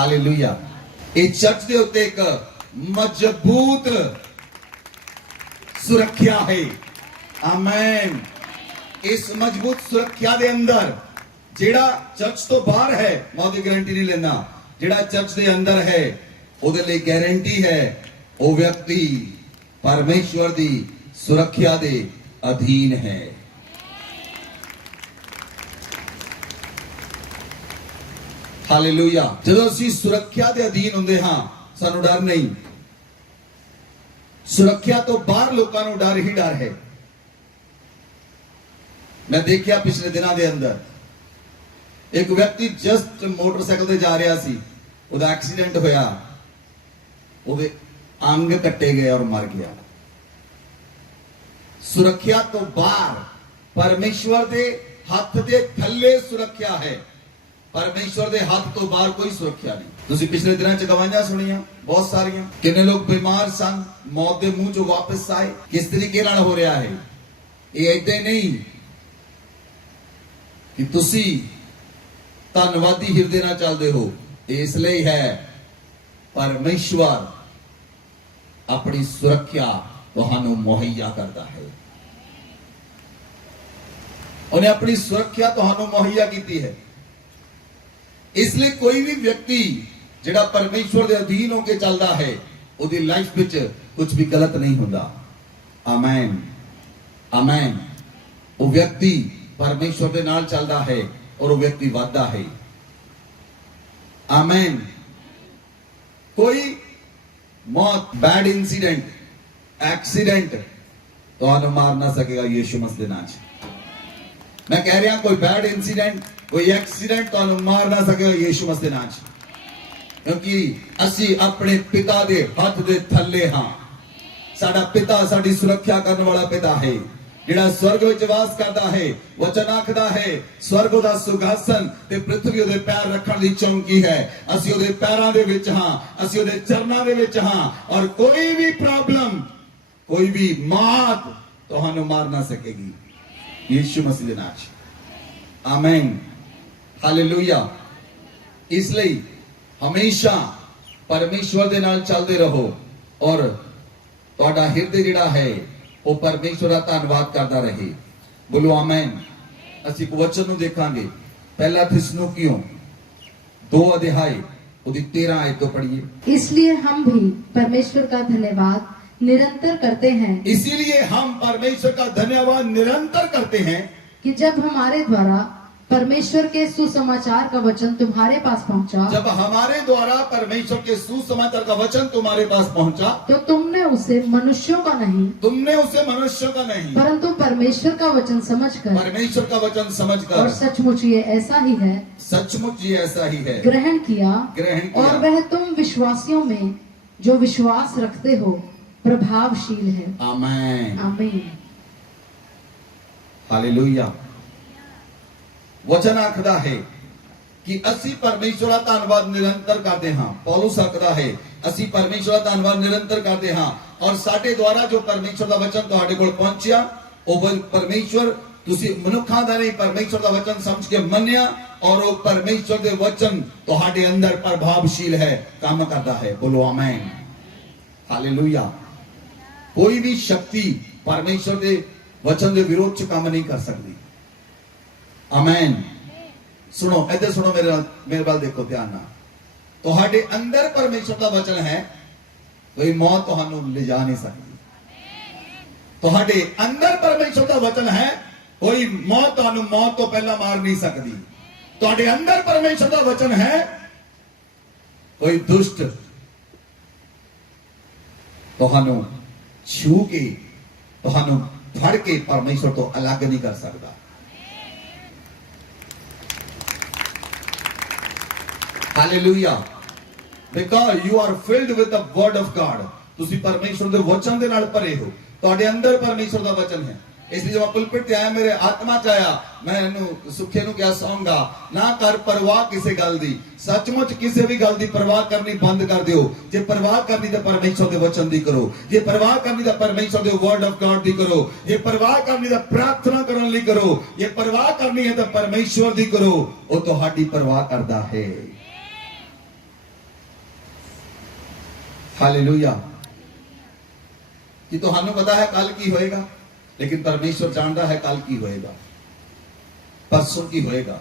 Hallelujah. ਇਹ church ਦੇ ਉੱਤੇ ਇੱਕ ਮਜ਼ਬੂਤ ਸੁਰੱਖਿਆ ਹੈ। ਆਮੇਨ। ਇਸ ਮਜ਼ਬੂਤ ਸੁਰੱਖਿਆ ਦੇ ਅੰਦਰ ਜਿਹੜਾ ਚਰਚ ਤੋਂ ਬਾਹਰ ਹੈ ਮੈਂ ਉਹਦੀ ਗਾਰੰਟੀ ਨਹੀਂ ਲੈਂਦਾ, ਜਿਹੜਾ ਚਰਚ ਦੇ ਅੰਦਰ ਹੈ ਉਹਦੇ ਲਈ ਗਾਰੰਟੀ ਹੈ ਉਹ ਵਿਅਕਤੀ ਪਰਮੇਸ਼ਵਰ ਦੀ ਸੁਰੱਖਿਆ ਦੇ ਅਧੀਨ ਹੈ। ਹਾਲੇਲੂਇਆ। ਜਦੋਂ ਅਸੀਂ ਸੁਰੱਖਿਆ ਦੇ ਅਧੀਨ ਹੁੰਦੇ ਹਾਂ ਸਾਨੂੰ ਡਰ ਨਹੀਂ। ਸੁਰੱਖਿਆ ਤੋਂ ਬਾਹਰ ਲੋਕਾਂ ਨੂੰ ਡਰ ਹੀ ਡਰ ਹੈ। ਮੈਂ ਦੇਖਿਆ ਪਿਛਲੇ ਦਿਨਾਂ ਦੇ ਅੰਦਰ ਇੱਕ ਵਿਅਕਤੀ ਜਸਟ ਮੋਟਰਸਾਈਕਲ ਤੇ ਜਾ ਰਿਹਾ ਸੀ, ਉਹਦਾ ਐਕਸੀਡੈਂਟ ਹੋਇਆ, ਉਹਦੇ ਅੰਗ ਕੱਟੇ ਗਏ ਔਰ ਮਰ ਗਿਆ। ਸੁਰੱਖਿਆ ਤੋਂ ਬਾਹਰ ਪਰਮੇਸ਼ਵਰ ਦੇ ਹੱਥ ਦੇ ਥੱਲੇ ਸੁਰੱਖਿਆ ਹੈ। ਪਰਮੇਸ਼ਵਰ ਦੇ ਹੱਥ ਤੋਂ ਬਾਹਰ ਕੋਈ ਸੁਰੱਖਿਆ ਨਹੀਂ। ਤੁਸੀਂ ਪਿਛਲੇ ਦਿਨਾਂ ਚ ਗਵਾਹੀਆਂ ਸੁਣੀਆਂ ਬਹੁਤ ਸਾਰੀਆਂ, ਕਿੰਨੇ ਲੋਕ ਬਿਮਾਰ ਸਨ, ਮੌਤ ਦੇ ਮੂੰਹ ਚੋਂ ਵਾਪਸ ਆਏ। ਕਿਸ ਤਰੀਕੇ ਨਾਲ ਹੋ ਰਿਹਾ ਹੈ? ਇਹ ਏਦਾਂ ਨਹੀਂ ਕਿ ਤੁਸੀਂ ਧੰਨਵਾਦੀ ਹਿਰਦੇ ਨਾਲ ਚੱਲਦੇ ਹੋ। ਇਸ ਲਈ ਹੈ ਪਰਮੇਸ਼ਵਰ ਆਪਣੀ ਸੁਰੱਖਿਆ ਤੁਹਾਨੂੰ ਮੁਹੱਈਆ ਕਰਦਾ ਹੈ। ਉਹਨੇ ਆਪਣੀ ਸੁਰੱਖਿਆ ਤੁਹਾਨੂੰ ਮੁਹੱਈਆ ਕੀਤੀ ਹੈ। ਇਸ ਲਈ ਕੋਈ ਵੀ ਵਿਅਕਤੀ ਜਿਹੜਾ ਪਰਮੇਸ਼ਵਰ ਦੇ ਅਧੀਨ ਹੋ ਕੇ ਚੱਲਦਾ ਹੈ ਉਹਦੀ ਲਾਈਫ ਵਿੱਚ ਕੁਝ ਵੀ ਗਲਤ ਨਹੀਂ ਹੁੰਦਾ। Amen amen. ਉਹ ਵਿਅਕਤੀ ਪਰਮੇਸ਼ਵਰ ਦੇ ਨਾਲ ਚੱਲਦਾ ਹੈ ਔਰ ਉਹ ਵਿਅਕਤੀ ਵੱਧਦਾ ਹੈ। ਆਮੇਨ। ਕੋਈ ਮੌਤ, ਬੈਡ ਇੰਸੀਡੈਂਟ, ਐਕਸੀਡੈਂਟ ਤੁਹਾਨੂੰ ਮਾਰ ਨਾ ਸਕੇਗਾ ਯਿਸੂ ਮਸੀਹ ਦੇ ਨਾਮ 'ਚ। ਮੈਂ ਕਹਿ ਰਿਹਾ ਕੋਈ ਬੈਡ ਇੰਸੀਡੈਂਟ, ਕੋਈ ਐਕਸੀਡੈਂਟ ਤੁਹਾਨੂੰ ਮਾਰ ਨਾ ਸਕੇਗਾ ਯਿਸੂ ਮਸੀਹ ਦੇ ਨਾਮ 'ਚ, ਕਿਉਂਕਿ ਅਸੀਂ ਆਪਣੇ ਪਿਤਾ ਦੇ ਹੱਥ ਦੇ ਥੱਲੇ ਹਾਂ। ਸਾਡਾ ਪਿਤਾ ਸਾਡੀ ਸੁਰੱਖਿਆ ਕਰਨ ਵਾਲਾ ਪਿਤਾ ਹੈ ਜਿਹੜਾ ਸਵਰਗ ਵਿੱਚ ਵਾਸ ਕਰਦਾ ਹੈ। ਵਚਨ ਆਖਦਾ ਹੈ ਸਵਰਗ ਦਾ ਸੁਖਾਸਨ ਤੇ ਪ੍ਰਿਥਵੀ ਉਹਦੇ ਪੈਰ ਰੱਖਣ ਦੀ ਚੌਂਕੀ ਹੈ। ਅਸੀਂ ਉਹਦੇ ਪੈਰਾਂ ਦੇ ਵਿੱਚ ਹਾਂ, ਅਸੀਂ ਉਹਦੇ ਚਰਨਾਂ ਦੇ ਵਿੱਚ ਹਾਂ ਔਰ ਕੋਈ ਵੀ ਪ੍ਰੋਬਲਮ, ਕੋਈ ਵੀ ਮਾਤ ਤੁਹਾਨੂੰ ਮਾਰ ਨਾ ਸਕੇਗੀ ਯਿਸੂ ਮਸੀਹ ਦੇ ਨਾਮ 'ਚ। Amen hallelujah. ਇਸ ਲਈ ਹਮੇਸ਼ਾ ਪਰਮੇਸ਼ਵਰ ਦੇ ਨਾਲ ਚੱਲਦੇ ਰਹੋ ਔਰ ਤੁਹਾਡਾ ਹਿਰਦੇ ਜਿਹੜਾ ਹੈ ਉਹ ਪਰਮੇਸ਼ਵਰ ਦਾ ਧੰਨਵਾਦ ਕਰਦਾ ਰਹੇ। ਬੋਲੋ ਆਮੇਨ। ਅਸੀਂ ਇੱਕ ਵਚਨ ਨੂੰ ਦੇਖਾਂਗੇ, ਪਹਿਲਾ थिस्सलुनीकियों 2 अध्याय ਉਹਦੀ 13 आयत ਤੋਂ पढ़िए। इसलिए हम भी परमेश्वर का धन्यवाद निरंतर करते हैं। इसीलिए हम परमेश्वर का धन्यवाद निरंतर करते हैं कि जब हमारे द्वारा परमेश्वर के सुसमाचार का वचन तुम्हारे पास पहुंचा, जब हमारे द्वारा परमेश्वर के सुसमाचार का वचन तुम्हारे पास पहुंचा, तो तुमने उसे मनुष्यों का नहीं, तुमने उसे मनुष्यों का नहीं परंतु परमेश्वर का वचन समझकर, परमेश्वर का वचन समझकर, और सचमुच ये ऐसा ही है, सचमुच ये ऐसा ही है, ग्रहण किया। और वह तुम विश्वासियों में जो विश्वास रखते हो प्रभावशील है। आमीन आमीन। हालेलुया। वचन आखदा है कि ਅਸੀਂ ਪਰਮੇਸ਼ਵਰ ਦਾ ਧੰਨਵਾਦ ਨਿਰੰਤਰ ਕਰਦੇ ਹਾਂ। ਪੌਲਸ ਆਖਦਾ ਹੈ ਅਸੀਂ ਪਰਮੇਸ਼ਵਰ ਦਾ ਧੰਨਵਾਦ ਨਿਰੰਤਰ ਕਰਦੇ ਹਾਂ ਔਰ ਸਾਡੇ ਦੁਆਰਾ ਜੋ ਪਰਮੇਸ਼ਵਰ ਦਾ ਵਚਨ ਤੁਹਾਡੇ ਕੋਲ ਪਹੁੰਚਿਆ ਉਹ ਪਰਮੇਸ਼ਵਰ, ਤੁਸੀਂ ਮਨੁੱਖਾਂ ਦਾ ਨਹੀਂ ਪਰਮੇਸ਼ਵਰ ਦਾ ਵਚਨ ਸਮਝ ਕੇ ਮੰਨਿਆ ਔਰ ਉਹ ਪਰਮੇਸ਼ਵਰ ਦੇ ਵਚਨ ਤੁਹਾਡੇ ਅੰਦਰ ਪ੍ਰਭਾਵਸ਼ੀਲ ਹੈ, ਕੰਮ ਕਰਦਾ ਹੈ। ਬੋਲੋ ਆਮੇਨ ਹਾਲੇਲੂਇਆ। ਕੋਈ ਵੀ ਸ਼ਕਤੀ ਪਰਮੇਸ਼ਵਰ ਦੇ ਵਚਨ ਦੇ ਵਿਰੋਧ ਚ ਕੰਮ ਨਹੀਂ ਕਰ ਸਕਦੀ। आमेन। सुनो इधर सुनो, मेरे वाल देखो ध्यान ना। ਤੁਹਾਡੇ ਅੰਦਰ ਪਰਮੇਸ਼ਰ ਦਾ ਵਚਨ ਹੈ, ਕੋਈ ਮੌਤ ਤੁਹਾਨੂੰ ਲਿਜਾ ਨਹੀਂ ਸਕਦੀ। ਤੁਹਾਡੇ ਅੰਦਰ ਪਰਮੇਸ਼ਰ ਦਾ ਵਚਨ ਹੈ, ਕੋਈ ਮੌਤ ਤੁਹਾਨੂੰ ਮੌਤ ਤੋਂ ਪਹਿਲਾਂ ਮਾਰ ਨਹੀਂ ਸਕਦੀ। ਤੁਹਾਡੇ ਅੰਦਰ ਪਰਮੇਸ਼ਰ ਦਾ ਵਚਨ ਹੈ, ਕੋਈ ਦੁਸ਼ਟ ਤੁਹਾਨੂੰ ਛੂ ਕੇ ਤੁਹਾਨੂੰ ਫੜ ਕੇ ਪਰਮੇਸ਼ਰ ਤੋਂ ਅਲੱਗ ਨਹੀਂ ਕਰ ਸਕਦਾ। Hallelujah. Because you are filled with the word of God. ਤੁਸੀਂ ਪਰਮੇਸ਼ਰ ਦੇ ਵਚਨ ਦੇ ਨਾਲ ਭਰੇ ਹੋ, ਤੁਹਾਡੇ ਅੰਦਰ ਪਰਮੇਸ਼ਰ ਦਾ ਵਚਨ ਹੈ। ਇਸ ਲਈ ਜਦ ਪੁਲਪਿਟ ਤੇ ਆਇਆ ਮੇਰੇ ਆਤਮਾ ਚ ਆਇਆ, ਮੈਂ ਇਹਨੂੰ ਸੁੱਖੇ ਨੂੰ ਕਿਹਾ ਸੌਂਗਾ ਨਾ ਕਰ ਪਰਵਾਹ ਕਿਸੇ ਗੱਲ ਦੀ। ਸੱਚਮੁੱਚ ਕਿਸੇ ਵੀ ਗੱਲ ਦੀ ਪਰਵਾਹ ਕਰਨੀ ਬੰਦ ਕਰ ਦਿਓ। ਜੇ ਪਰਵਾਹ ਕਰਨੀ ਤਾਂ ਪਰਮੇਸ਼ਰ ਦੇ ਵਚਨ ਦੀ ਕਰੋ, ਜੇ ਪਰਵਾਹ ਕਰਨੀ ਤਾਂ ਪਰਮੇਸ਼ਰ ਦੇ ਵਰਡ ਆਫ ਗॉड ਦੀ ਕਰੋ, ਜੇ ਪਰਵਾਹ ਕਰਨੀ ਤਾਂ ਪ੍ਰਾਰਥਨਾ ਕਰਨ ਲਈ ਕਰੋ, ਜੇ ਪਰਵਾਹ ਕਰਨੀ ਹੈ ਤਾਂ ਪਰਮੇਸ਼ਰ ਦੀ ਕਰੋ। ਉਹ ਤੁਹਾਡੀ ਪਰਵਾਹ ਕਰਦਾ ਹੈ। ਹਾਲੇਲੂਇਆ। ਕਿ ਤੁਹਾਨੂੰ ਪਤਾ ਹੈ ਕੱਲ ਕੀ ਹੋਏਗਾ, ਲੇਕਿਨ ਪਰਮੇਸ਼ਵਰ ਜਾਣਦਾ ਹੈ ਕੱਲ ਕੀ ਹੋਏਗਾ, ਪਰਸੋਂ ਕੀ ਹੋਏਗਾ,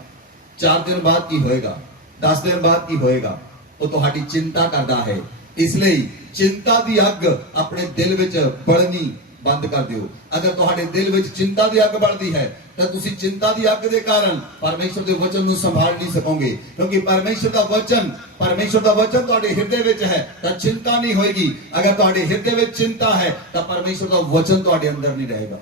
4 ਦਿਨ ਬਾਅਦ ਕੀ ਹੋਏਗਾ, 10 ਦਿਨ ਬਾਅਦ ਕੀ ਹੋਏਗਾ। ਉਹ ਤੁਹਾਡੀ ਚਿੰਤਾ ਕਰਦਾ ਹੈ। ਇਸ ਲਈ ਚਿੰਤਾ ਦੀ ਅੱਗ ਆਪਣੇ ਦਿਲ ਵਿੱਚ ਬਲਣੀ ਬੰਦ ਕਰ ਦਿਓ। ਅਗਰ ਤੁਹਾਡੇ ਦਿਲ ਵਿੱਚ ਚਿੰਤਾ ਦੀ ਅੱਗ ਬਲਦੀ ਹੈ ਤਾਂ ਤੁਸੀਂ ਚਿੰਤਾ ਦੀ ਅੱਗ ਦੇ ਕਾਰਨ ਪਰਮੇਸ਼ਵਰ ਦੇ ਵਚਨ ਨੂੰ ਸੰਭਾਲ ਨਹੀਂ ਸਕੋਗੇ, ਕਿਉਂਕਿ ਪਰਮੇਸ਼ਵਰ ਦਾ ਵਚਨ ਤੁਹਾਡੇ ਹਿਰਦੇ ਵਿੱਚ ਹੈ ਤਾਂ ਚਿੰਤਾ ਨਹੀਂ ਹੋਏਗੀ। ਅਗਰ ਤੁਹਾਡੇ ਹਿਰਦੇ ਵਿੱਚ ਚਿੰਤਾ ਹੈ ਤਾਂ ਪਰਮੇਸ਼ਵਰ ਦਾ ਵਚਨ ਤੁਹਾਡੇ ਅੰਦਰ ਨਹੀਂ ਰਹੇਗਾ।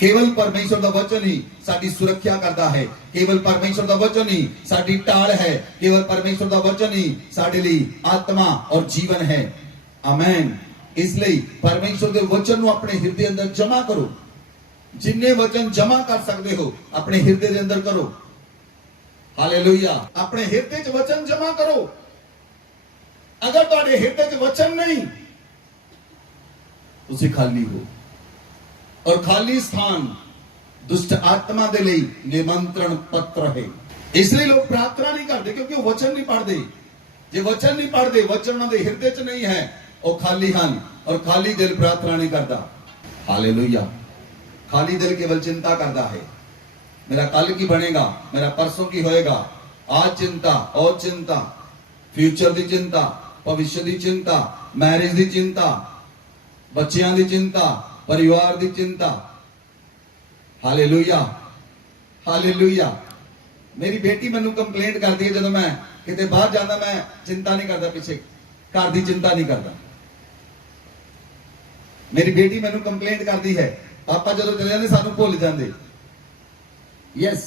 ਕੇਵਲ ਪਰਮੇਸ਼ਵਰ ਦਾ ਵਚਨ ਹੀ ਸਾਡੀ ਸੁਰੱਖਿਆ ਕਰਦਾ ਹੈ, ਕੇਵਲ ਪਰਮੇਸ਼ਵਰ ਦਾ ਵਚਨ ਹੀ ਸਾਡੀ ਢਾਲ ਹੈ, ਕੇਵਲ ਪਰਮੇਸ਼ਵਰ ਦਾ ਵਚਨ ਹੀ ਸਾਡੇ ਲਈ ਆਤਮਾ ਔਰ ਜੀਵਨ ਹੈ। ਆਮੇਨ। ਇਸ ਲਈ ਪਰਮੇਸ਼ਵਰ ਦੇ ਵਚਨ ਨੂੰ ਆਪਣੇ ਹਿਰਦੇ ਅੰਦਰ ਜਮਾ ਕਰੋ। ਜਿੰਨੇ ਵਚਨ ਜਮਾ ਕਰ ਸਕਦੇ ਹੋ ਆਪਣੇ ਹਿਰਦੇ ਦੇ ਅੰਦਰ ਕਰੋ। ਹਾਲੇਲੂਇਆ। ਆਪਣੇ ਹਿਰਦੇ 'ਚ ਵਚਨ ਜਮਾ ਕਰੋ। ਅਗਰ ਤੁਹਾਡੇ ਹਿਰਦੇ 'ਚ ਵਚਨ ਨਹੀਂ, ਤੁਸੀਂ ਖਾਲੀ ਹੋ। और खाली स्थान दुष्ट आत्मा दे ਲਈ निमंत्रण पत्र है। इसलिए लोग प्रार्थना नहीं करते क्योंकि वो वचन नहीं पढ़ते। जे वचन नहीं पढ़ते, वचन उन्होंने हृदय च नहीं है, वो खाली हैं और खाली दिल प्रार्थना नहीं करता। हालेलुया। खाली दिल केवल चिंता करता है, मेरा कल की बनेगा, मेरा परसों की होएगा। आज चिंता और चिंता, फ्यूचर की चिंता, भविष्य की चिंता, मैरिज की चिंता, बच्चियां की चिंता, परिवार की चिंता। Hallelujah, hallelujah. मेरी बेटी मैनू कंप्लेंट करती है जब मैं किते बाहर जाना, मैं चिंता नहीं करता, पिछे घर की चिंता नहीं करता। मेरी बेटी मैनू कंप्लेंट करती है, पापा जो चले जाते सानू भुल जाते। यस,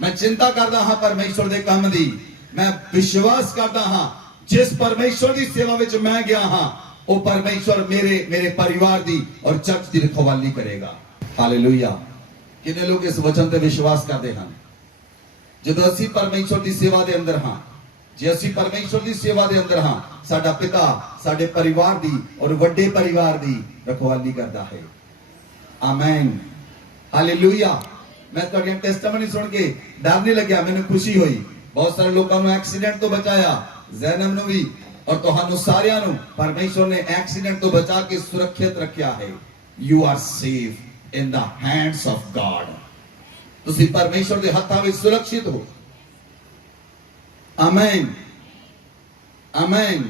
मैं चिंता करता हाँ परमेश्वर के काम की, मैं विश्वास करता हाँ जिस परमेश्वर की सेवा विच मैं गया हाँ वो परमेश्वर मेरे परिवार दी और चर्च की रखवाली करेगा। हालेलुया। कितने लोग इस वचन पे विश्वास करते हैं? जदों असीं परमेश्वर की सेवा दे अंदर हां, जे असीं परमेश्वर की सेवा दे अंदर हां, साडा पिता साडे परिवार दी और वड्डे परिवार दी रखवाली करता है। आमीन। हालेलुया। मैं तुहाडीआं टेस्टिमनी सुन के डर नहीं लग्या, मैनूं खुशी हुई। बहुत सारे लोगों ने एक्सीडेंट तो बचाया, जैनब नूं भी और तुहानू सारियां नू परमेश्वर ने एक्सीडेंट तो बचा के सुरक्षित रखा है। You are safe in the hands of God. तुसी परमेश्वर दे हत्थां विच सुरक्षित हो। आमीन, आमीन।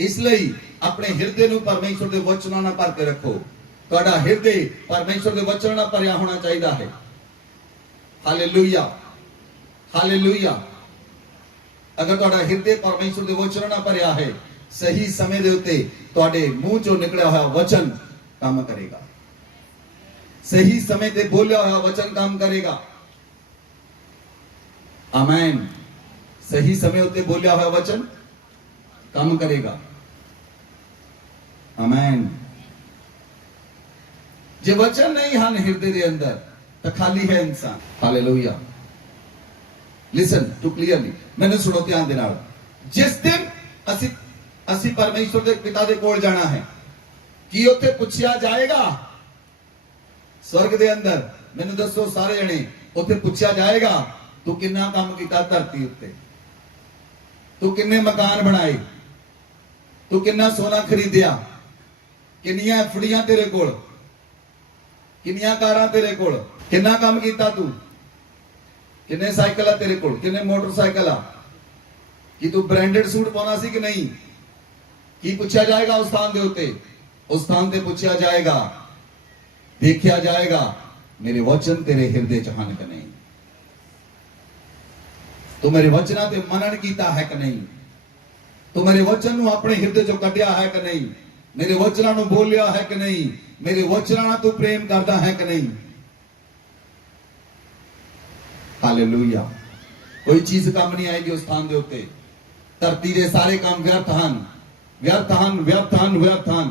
इसलिए अपने हृदय नू परमेश्वर दे वचनां नाल भर के रखो। तुहाडा हृदय परमेश्वर दे वचनां नाल भरिया होना चाहिए है। Hallelujah, hallelujah. अगर तुहाडा हृदय परमेश्वर के वचन ना भरिया है, सही समय दे उत्ते तुहाडे मुंह चों निकलिया हुआ वचन काम करेगा। सही समय ते बोलिया हुआ वचन काम करेगा। आमीन। सही समय उत्ते बोलिया हुआ वचन काम करेगा। आमीन। जे वचन नहीं हन हृदय के अंदर तो खाली है इंसान। हालेलुया। लिसन टू क्लियरली, मैंने सुनो ध्यान दे नाल। जिस दिन असी परमेश्वर के पिता दे कोल जाना है कि उत्थे पूछया जाएगा, स्वर्ग दे अंदर मैंने दसो सारे जने, उत्थे पूछया जाएगा तू किन्ना काम कीता धरती उत्ते, तू किन्ने मकान बनाए, तू किन्ना सोना खरीदिया, किन्नियां फड़ियां तेरे कोल, किन्नियां कारां तेरे कोल, किन्ना काम कीता तू, किन्ने साइकिल आ तेरे कोल, किन्ने मोटरसाइकिल आ, कि तू ब्रांडेड सूट पाना सी कि नहीं, की पूछा जाएगा उस स्थान दे उत्ते। उस स्थान ते पूछा जाएगा, देखा जाएगा मेरे वचन तेरे हृदय च हन कि नहीं, तू मेरे वचना ते मनन कीता है कि नहीं, तू मेरे वचन नू अपने हृदय चों कढिया है कि नहीं, मेरे वचना नू बोलिया है कि नहीं, मेरे वचना नाल तू प्रेम करता है कि नहीं। हालेलुया। कोई चीज काम नहीं आएगी उस स्थान दे उत्ते। धरती दे सारे काम व्यर्थ हन, व्यर्थ हन, व्यर्थ हन, व्यर्थ हन।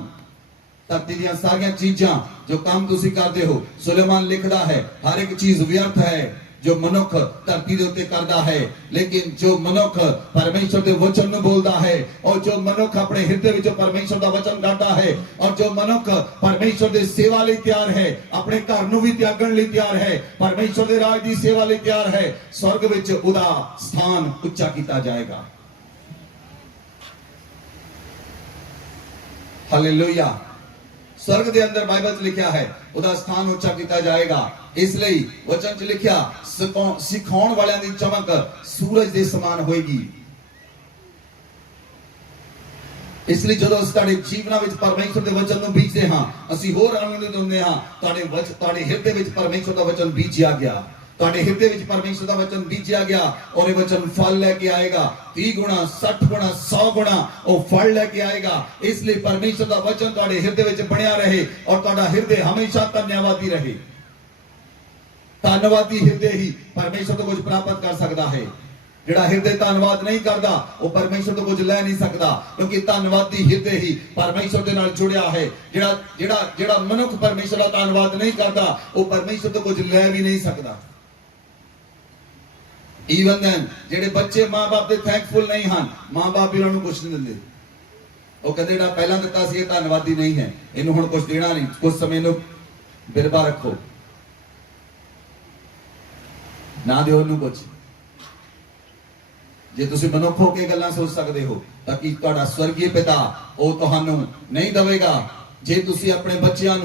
धरती दी सारियां चीजां जो काम तुसी करदे हो, सुलेमान लिखदा है हर एक चीज व्यर्थ है जो मनुख धरती दे उत्ते करदा है, लेकिन जो मनुख परमेश्वर दे वचन नूं बोलदा है और जो मनुख अपने हृदय विच परमेश्वर दा वचन करदा है और जो मनुख परमेश्वर दे सेवा लई तैयार है, अपने घर नूं भी त्यागण लई तैयार है, परमेश्वर दे राज दी सेवा लई तैयार है, स्वर्ग विच उदा स्थान उच्चा कीता जाएगा। ਹਾਲੇਲੂਇਆ। स्वर्ग के अंदर बाइबल च लिखा है ਉਹਦਾ ਸਥਾਨ ਉੱਚਾ ਕੀਤਾ ਜਾਏਗਾ। ਇਸ ਲਈ ਵਚਨ ਚ ਲਿਖਿਆ ਸਿਖਾਉਣ ਵਾਲਿਆਂ ਦੀ ਚਮਕ ਸੂਰਜ ਦੇ ਸਮਾਨ ਹੋਏਗੀ। ਇਸ ਲਈ ਜਦੋਂ ਅਸੀਂ ਤੁਹਾਡੇ ਜੀਵਨਾਂ ਵਿੱਚ ਪਰਮੇਸ਼ਰ ਦੇ ਵਚਨ ਨੂੰ ਬੀਜਦੇ ਹਾਂ, ਅਸੀਂ ਹੋਰ ਆਨੰਦਿਤ ਹੁੰਦੇ ਹਾਂ। ਤੁਹਾਡੇ ਹਿਰਦੇ ਵਿੱਚ ਪਰਮੇਸ਼ਰ ਦਾ ਵਚਨ ਬੀਜਿਆ ਗਿਆ, ਤੁਹਾਡੇ ਹਿਰਦੇ ਵਿੱਚ ਪਰਮੇਸ਼ਰ ਦਾ ਵਚਨ ਬੀਜਿਆ ਗਿਆ ਔਰ ਇਹ ਵਚਨ ਫਲ ਲੈ ਕੇ ਆਏਗਾ। 30 ਗੁਣਾ 60 ਗੁਣਾ 100 ਗੁਣਾ ਉਹ ਫਲ ਲੈ ਕੇ ਆਏਗਾ। ਇਸ ਲਈ ਪਰਮੇਸ਼ਰ ਦਾ ਵਚਨ ਤੁਹਾਡੇ ਹਿਰਦੇ ਵਿੱਚ ਬਣਿਆ ਰਹੇ ਔਰ ਤੁਹਾਡਾ ਹਿਰਦੇ ਹਮੇਸ਼ਾ ਧੰਨਵਾਦੀ ਰਹੇ। ਧੰਨਵਾਦੀ ਹਿਰਦੇ ਹੀ ਪਰਮੇਸ਼ਰ ਤੋਂ ਕੁਝ ਪ੍ਰਾਪਤ ਕਰ ਸਕਦਾ ਹੈ। ਜਿਹੜਾ ਹਿਰਦੇ ਧੰਨਵਾਦ ਨਹੀਂ ਕਰਦਾ ਉਹ ਪਰਮੇਸ਼ਰ ਤੋਂ ਕੁਝ ਲੈ ਨਹੀਂ ਸਕਦਾ, ਕਿਉਂਕਿ ਧੰਨਵਾਦੀ ਹਿਰਦੇ ਹੀ ਪਰਮੇਸ਼ਰ ਦੇ ਨਾਲ ਜੁੜਿਆ ਹੈ। ਜਿਹੜਾ ਮਨੁੱਖ ਪਰਮੇਸ਼ਰ ਦਾ ਧੰਨਵਾਦ ਨਹੀਂ ਕਰਦਾ ਉਹ ਪਰਮੇਸ਼ਰ ਤੋਂ ਕੁਝ ਲੈ ਵੀ ਨਹੀਂ ਸਕਦਾ। ਈਵਨ ਦੈਨ ਜਿਹੜੇ ਬੱਚੇ ਮਾਂ-ਬਾਪ ਦੇ ਥੈਂਕਫੁਲ ਨਹੀਂ ਹਨ, ਮਾਂ-ਬਾਪ ਵੀ ਉਹਨਾਂ ਨੂੰ ਕੁਝ ਨਹੀਂ ਦਿੰਦੇ। ਉਹ ਕਹਿੰਦੇ ਜਿਹੜਾ ਪਹਿਲਾਂ ਦਿੱਤਾ ਸੀ ਇਹ ਧੰਨਵਾਦੀ ਨਹੀਂ ਹੈ, ਇਹਨੂੰ ਹੁਣ ਕੁਝ ਦੇਣਾ ਨਹੀਂ, ਕੁਝ ਸਮੇਂ ਨੂੰ ਬਿਰਬਾ ਰੱਖੋ, ਨਾ ਦਿਓ ਉਹਨੂੰ ਕੁਝ। ਜੇ ਤੁਸੀਂ ਮਨੁੱਖ ਹੋ ਕੇ ਗੱਲਾਂ ਸੋਚ ਸਕਦੇ ਹੋ ਤਾਂ ਕਿ ਤੁਹਾਡਾ ਸਵਰਗੀ ਪਿਤਾ ਉਹ ਤੁਹਾਨੂੰ ਨਹੀਂ ਦੇਵੇਗਾ। ਜੇ ਤੁਸੀਂ ਆਪਣੇ ਬੱਚਿਆਂ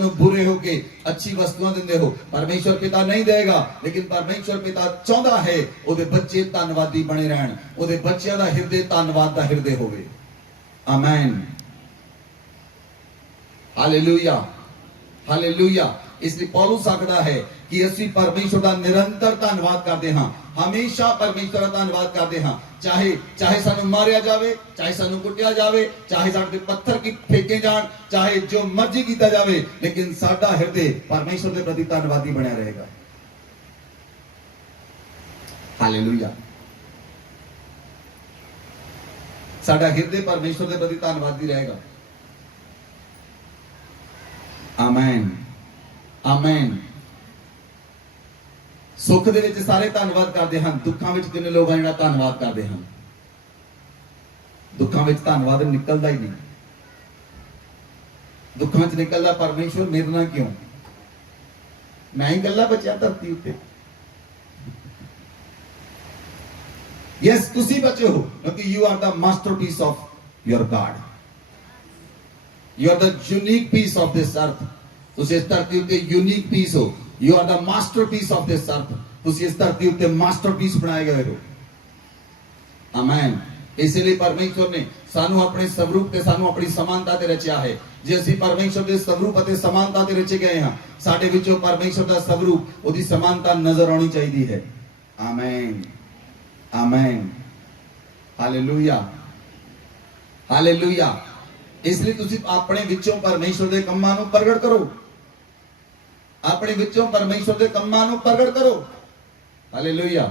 ਨੂੰ ਬੁਰੇ ਹੋ ਕੇ ਅੱਛੀ ਵਸਤੂਆਂ ਦਿੰਦੇ ਹੋ, ਪਰਮੇਸ਼ਰ ਪਿਤਾ ਨਹੀਂ ਦੇਗਾ। ਲੇਕਿਨ ਪਰਮੇਸ਼ਰ ਪਿਤਾ ਚਾਹੁੰਦਾ ਹੈ ਉਹਦੇ ਬੱਚੇ ਧੰਨਵਾਦੀ ਬਣੇ ਰਹਿਣ, ਉਹਦੇ ਬੱਚਿਆਂ ਦਾ ਹਿਰਦੇ ਧੰਨਵਾਦ ਦਾ ਹਿਰਦੇ ਹੋਵੇ। Amen, hallelujah, hallelujah. ਇਸ ਲਈ ਪੌਲੁਸ ਆਖਦਾ ਹੈ ਕਿ ਅਸੀਂ ਪਰਮੇਸ਼ਰ ਦਾ ਨਿਰੰਤਰ ਧੰਨਵਾਦ ਕਰਦੇ ਹਾਂ, ਹਮੇਸ਼ਾ ਪਰਮੇਸ਼ਰ ਦਾ ਧੰਨਵਾਦ ਕਰਦੇ ਹਾਂ। ਚਾਹੇ ਸਾਨੂੰ ਮਾਰਿਆ ਜਾਵੇ, ਚਾਹੇ ਸਾਨੂੰ ਕੁੱਟਿਆ ਜਾਵੇ, ਚਾਹੇ ਸਾਡੇ ਤੇ ਪੱਥਰ ਕੀ ਫੇਕੇ ਜਾਣ, ਚਾਹੇ ਜੋ ਮਰਜ਼ੀ ਕੀਤਾ ਜਾਵੇ, ਲੇਕਿਨ ਸਾਡਾ ਹਿਰਦੇ ਪਰਮੇਸ਼ਰ ਦੇ ਪ੍ਰਤੀ ਧੰਨਵਾਦੀ ਬਣਿਆ ਰਹੇਗਾ। ਹਾਲੇਲੂਇਆ। ਸਾਡਾ ਹਿਰਦੇ ਪਰਮੇਸ਼ਰ ਦੇ ਪ੍ਰਤੀ ਧੰਨਵਾਦੀ ਰਹੇਗਾ। Amen, amen. ਸੁੱਖ ਦੇ ਵਿੱਚ ਸਾਰੇ ਧੰਨਵਾਦ ਕਰਦੇ ਹਨ, ਦੁੱਖਾਂ ਵਿੱਚ ਕਿੰਨੇ ਲੋਕ ਆ ਜਿਹੜਾ ਧੰਨਵਾਦ ਕਰਦੇ ਹਨ? ਦੁੱਖਾਂ ਵਿੱਚ ਧੰਨਵਾਦ ਨਿਕਲਦਾ ਹੀ ਨਹੀਂ। ਦੁੱਖਾਂ 'ਚ ਨਿਕਲਦਾ ਪਰਮੇਸ਼ਵਰ ਮੇਰੇ ਨਾਲ ਕਿਉਂ? ਮੈਂ ਹੀ ਇਕੱਲਾ ਬਚਿਆ ਧਰਤੀ ਉੱਤੇ। ਯੈਸ, ਤੁਸੀਂ ਬਚੇ ਹੋ ਕਿਉਂਕਿ you are the masterpiece of your god. You are the unique piece of this ਅਰਥ। ਤੁਸੀਂ ਇਸ ਧਰਤੀ ਉੱਤੇ ਯੂਨੀਕ ਪੀਸ ਹੋ। You are the masterpiece of this earth. ਤੁਸੀਂ ਇਸ ਧਰਤੀ ਉੱਤੇ ਮਾਸਟਰਪੀਸ ਬਣਾਏ ਗਏ ਹੋ। ਆਮੇਨ। ਇਸੇ ਲਈ ਪਰਮੇਸ਼ਵਰ ਨੇ ਸਾਨੂੰ ਆਪਣੇ ਸਵਰੂਪ ਤੇ ਸਾਨੂੰ ਆਪਣੀ ਸਮਾਨਤਾ ਤੇ ਰਚਿਆ ਹੈ। ਜੇ ਅਸੀਂ ਪਰਮੇਸ਼ਵਰ ਦੇ ਸਵਰੂਪ ਅਤੇ ਸਮਾਨਤਾ ਤੇ ਰਚੇ ਗਏ ਹਾਂ, ਸਾਡੇ ਵਿੱਚੋਂ ਪਰਮੇਸ਼ਵਰ ਦਾ ਸਵਰੂਪ, ਉਹਦੀ ਸਮਾਨਤਾ ਨਜ਼ਰ ਆਉਣੀ ਚਾਹੀਦੀ ਹੈ। Amen, amen, hallelujah, hallelujah. ਇਸ ਲਈ ਤੁਸੀਂ ਆਪਣੇ ਵਿੱਚੋਂ ਪਰਮੇਸ਼ਵਰ ਦੇ ਕੰਮਾਂ ਨੂੰ ਪ੍ਰਗਟ ਕਰੋ, ਆਪਣੇ ਵਿੱਚੋਂ ਪਰਮੇਸ਼ਵਰ ਦੇ ਕੰਮਾਂ ਨੂੰ ਪ੍ਰਗਟ ਕਰੋ। ਹਾਲੇਲੂਇਆ।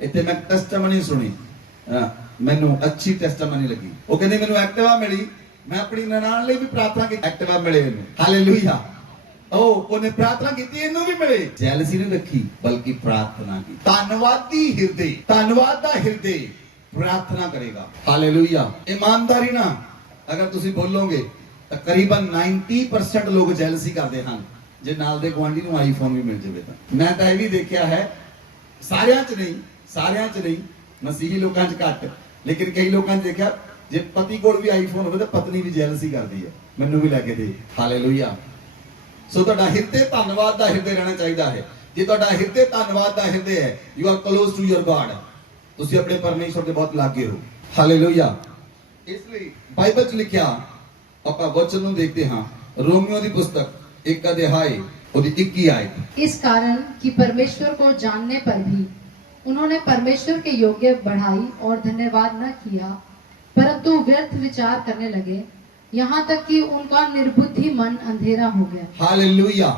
ਇੱਥੇ ਮੈਂ ਟੈਸਟਮਨੀ ਸੁਣੀ, ਮੈਨੂੰ ਅੱਛੀ ਟੈਸਟਮਨੀ ਲੱਗੀ। ਉਹ ਕਹਿੰਦੇ ਮੈਨੂੰ ਐਕਟਿਵਾ ਮਿਲੀ, ਮੈਂ ਆਪਣੀ ਨਨਾਣ ਲਈ ਵੀ ਪ੍ਰਾਰਥਨਾ ਕੀਤੀ, ਐਕਟਿਵਾ ਮਿਲੇ ਇਹਨੂੰ। ਹਾਲੇਲੂਇਆ। ਉਹਨੇ ਪ੍ਰਾਰਥਨਾ ਕੀਤੀ ਇਹਨੂੰ ਵੀ ਮਿਲੇ। ਜੈਲਸੀ ਨਹੀਂ ਰੱਖੀ ਬਲਕਿ ਪ੍ਰਾਰਥਨਾ ਕੀਤੀ। ਧੰਨਵਾਦੀ ਹਿਰਦੇ, ਧੰਨਵਾਦ ਦਾ ਹਿਰਦੇ ਪ੍ਰਾਰਥਨਾ ਕਰੇਗਾ। ਹਾਲੇਲੂਇਆ। ਇਮਾਨਦਾਰੀ ਨਾਲ ਅਗਰ ਤੁਸੀਂ ਬੋਲੋਗੇ ਤਾਂ ਕਰੀਬਨ 90% ਲੋਕ ਜੈਲਸੀ ਕਰਦੇ ਹਨ। ਜੇ ਨਾਲ ਦੇ ਗੁਆਂਢੀ ਨੂੰ ਆਈਫੋਨ ਵੀ ਮਿਲ ਜਾਵੇ ਤਾਂ। ਮੈਂ ਤਾਂ ਇਹ ਵੀ ਦੇਖਿਆ ਹੈ, ਸਾਰਿਆਂ 'ਚ ਨਹੀਂ, ਮਸੀਹੀ ਲੋਕਾਂ 'ਚ ਘੱਟ, ਲੇਕਿਨ ਕਈ ਲੋਕਾਂ 'ਚ ਦੇਖਿਆ ਜੇ ਪਤੀ ਕੋਲ ਵੀ ਆਈਫੋਨ ਹੋਵੇ ਤਾਂ ਪਤਨੀ ਵੀ ਜੈਲਸੀ ਕਰਦੀ ਹੈ, ਮੈਨੂੰ ਵੀ ਲੈ ਕੇ ਦੇ। ਹਾਲੇਲੂਇਆ। ਸੋ ਤੁਹਾਡਾ ਹਿਰਦੇ ਧੰਨਵਾਦ ਦਾ ਹਿਰਦੇ ਰਹਿਣਾ ਚਾਹੀਦਾ ਹੈ। ਜੇ ਤੁਹਾਡਾ ਹਿਰਦੇ ਧੰਨਵਾਦ ਦਾ ਹਿਰਦੇ ਹੈ, you are close to your God. ਤੁਸੀਂ ਆਪਣੇ ਪਰਮੇਸ਼ਵਰ ਦੇ ਬਹੁਤ ਲਾਗੇ ਹੋ। ਹਾਲੇਲੂਇਆ। ਇਸ ਲਈ ਬਾਈਬਲ 'ਚ ਲਿਖਿਆ, ਆਪਾਂ ਵਚਨ ਨੂੰ ਦੇਖਦੇ ਹਾਂ, रोमियो ਦੀ पुस्तक 1 अध्याय और 21 आयत। इस कारण कि परमेश्वर को जानने पर भी उन्होंने परमेश्वर के योग्य बढ़ाई और धन्यवाद न किया, परंतु व्यर्थ विचार करने लगे, यहाँ तक कि उनका निर्बुद्धि मन अंधेरा हो गया। हालेलुया।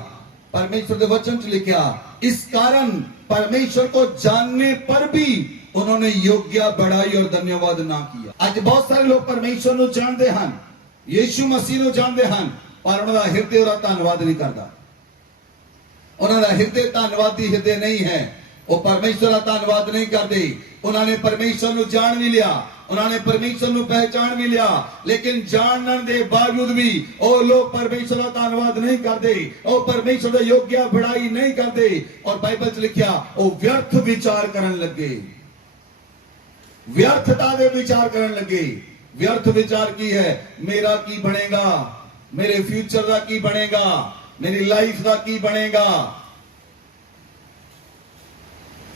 परमेश्वर के वचन च लिखा, इस कारण परमेश्वर को जानने पर भी उन्होंने योग्य बढ़ाई और धन्यवाद ना किया। आज बहुत सारे लोग परमेश्वर को जानते हैं, यीशु मसीह को जानते हैं, पर उन्होंने ਹਿਰਦੇ ਉਹਦਾ ਧੰਨਵਾਦ ਨਹੀਂ ਕਰਦਾ। ਉਹਨਾਂ ਦਾ ਹਿਰਦੇ ਧੰਨਵਾਦੀ ਹਿਰਦੇ ਨਹੀਂ ਹੈ। ਉਹ ਪਰਮੇਸ਼ਰ ਦਾ ਧੰਨਵਾਦ ਨਹੀਂ ਕਰਦੇ। ਉਹਨਾਂ ਨੇ ਪਰਮੇਸ਼ਰ ਨੂੰ ਜਾਣ ਵੀ ਲਿਆ, ਉਹਨਾਂ ਨੇ ਪਰਮੇਸ਼ਰ ਨੂੰ ਪਹਿਚਾਨ ਵੀ ਲਿਆ, ਲੇਕਿਨ ਜਾਣਨ ਦੇ ਬਾਵਜੂਦ ਵੀ ਉਹ ਲੋਕ ਪਰਮੇਸ਼ਰ ਦਾ ਧੰਨਵਾਦ ਨਹੀਂ ਕਰਦੇ। ਉਹ ਪਰਮੇਸ਼ਰ ਦਾ ਯੋਗਿਆ ਬੜਾਈ ਨਹੀਂ ਕਰਦੇ। ਔਰ ਬਾਈਬਲ 'ਚ ਲਿਖਿਆ, ਉਹ ਵਿਅਰਥ ਵਿਚਾਰ ਕਰਨ ਲੱਗੇ, ਵਿਅਰਥਤਾ ਦੇ ਵਿਚਾਰ ਕਰਨ ਲੱਗੇ। व्यर्थ विचार की है, मेरा की बनेगा, मेरे फ्यूचर का की बनेगा, मेरी लाइफ का की बनेगा।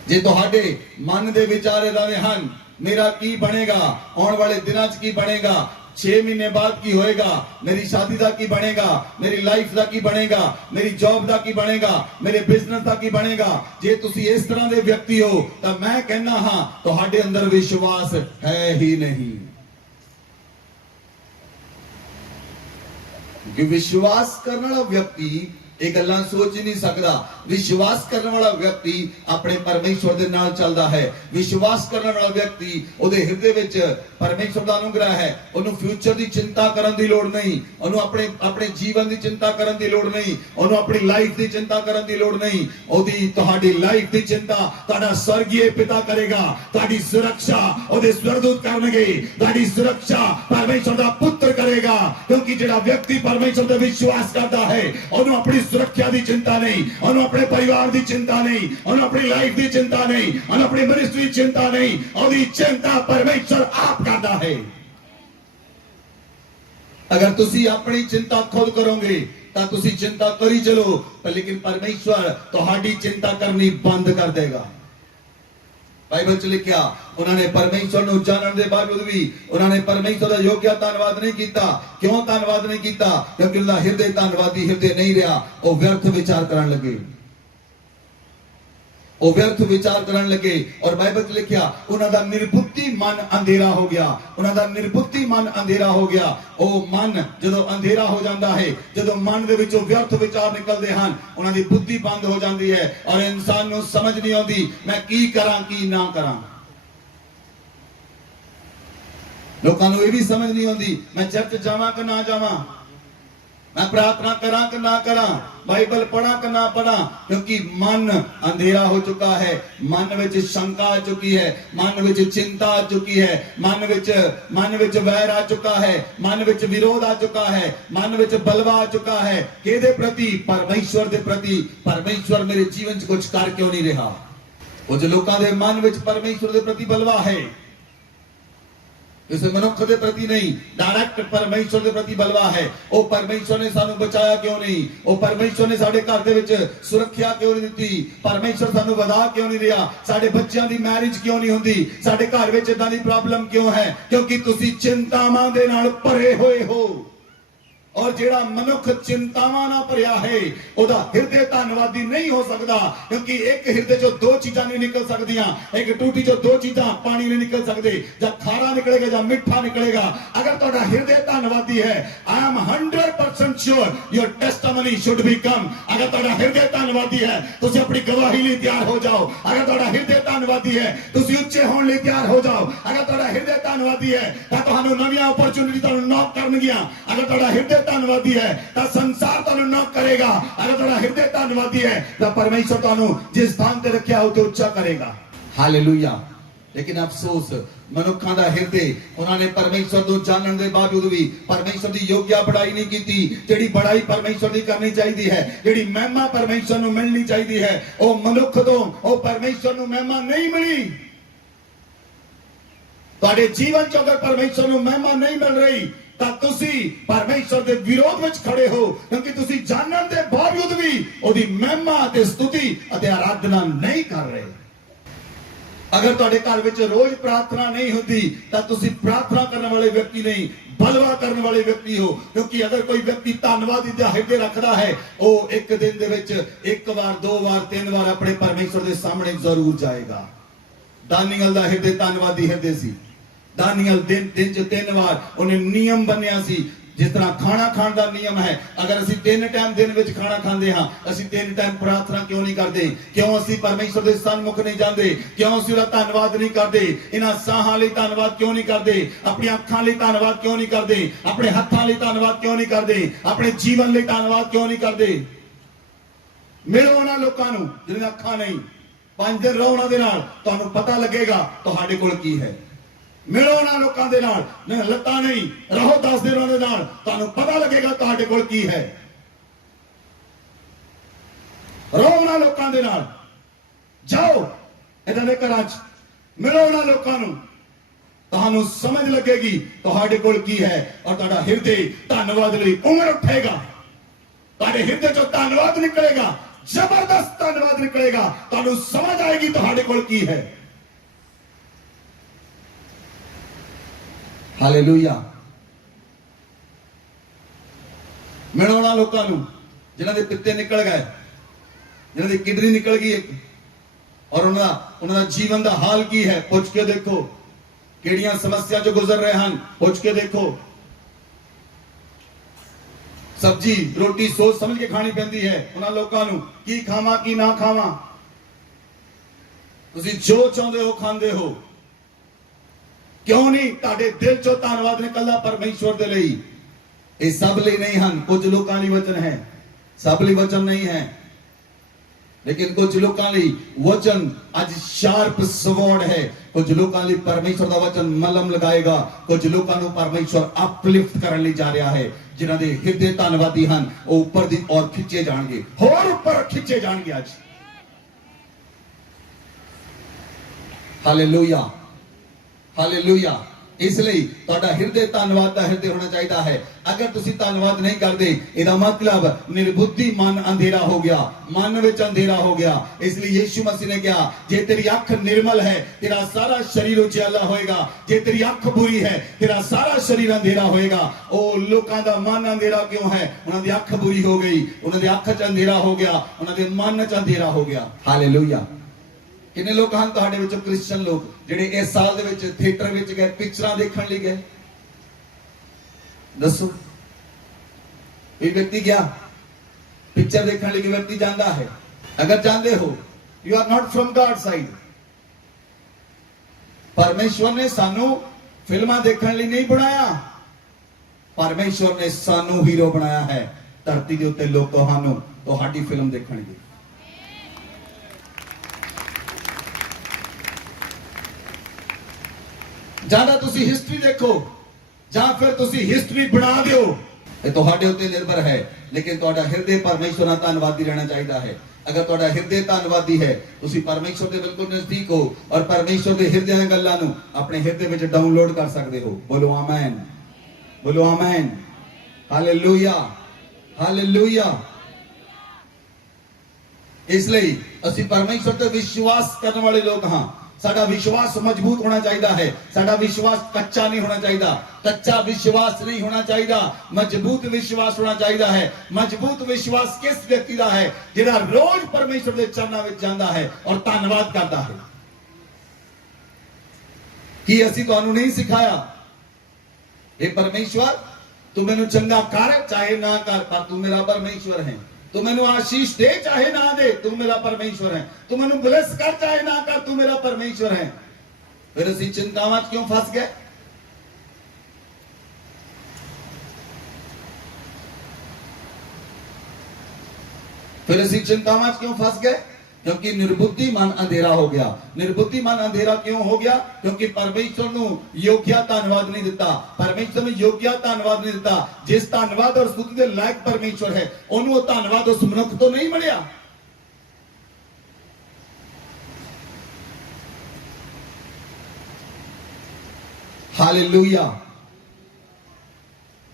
जे तुहाडे मन दे विचार इदां दे हन, मेरा की बनेगा, आने वाले दिनां च की बनेगा, 6 महीने बाद की होएगा, मेरी शादी का की बनेगा, मेरी लाइफ का की बनेगा, मेरी जॉब का की बनेगा, मेरे बिजनेस का की बनेगा। जे तुसी इस तरह के व्यक्ति हो तो मैं कहना हां तुहाडे अंदर विश्वास है ही नहीं। क्योंकि विश्वास करने वाला व्यक्ति ਇਹ ਗੱਲਾਂ सोच ही नहीं सकता। विश्वास करने वाला व्यक्ति अपने परमेश्वर दे नाल चलदा है। विश्वास करने वाला व्यक्ति ਉਹਦੇ ਹਿਰਦੇ ਵਿੱਚ परमेश्वर ਦਾ अनुग्रह है। ਉਹਨੂੰ फ्यूचर ਦੀ चिंता ਕਰਨ ਦੀ ਲੋੜ ਨਹੀਂ, ਉਹਨੂੰ ਆਪਣੇ ਜੀਵਨ ਦੀ चिंता ਕਰਨ ਦੀ ਲੋੜ ਨਹੀਂ, ਉਹਨੂੰ ਆਪਣੀ ਲਾਈਫ ਦੀ चिंता ਕਰਨ ਦੀ ਲੋੜ ਨਹੀਂ। ਉਹਦੀ ਤੁਹਾਡੀ ਲਾਈਫ ਦੀ चिंता ਤੁਹਾਡਾ स्वर्गीय पिता करेगा। ਤੁਹਾਡੀ सुरक्षा ਉਹਦੇ स्वर्गदूत ਕਰਨਗੇ। ਤੁਹਾਡੀ सुरक्षा परमेश्वर ਦਾ पुत्र करेगा। क्योंकि ਜਿਹੜਾ व्यक्ति परमेश्वर ਤੇ विश्वास करता है ਉਹਨੂੰ ਆਪਣੀ सुरक्षा की चिंता नहीं, उन्होंने अपने परिवार की चिंता नहीं, उन्होंने अपनी लाइफ की चिंता नहीं, उन्होंने अपनी मिनिस्ट्री की चिंता नहीं, और चिंता परमेश्वर आप करता है। अगर तुसी अपनी चिंता खुद करोगे तो तुसी चिंता करी चलो, पर लेकिन परमेश्वर तुम्हारी चिंता करनी बंद कर देगा। बाइबल च लिखा उन्होंने परमेश्वर को जानने के बावजूद भी उन्होंने परमेश्वर का योग्य धन्यवाद नहीं किया। क्यों धन्यवाद नहीं किया? क्योंकि उनका हृदय धन्यवादी हृदय नहीं रहा। वो व्यर्थ विचार करने लगे, वो व्यर्थ विचार करने लगे। और बाइबल च लिखा उन्होंने निर्बुद्धि मन अंधेरा हो गया। उन्होंने निर्बुद्धि मन अंधेरा हो गया। वो मन जो अंधेरा हो जाता है, जो मन के विचों व्यर्थ विचार निकलते हैं, उन्होंने बुद्धि बंद हो जाती है और इंसान को समझ नहीं आती मैं की करा की ना करा। लोगों को यह भी समझ नहीं आती मैं चर्च जावा कि ना जावा, मैं प्रार्थना करा कि ना करा, बाइबल पढ़ा कि ना पढ़ा। क्योंकि मन अंधेरा हो चुका है, मन विच शंका आ चुकी है, मन विच चिंता आ चुकी है, मन विच वैर आ चुका है, मन विच विरोध आ चुका है, मन विच बलवा आ चुका है। किहदे प्रति? परमेश्वर दे प्रति। परमेश्वर मेरे जीवन च कुछ कर क्यों नहीं रहा? कुछ लोगों के मन विच परमेश्वर दे प्रति बलवा है, इस मनुष्य के प्रति नहीं, डायरेक्ट परमेश्वर के प्रति बलवा है। वो परमेश्वर ने सानू बचाया क्यों नहीं? वो परमेश्वर ने साडे घर दे विच सुरक्षा क्यों नहीं दी? परमेश्वर सानू वधा क्यों नहीं रहा? साडे बच्चों की मैरिज क्यों नहीं होंदी? साडे घर विच इदां दी प्रॉब्लम क्यों है? क्योंकि तुसी चिंतावां दे नाल भरे होए हो। और जेड़ा मनुख चिंतावां ना भरिया है ओदा हृदय धन्यवादी नहीं हो सकता। क्योंकि एक हृदय चो दो चीजां नहीं निकल सकदियां, एक टूटी चो दो चीजां पानी नहीं निकल सकते, या खारा निकलेगा या मिठा निकलेगा। अगर तुहाडा हृदय धन्यवादी है, I am 100% sure your testimony should be come. अगर तुहाडा हृदय धन्यवादी है तुसी अपनी गवाही लई तैयार हो जाओ। अगर तुहाडा हृदय धन्यवादी है तुसी उच्चे होण लई तैयार हो जाओ। अगर तुहाडा हृदय धन्यवादी है तां तुहानू नवीं अपॉर्चुनिटी तुहानू नॉक करनगियां। अगर तुहाडा हृदय धन्यवादी है तो संसार तुहानू नॉक करेगा। अगर तुहाडा हृदय धन्यवादी है तो परमेश्वर तुहानू जिस स्थान ते रखिया उते उच्चा करेगा। हालेलुया। लेकिन अफसोस मनुखा का हृदय उन्होंने परमेश्वर को जानने के बावजूद भी परमेश्वर की योग्य बढ़ाई नहीं की। जिहड़ी बढ़ाई परमेश्वर की करनी चाहिए है, जिहड़ी महिमा परमेश्वर को मिलनी चाहिए है, वो मनुख तो वो परमेश्वर को महिमा नहीं मिली। तुहाडे जीवन च अगर परमेश्वर को महिमा नहीं मिल रही तो तुसी परमेश्वर के विरोध में खड़े हो। क्योंकि तुसी जानने के बावजूद भी उसकी महिमा ते स्तुति अते आराधना नहीं कर रहे। अगर तुहाडे घर विच रोज प्रार्थना नहीं होती तो तुसी प्रार्थना करने वाले व्यक्ति नहीं, बलवा करने वाले व्यक्ति हो। क्योंकि अगर कोई व्यक्ति धन्यवादी दा हृदय रखता है वो एक दिन दे विच एक बार, दो बार, तीन बार अपने परमेश्वर के सामने जरूर जाएगा। दानियल दा हृदय धन्यवादी हृदय सी। दानियल दिन च 3 बार उन्हें नियम बनिया सी। जिस तरह खाना खाने का नियम है, अगर असी 3 टाइम दिन में खाना खाते हाँ, असी 3 टाइम प्रार्थना क्यों नहीं करते? क्यों असी परमेश्वर के सन्मुख नहीं जाते? क्यों असी उसका धन्यवाद नहीं करते? इन्हां साहां लई धन्यवाद क्यों नहीं करते? अपनी अखां लई धन्यवाद क्यों नहीं करते? अपने हत्थां लई धन्यवाद क्यों नहीं करते? अपने जीवन लई धन्यवाद क्यों नहीं करते? मिलो उन्हां लोकां नूं जिन्हां अखां नहीं, 5 दिन रहो उन्हां दे नाल, तुहानूं पता लगेगा तुहाडे कोल की है। मिलो ना लोगों के नाल, लत्ता नहीं रहो 10 दिन उन्हां दे नाल, तुहानूं पता लगेगा तुहाडे कोल की है। रहो ना लोगों के नाल, जाओ इन्हां दे घरां च मिलो ना लोगों नूं, ਤੁਹਾਨੂੰ ਸਮਝ ਲੱਗੇਗੀ ਤੁਹਾਡੇ ਕੋਲ ਕੀ ਹੈ ਔਰ ਤੁਹਾਡਾ ਹਿਰਦੇ ਧੰਨਵਾਦ ਲਈ ਉਮਰ ਉੱਠੇਗਾ। ਤੁਹਾਡੇ ਹਿਰਦੇ ਚੋਂ ਧੰਨਵਾਦ ਨਿਕਲੇਗਾ, ਜ਼ਬਰਦਸਤ ਧੰਨਵਾਦ ਨਿਕਲੇਗਾ। ਤੁਹਾਨੂੰ ਸਮਝ ਆਏਗੀ ਤੁਹਾਡੇ ਕੋਲ ਕੀ ਹੈ। ਹਾਲੇਲੂਇਆ। ਮਿਲਾਉਣਾ ਲੋਕਾਂ ਨੂੰ ਜਿਨ੍ਹਾਂ ਦੇ ਪਿੱਤੇ ਨਿਕਲ ਗਏ, ਜਿਨ੍ਹਾਂ ਦੀ ਕਿਡਨੀ ਨਿਕਲ ਗਈ ਇੱਕ, ਔਰ ਉਹਨਾਂ ਦਾ ਜੀਵਨ ਦਾ ਹਾਲ ਕੀ ਹੈ ਪੁੱਛ ਕੇ ਦੇਖੋ। ਕਿਹੜੀਆਂ ਸਮੱਸਿਆ ਚੋਂ ਗੁਜ਼ਰ ਰਹੇ ਹਨ ਪੁੱਛ ਕੇ ਦੇਖੋ। ਸਬਜੀ ਰੋਟੀ ਸੋਚ ਸਮਝ ਕੇ ਖਾਣੀ ਪੈਂਦੀ ਹੈ ਉਹਨਾਂ ਲੋਕਾਂ ਨੂੰ, ਕੀ ਖਾਵਾਂ ਕੀ ਨਾ ਖਾਵਾਂ। ਤੁਸੀਂ ਜੋ ਚਾਹੁੰਦੇ ਹੋ ਖਾਂਦੇ ਹੋ, ਕਿਉਂ ਨਹੀਂ? ਤੁਹਾਡੇ ਦਿਲ ਚੋਂ ਧੰਨਵਾਦ ਨਿਕਲਦਾ ਪਰਮੇਸ਼ਵਰ ਦੇ ਲਈ। ਇਹ ਸਭ ਲਈ ਨਹੀਂ ਹਨ, ਕੁਝ ਲੋਕਾਂ ਲਈ ਵਚਨ ਹੈ, ਸਭ ਲਈ ਵਚਨ ਨਹੀਂ ਹੈ। लेकिन कुछ लोगों ਲਈ वचन आज शार्प स्वॉर्ड है। कुछ लोगों ਲਈ परमेश्वर ਦਾ वचन मलम लगाएगा। कुछ लोगों ਨੂੰ परमेश्वर अपलिफ्ट ਕਰਨ ਲਈ ਜਾ ਰਿਹਾ ਹੈ। ਜਿਨ੍ਹਾਂ ਦੇ ਹਿਰਦੇ ਧੰਨਵਾਦੀ ਹਨ ਉਹ ਉੱਪਰ ਦੀ ਔਰ ਖਿੱਚੇ ਜਾਣਗੇ, ਹੋਰ ਉੱਪਰ ਖਿੱਚੇ ਜਾਣਗੇ ਅੱਜ। Hallelujah, hallelujah. ਇਸ ਲਈ ਤੁਹਾਡਾ ਹਿਰਦੇ ਧੰਨਵਾਦ ਦਾ ਹਿਰਦੇ ਹੋਣਾ ਚਾਹੀਦਾ ਹੈ। ਅਗਰ ਤੁਸੀਂ ਧੰਨਵਾਦ ਨਹੀਂ ਕਰਦੇ ਇਹਦਾ ਮਤਲਬ ਨਿਰਬੁੱਧੀ ਮਨ ਅੰਧੇਰਾ ਹੋ ਗਿਆ, ਮਨ ਵਿੱਚ ਅੰਧੇਰਾ ਹੋ ਗਿਆ। ਇਸ ਲਈ ਯੀਸ਼ੂ ਮਸੀਹ ਨੇ ਕਿਹਾ ਜੇ ਤੇਰੀ ਅੱਖ ਨਿਰਮਲ ਹੈ ਤੇਰਾ ਸਾਰਾ ਸਰੀਰ ਉਜਿਆਲਾ ਹੋਏਗਾ, ਜੇ ਤੇਰੀ ਅੱਖ ਬੁਰੀ ਹੈ ਤੇਰਾ ਸਾਰਾ ਸਰੀਰ ਅੰਧੇਰਾ ਹੋਏਗਾ। ਉਹ ਲੋਕਾਂ ਦਾ ਮਨ ਅੰਧੇਰਾ ਕਿਉਂ ਹੈ? ਉਹਨਾਂ ਦੀ ਅੱਖ ਬੁਰੀ ਹੋ ਗਈ, ਉਹਨਾਂ ਦੀ ਅੱਖ 'ਚ ਅੰਧੇਰਾ ਹੋ ਗਿਆ, ਉਹਨਾਂ ਦੇ ਮਨ 'ਚ ਅੰਧੇਰਾ ਹੋ ਗਿਆ। ਹਾਲੇਲੂਇਆ। ਕਿੰਨੇ ਲੋਕ ਹਨ ਤੁਹਾਡੇ ਵਿੱਚੋਂ ਕ੍ਰਿਸਚੀਅਨ ਲੋਕ ਜਿਹੜੇ ਇਸ ਸਾਲ ਦੇ ਵਿੱਚ ਥੀਏਟਰ ਵਿੱਚ ਗਏ, ਪਿਕਚਰਾਂ ਦੇਖਣ ਲਈ ਗਏ? ਦੱਸੋ। ਇਹ ਵਿਅਕਤੀ ਗਿਆ ਪਿਕਚਰ ਦੇਖਣ ਲਈ, ਵਿਅਕਤੀ ਜਾਂਦਾ ਹੈ। ਅਗਰ ਜਾਂਦੇ ਹੋ you are not from God side. ਪਰਮੇਸ਼ਵਰ ਨੇ ਸਾਨੂੰ ਫਿਲਮਾਂ ਦੇਖਣ ਲਈ ਨਹੀਂ ਬਣਾਇਆ, ਪਰਮੇਸ਼ਵਰ ਨੇ ਸਾਨੂੰ ਹੀਰੋ ਬਣਾਇਆ ਹੈ। ਧਰਤੀ ਦੇ ਉੱਤੇ ਲੋਕ ਤੁਹਾਨੂੰ ਤੁਹਾਡੀ ਫਿਲਮ ਦੇਖਣਗੇ। ज्यादा तुसी हिस्ट्री देखो ਜਾਂ ਫਿਰ ਤੁਸੀਂ ਹਿਸਟਰੀ ਬਣਾ ਦਿਓ, ਇਹ ਤੁਹਾਡੇ ਉੱਤੇ ਨਿਰਭਰ ਹੈ। ਲੇਕਿਨ ਤੁਹਾਡਾ ਹਿਰਦੇ ਪਰਮੇਸ਼ਵਰ ਨਾਲ ਧੰਨਵਾਦੀ ਰਹਿਣਾ ਚਾਹੀਦਾ ਹੈ। ਅਗਰ ਤੁਹਾਡਾ ਹਿਰਦੇ ਧੰਨਵਾਦੀ ਹੈ ਤੁਸੀਂ ਪਰਮੇਸ਼ਵਰ ਦੇ ਬਿਲਕੁਲ ਨਜ਼ਦੀਕ ਹੋ ਔਰ ਪਰਮੇਸ਼ਵਰ ਦੇ ਹਿਰਦੇ ਦੀਆਂ ਗੱਲਾਂ ਨੂੰ ਆਪਣੇ ਹਿਰਦੇ ਵਿੱਚ ਡਾਊਨਲੋਡ ਕਰ ਸਕਦੇ ਹੋ। ਬੋਲੋ ਆਮੇਨ, ਬੋਲੋ ਆਮੇਨ, ਹਾਲੇਲੂਇਆ, ਹਾਲੇਲੂਇਆ। ਇਸ ਲਈ ਅਸੀਂ ਪਰਮੇਸ਼ਵਰ ਤੇ ਵਿਸ਼ਵਾਸ ਕਰਨ ਵਾਲੇ ਲੋਕ ਹਾਂ। ਸਾਡਾ ਵਿਸ਼ਵਾਸ ਮਜ਼ਬੂਤ ਹੋਣਾ ਚਾਹੀਦਾ ਹੈ। ਸਾਡਾ ਵਿਸ਼ਵਾਸ ਕੱਚਾ ਨਹੀਂ ਹੋਣਾ ਚਾਹੀਦਾ। ਕੱਚਾ ਵਿਸ਼ਵਾਸ ਨਹੀਂ ਹੋਣਾ ਚਾਹੀਦਾ, ਮਜ਼ਬੂਤ ਵਿਸ਼ਵਾਸ ਹੋਣਾ ਚਾਹੀਦਾ ਹੈ। ਮਜ਼ਬੂਤ ਵਿਸ਼ਵਾਸ ਕਿਸ ਵਿਅਕਤੀ ਦਾ ਹੈ? ਜਿਹੜਾ ਰੋਜ਼ ਪਰਮੇਸ਼ਵਰ ਦੇ ਚਰਨਾਂ ਵਿੱਚ ਜਾਂਦਾ ਹੈ ਔਰ ਧੰਨਵਾਦ ਕਰਦਾ ਹੈ। ਕੀ ਅਸੀਂ ਤੁਹਾਨੂੰ ਨਹੀਂ ਸਿਖਾਇਆ ਇਹ ਪਰਮੇਸ਼ਵਰ ਤੂੰ ਮੈਨੂੰ ਚੰਗਾ ਕਰ ਚਾਹੇ ਨਾ ਕਰ, ਪਰ ਤੂੰ ਮੇਰਾ ਪਰਮੇਸ਼ਵਰ ਹੈ। तू मैनू आशीष दे चाहे ना दे, तू मेरा परमेश्वर है। तू मैनू ब्लेस कर चाहे ना कर, तू मेरा परमेश्वर है। फिर असी चिंतावां क्यों फंस गए? फिर असी चिंतावां क्यों फंस गए? क्योंकि निर्बुद्धि मन अंधेरा हो गया। निर्बुद्धि मन अंधेरा क्यों हो गया? क्योंकि परमेश्वर ਨੂੰ ਯੋਗਿਆ ਧੰਨਵਾਦ ਨਹੀਂ ਦਿੱਤਾ। ਪਰਮੇਸ਼ਰ ਨੂੰ ਯੋਗਿਆ ਧੰਨਵਾਦ ਨਹੀਂ ਦਿੱਤਾ। ਜਿਸ ਧੰਨਵਾਦ ਔਰ ਸਤੁਤੀ ਦੇ ਲਾਇਕ ਪਰਮੇਸ਼ਰ ਹੈ ਉਹਨੂੰ ਉਹ ਧੰਨਵਾਦ ਉਸ ਮਨੁੱਖ ਤੋਂ ਨਹੀਂ ਮਿਲਿਆ। हालेलुया।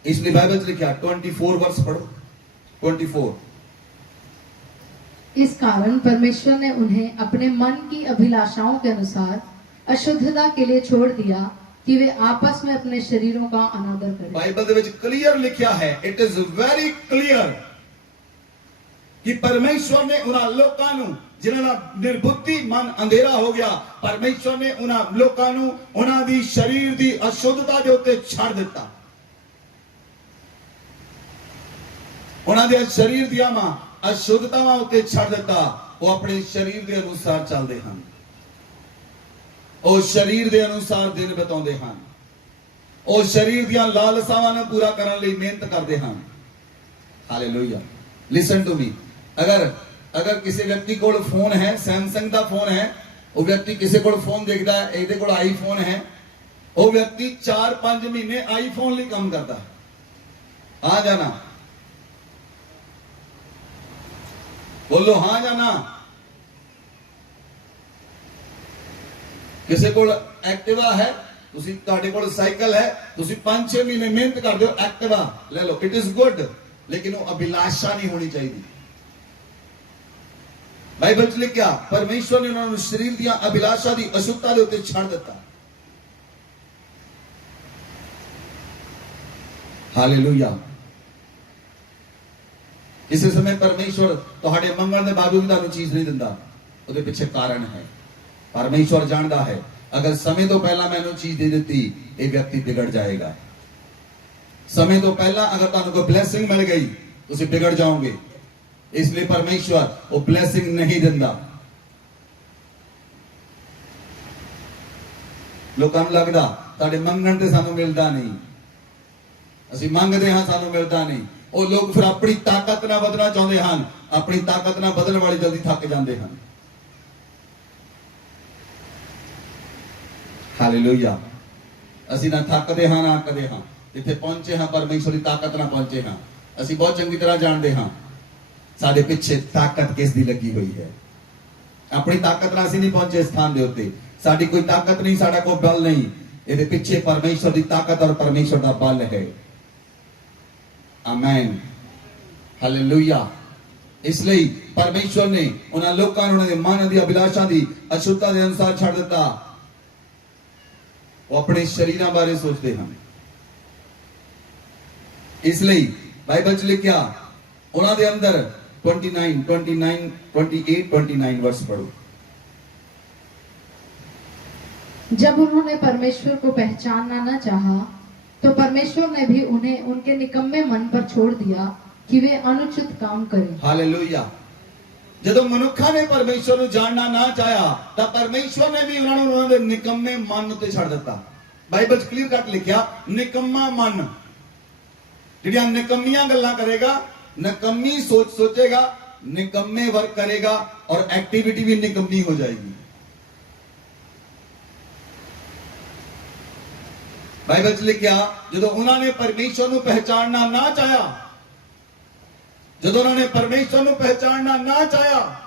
इसलिए बाइबल में लिखा 24 वर्ष पढ़ो, 24। इस कारण परमेश्वर ने उन्हें अपने मन की अभिलाषाओं के अनुसार अशुद्धता के लिए छोड़ दिया कि वे आपस में अपने शरीरों का अनादर करें। बाइबल दे विच क्लियर लिखा है, इट इज वेरी क्लियर कि परमेश्वर ने उन्हां लोकां नूं जिन्हां दा निर्बुद्धि मन अंधेरा हो गया, परमेश्वर ने उन्हां लोकां नूं उन्हां दी शरीर दी अशुद्धता दे उत्ते छड़ दिता। उन्हां दे शरीर दियां अशुद्धतावां उत्ते छड़ दिता। वो अपने शरीर के अनुसार चलते हैं, वो शरीर के अनुसार दिन बिताते हैं, वो शरीर दियां लालसावां नूं पूरा करने लई मेहनत करते हैं। हालेलुया। Listen to me. अगर किसी व्यक्ति को फोन है, सैमसंग का फोन है, वो व्यक्ति किसी को फोन देखता है, ਇਹਦੇ ਕੋਲ आईफोन है, वो व्यक्ति 4-5 महीने आईफोन ਲਈ काम करता है। आ जाना, बोलो हाँ जाना। किसी को एक्टिवा है, ਤੁਸੀਂ ਤੁਹਾਡੇ ਕੋਲ ਸਾਈਕਲ ਹੈ, ਤੁਸੀਂ 5-6 ਮਹੀਨੇ ਮਿਹਨਤ ਕਰਦੇ ਹੋ, ਐਕਟਿਵਾ ਲੈ ਲਓ, ਇਟ ਇਜ਼ ਗੁੱਡ, ਲੇਕਿਨ ਉਹ ਅਭਿਲਾਸ਼ਾ ਨਹੀਂ ਹੋਣੀ ਚਾਹੀਦੀ। ਬਾਈਬਲ 'ਚ ਲਿਖਿਆ ਪਰਮੇਸ਼ਵਰ ਨੇ ਉਹਨਾਂ ਨੂੰ ਸਰੀਰ ਦੀਆਂ ਅਭਿਲਾਸ਼ਾ ਦੀ ਅਸ਼ੁੱਧਤਾ ਦੇ ਉੱਤੇ ਛੱਡ ਦਿੱਤਾ। ਹਾਲੇਲੂਇਆ। ਕਿਸੇ ਸਮੇਂ ਪਰਮੇਸ਼ਵਰ ਤੁਹਾਡੇ ਮੰਗਣ ਦੇ ਬਾਵਜੂਦ ਵੀ ਤੁਹਾਨੂੰ ਚੀਜ਼ ਨਹੀਂ ਦਿੰਦਾ, ਉਹਦੇ ਪਿੱਛੇ ਕਾਰਨ ਹੈ। ਪਰਮੇਸ਼ਵਰ ਜਾਣਦਾ ਹੈ ਅਗਰ ਸਮੇਂ ਤੋਂ ਪਹਿਲਾਂ ਮੈਨੂੰ ਚੀਜ਼ ਦੇ ਦਿੱਤੀ ਇਹ ਵਿਅਕਤੀ ਵਿਗੜ ਜਾਏਗਾ। ਸਮੇਂ ਤੋਂ ਪਹਿਲਾਂ ਅਗਰ ਤੁਹਾਨੂੰ ਕੋਈ ਬਲੇਸਿੰਗ ਮਿਲ ਗਈ ਤੁਸੀਂ ਵਿਗੜ ਜਾਓਗੇ, ਇਸ ਲਈ ਪਰਮੇਸ਼ਵਰ ਉਹ ਬਲੇਸਿੰਗ ਨਹੀਂ ਦਿੰਦਾ। ਲੋਕਾਂ ਨੂੰ ਲੱਗਦਾ ਤੁਹਾਡੇ ਮੰਗਣ ਤੇ ਸਾਨੂੰ ਮਿਲਦਾ ਨਹੀਂ, ਅਸੀਂ ਮੰਗਦੇ ਹਾਂ ਸਾਨੂੰ ਮਿਲਦਾ ਨਹੀਂ। ਉਹ ਲੋਕ ਫਿਰ ਆਪਣੀ ਤਾਕਤ ਨਾਲ ਵਧਣਾ ਚਾਹੁੰਦੇ ਹਨ, ਆਪਣੀ ਤਾਕਤ ਨਾਲ ਵਧਣ ਵਾਲੇ ਜਲਦੀ ਥੱਕ ਜਾਂਦੇ ਹਨ। ਹਾਲੇਲੂਇਆ। ਅਸੀਂ ਨਾ ਥੱਕਦੇ ਹਾਂ ਨਾ ਅੱਕਦੇ ਹਾਂ, ਜਿੱਥੇ ਪਹੁੰਚੇ ਹਾਂ ਪਰਮੇਸ਼ਵਰ ਦੀ ਤਾਕਤ ਨਾਲ ਪਹੁੰਚੇ ਹਾਂ। ਅਸੀਂ ਬਹੁਤ ਚੰਗੀ ਤਰ੍ਹਾਂ ਜਾਣਦੇ ਹਾਂ ਸਾਡੇ ਪਿੱਛੇ ਤਾਕਤ ਕਿਸ ਦੀ ਲੱਗੀ ਹੋਈ ਹੈ। ਆਪਣੀ ਤਾਕਤ ਨਾਲ ਅਸੀਂ ਨਹੀਂ ਪਹੁੰਚੇ ਸਥਾਨ ਦੇ ਉੱਤੇ, ਸਾਡੀ ਕੋਈ ਤਾਕਤ ਨਹੀਂ, ਸਾਡਾ ਕੋਈ ਬਲ ਨਹੀਂ, ਇਹਦੇ ਪਿੱਛੇ ਪਰਮੇਸ਼ਵਰ ਦੀ ਤਾਕਤ ਔਰ ਪਰਮੇਸ਼ਵਰ ਦਾ ਬਲ ਹੈ। Amen, hallelujah. ਇਸ ਲਈ ਪਰਮੇਸ਼ਵਰ ਨੇ ਉਹਨਾਂ ਲੋਕਾਂ ਨੂੰ ਉਹਨਾਂ ਦੇ ਮਨ ਦੀ ਅਭਿਲਾਸ਼ਾ ਦੀ ਅਸ਼ੁੱਧਤਾ ਦੇ ਅਨੁਸਾਰ ਛੱਡ ਦਿੱਤਾ। ਉਹ ਆਪਣੇ ਸ਼ਰੀਰਾਂ ਬਾਰੇ ਸੋਚਦੇ ਹਨ। ਇਸ ਲਈ ਬਾਈਬਲ 'ਚ ਲਿਖਿਆ ਉਹਨਾਂ ਦੇ ਅੰਦਰ 28-29 वर्ष पढ़ो। जब उन्होंने परमेश्वर को पहचानना न चाहा तो परमेश्वर ने भी उन्हें उनके निकम्मे मन पर छोड़ दिया कि वे अनुचित काम करें। हालेलुया। ਜਦੋਂ ਮਨੁੱਖਾਂ ਨੇ ਪਰਮੇਸ਼ਵਰ ਨੂੰ ਜਾਣਨਾ ਨਾ ਚਾਹਿਆ ਤਾਂ ਪਰਮੇਸ਼ਵਰ ਨੇ ਵੀ ਉਹਨਾਂ ਨੂੰ ਉਹਨਾਂ ਦੇ ਨਿਕੰਮੇ ਮਨ ਉੱਤੇ ਛੱਡ ਦਿੱਤਾ। ਬਾਈਬਲ 'ਚ ਕਲੀਅਰ ਕੱਟ ਲਿਖਿਆ ਨਿਕੰਮਾ ਮਨ, ਜਿਹੜੀਆਂ ਨਿਕੰਮੀਆਂ ਗੱਲਾਂ ਕਰੇਗਾ, ਨਿਕੰਮੀ सोच सोचेगा, निकम्मे वर्क करेगा और एक्टिविटी भी निकम्मी हो जाएगी। बाइबल च लिखिया जो उन्होंने परमेश्वर को पहचानना ना चाहा, जो उन्होंने परमेश्वर को पहचानना ना चाहा,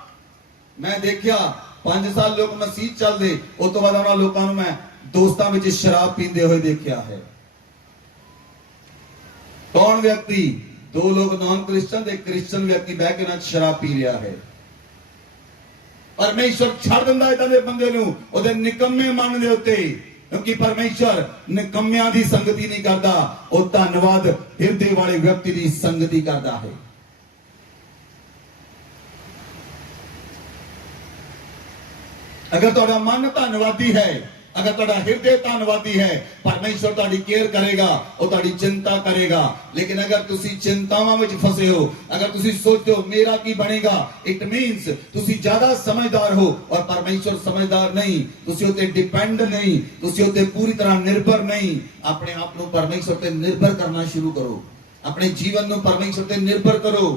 मैं देखिया 5 साल लोग मसीह चलते, उस तो बाद उन्होंने लोगों को मैं दोस्तों में शराब पींदे हुए देखा है। कौन व्यक्ति, 2 लोग नॉन क्रिश्चियन एक क्रिश्चियन व्यक्ति बह के ना शराब पी रहा है। परमेश्वर छड़ दिंदा इदां दे बंदे नूं ओदे निकम्मे मन दे उत्ते, क्योंकि परमेश्वर निकम्मियां दी संगति नहीं करदा, ओ धन्नवाद हिरदे वाले व्यक्ति दी संगति करदा है। अगर तुहाडा मन धन्नवादी है, अगर तुहाडा हिरदे धन्नवादी है, परमेश्वर तुहाडी केयर करेगा, वो तुहाडी चिंता करेगा। लेकिन अगर तुसी चिंतावां विच फसे हो, अगर तुसी सोचते हो मेरा की बनेगा, इट मीन्स तुसी ज्यादा समझदार हो और परमेश्वर समझदार नहीं, तुसी उते डिपेंड नहीं, तुसी उते पूरी तरह निर्भर नहीं। अपने आप को परमेश्वर पे निर्भर करना शुरू करो, अपने जीवन को परमेश्वर पे निर्भर करो।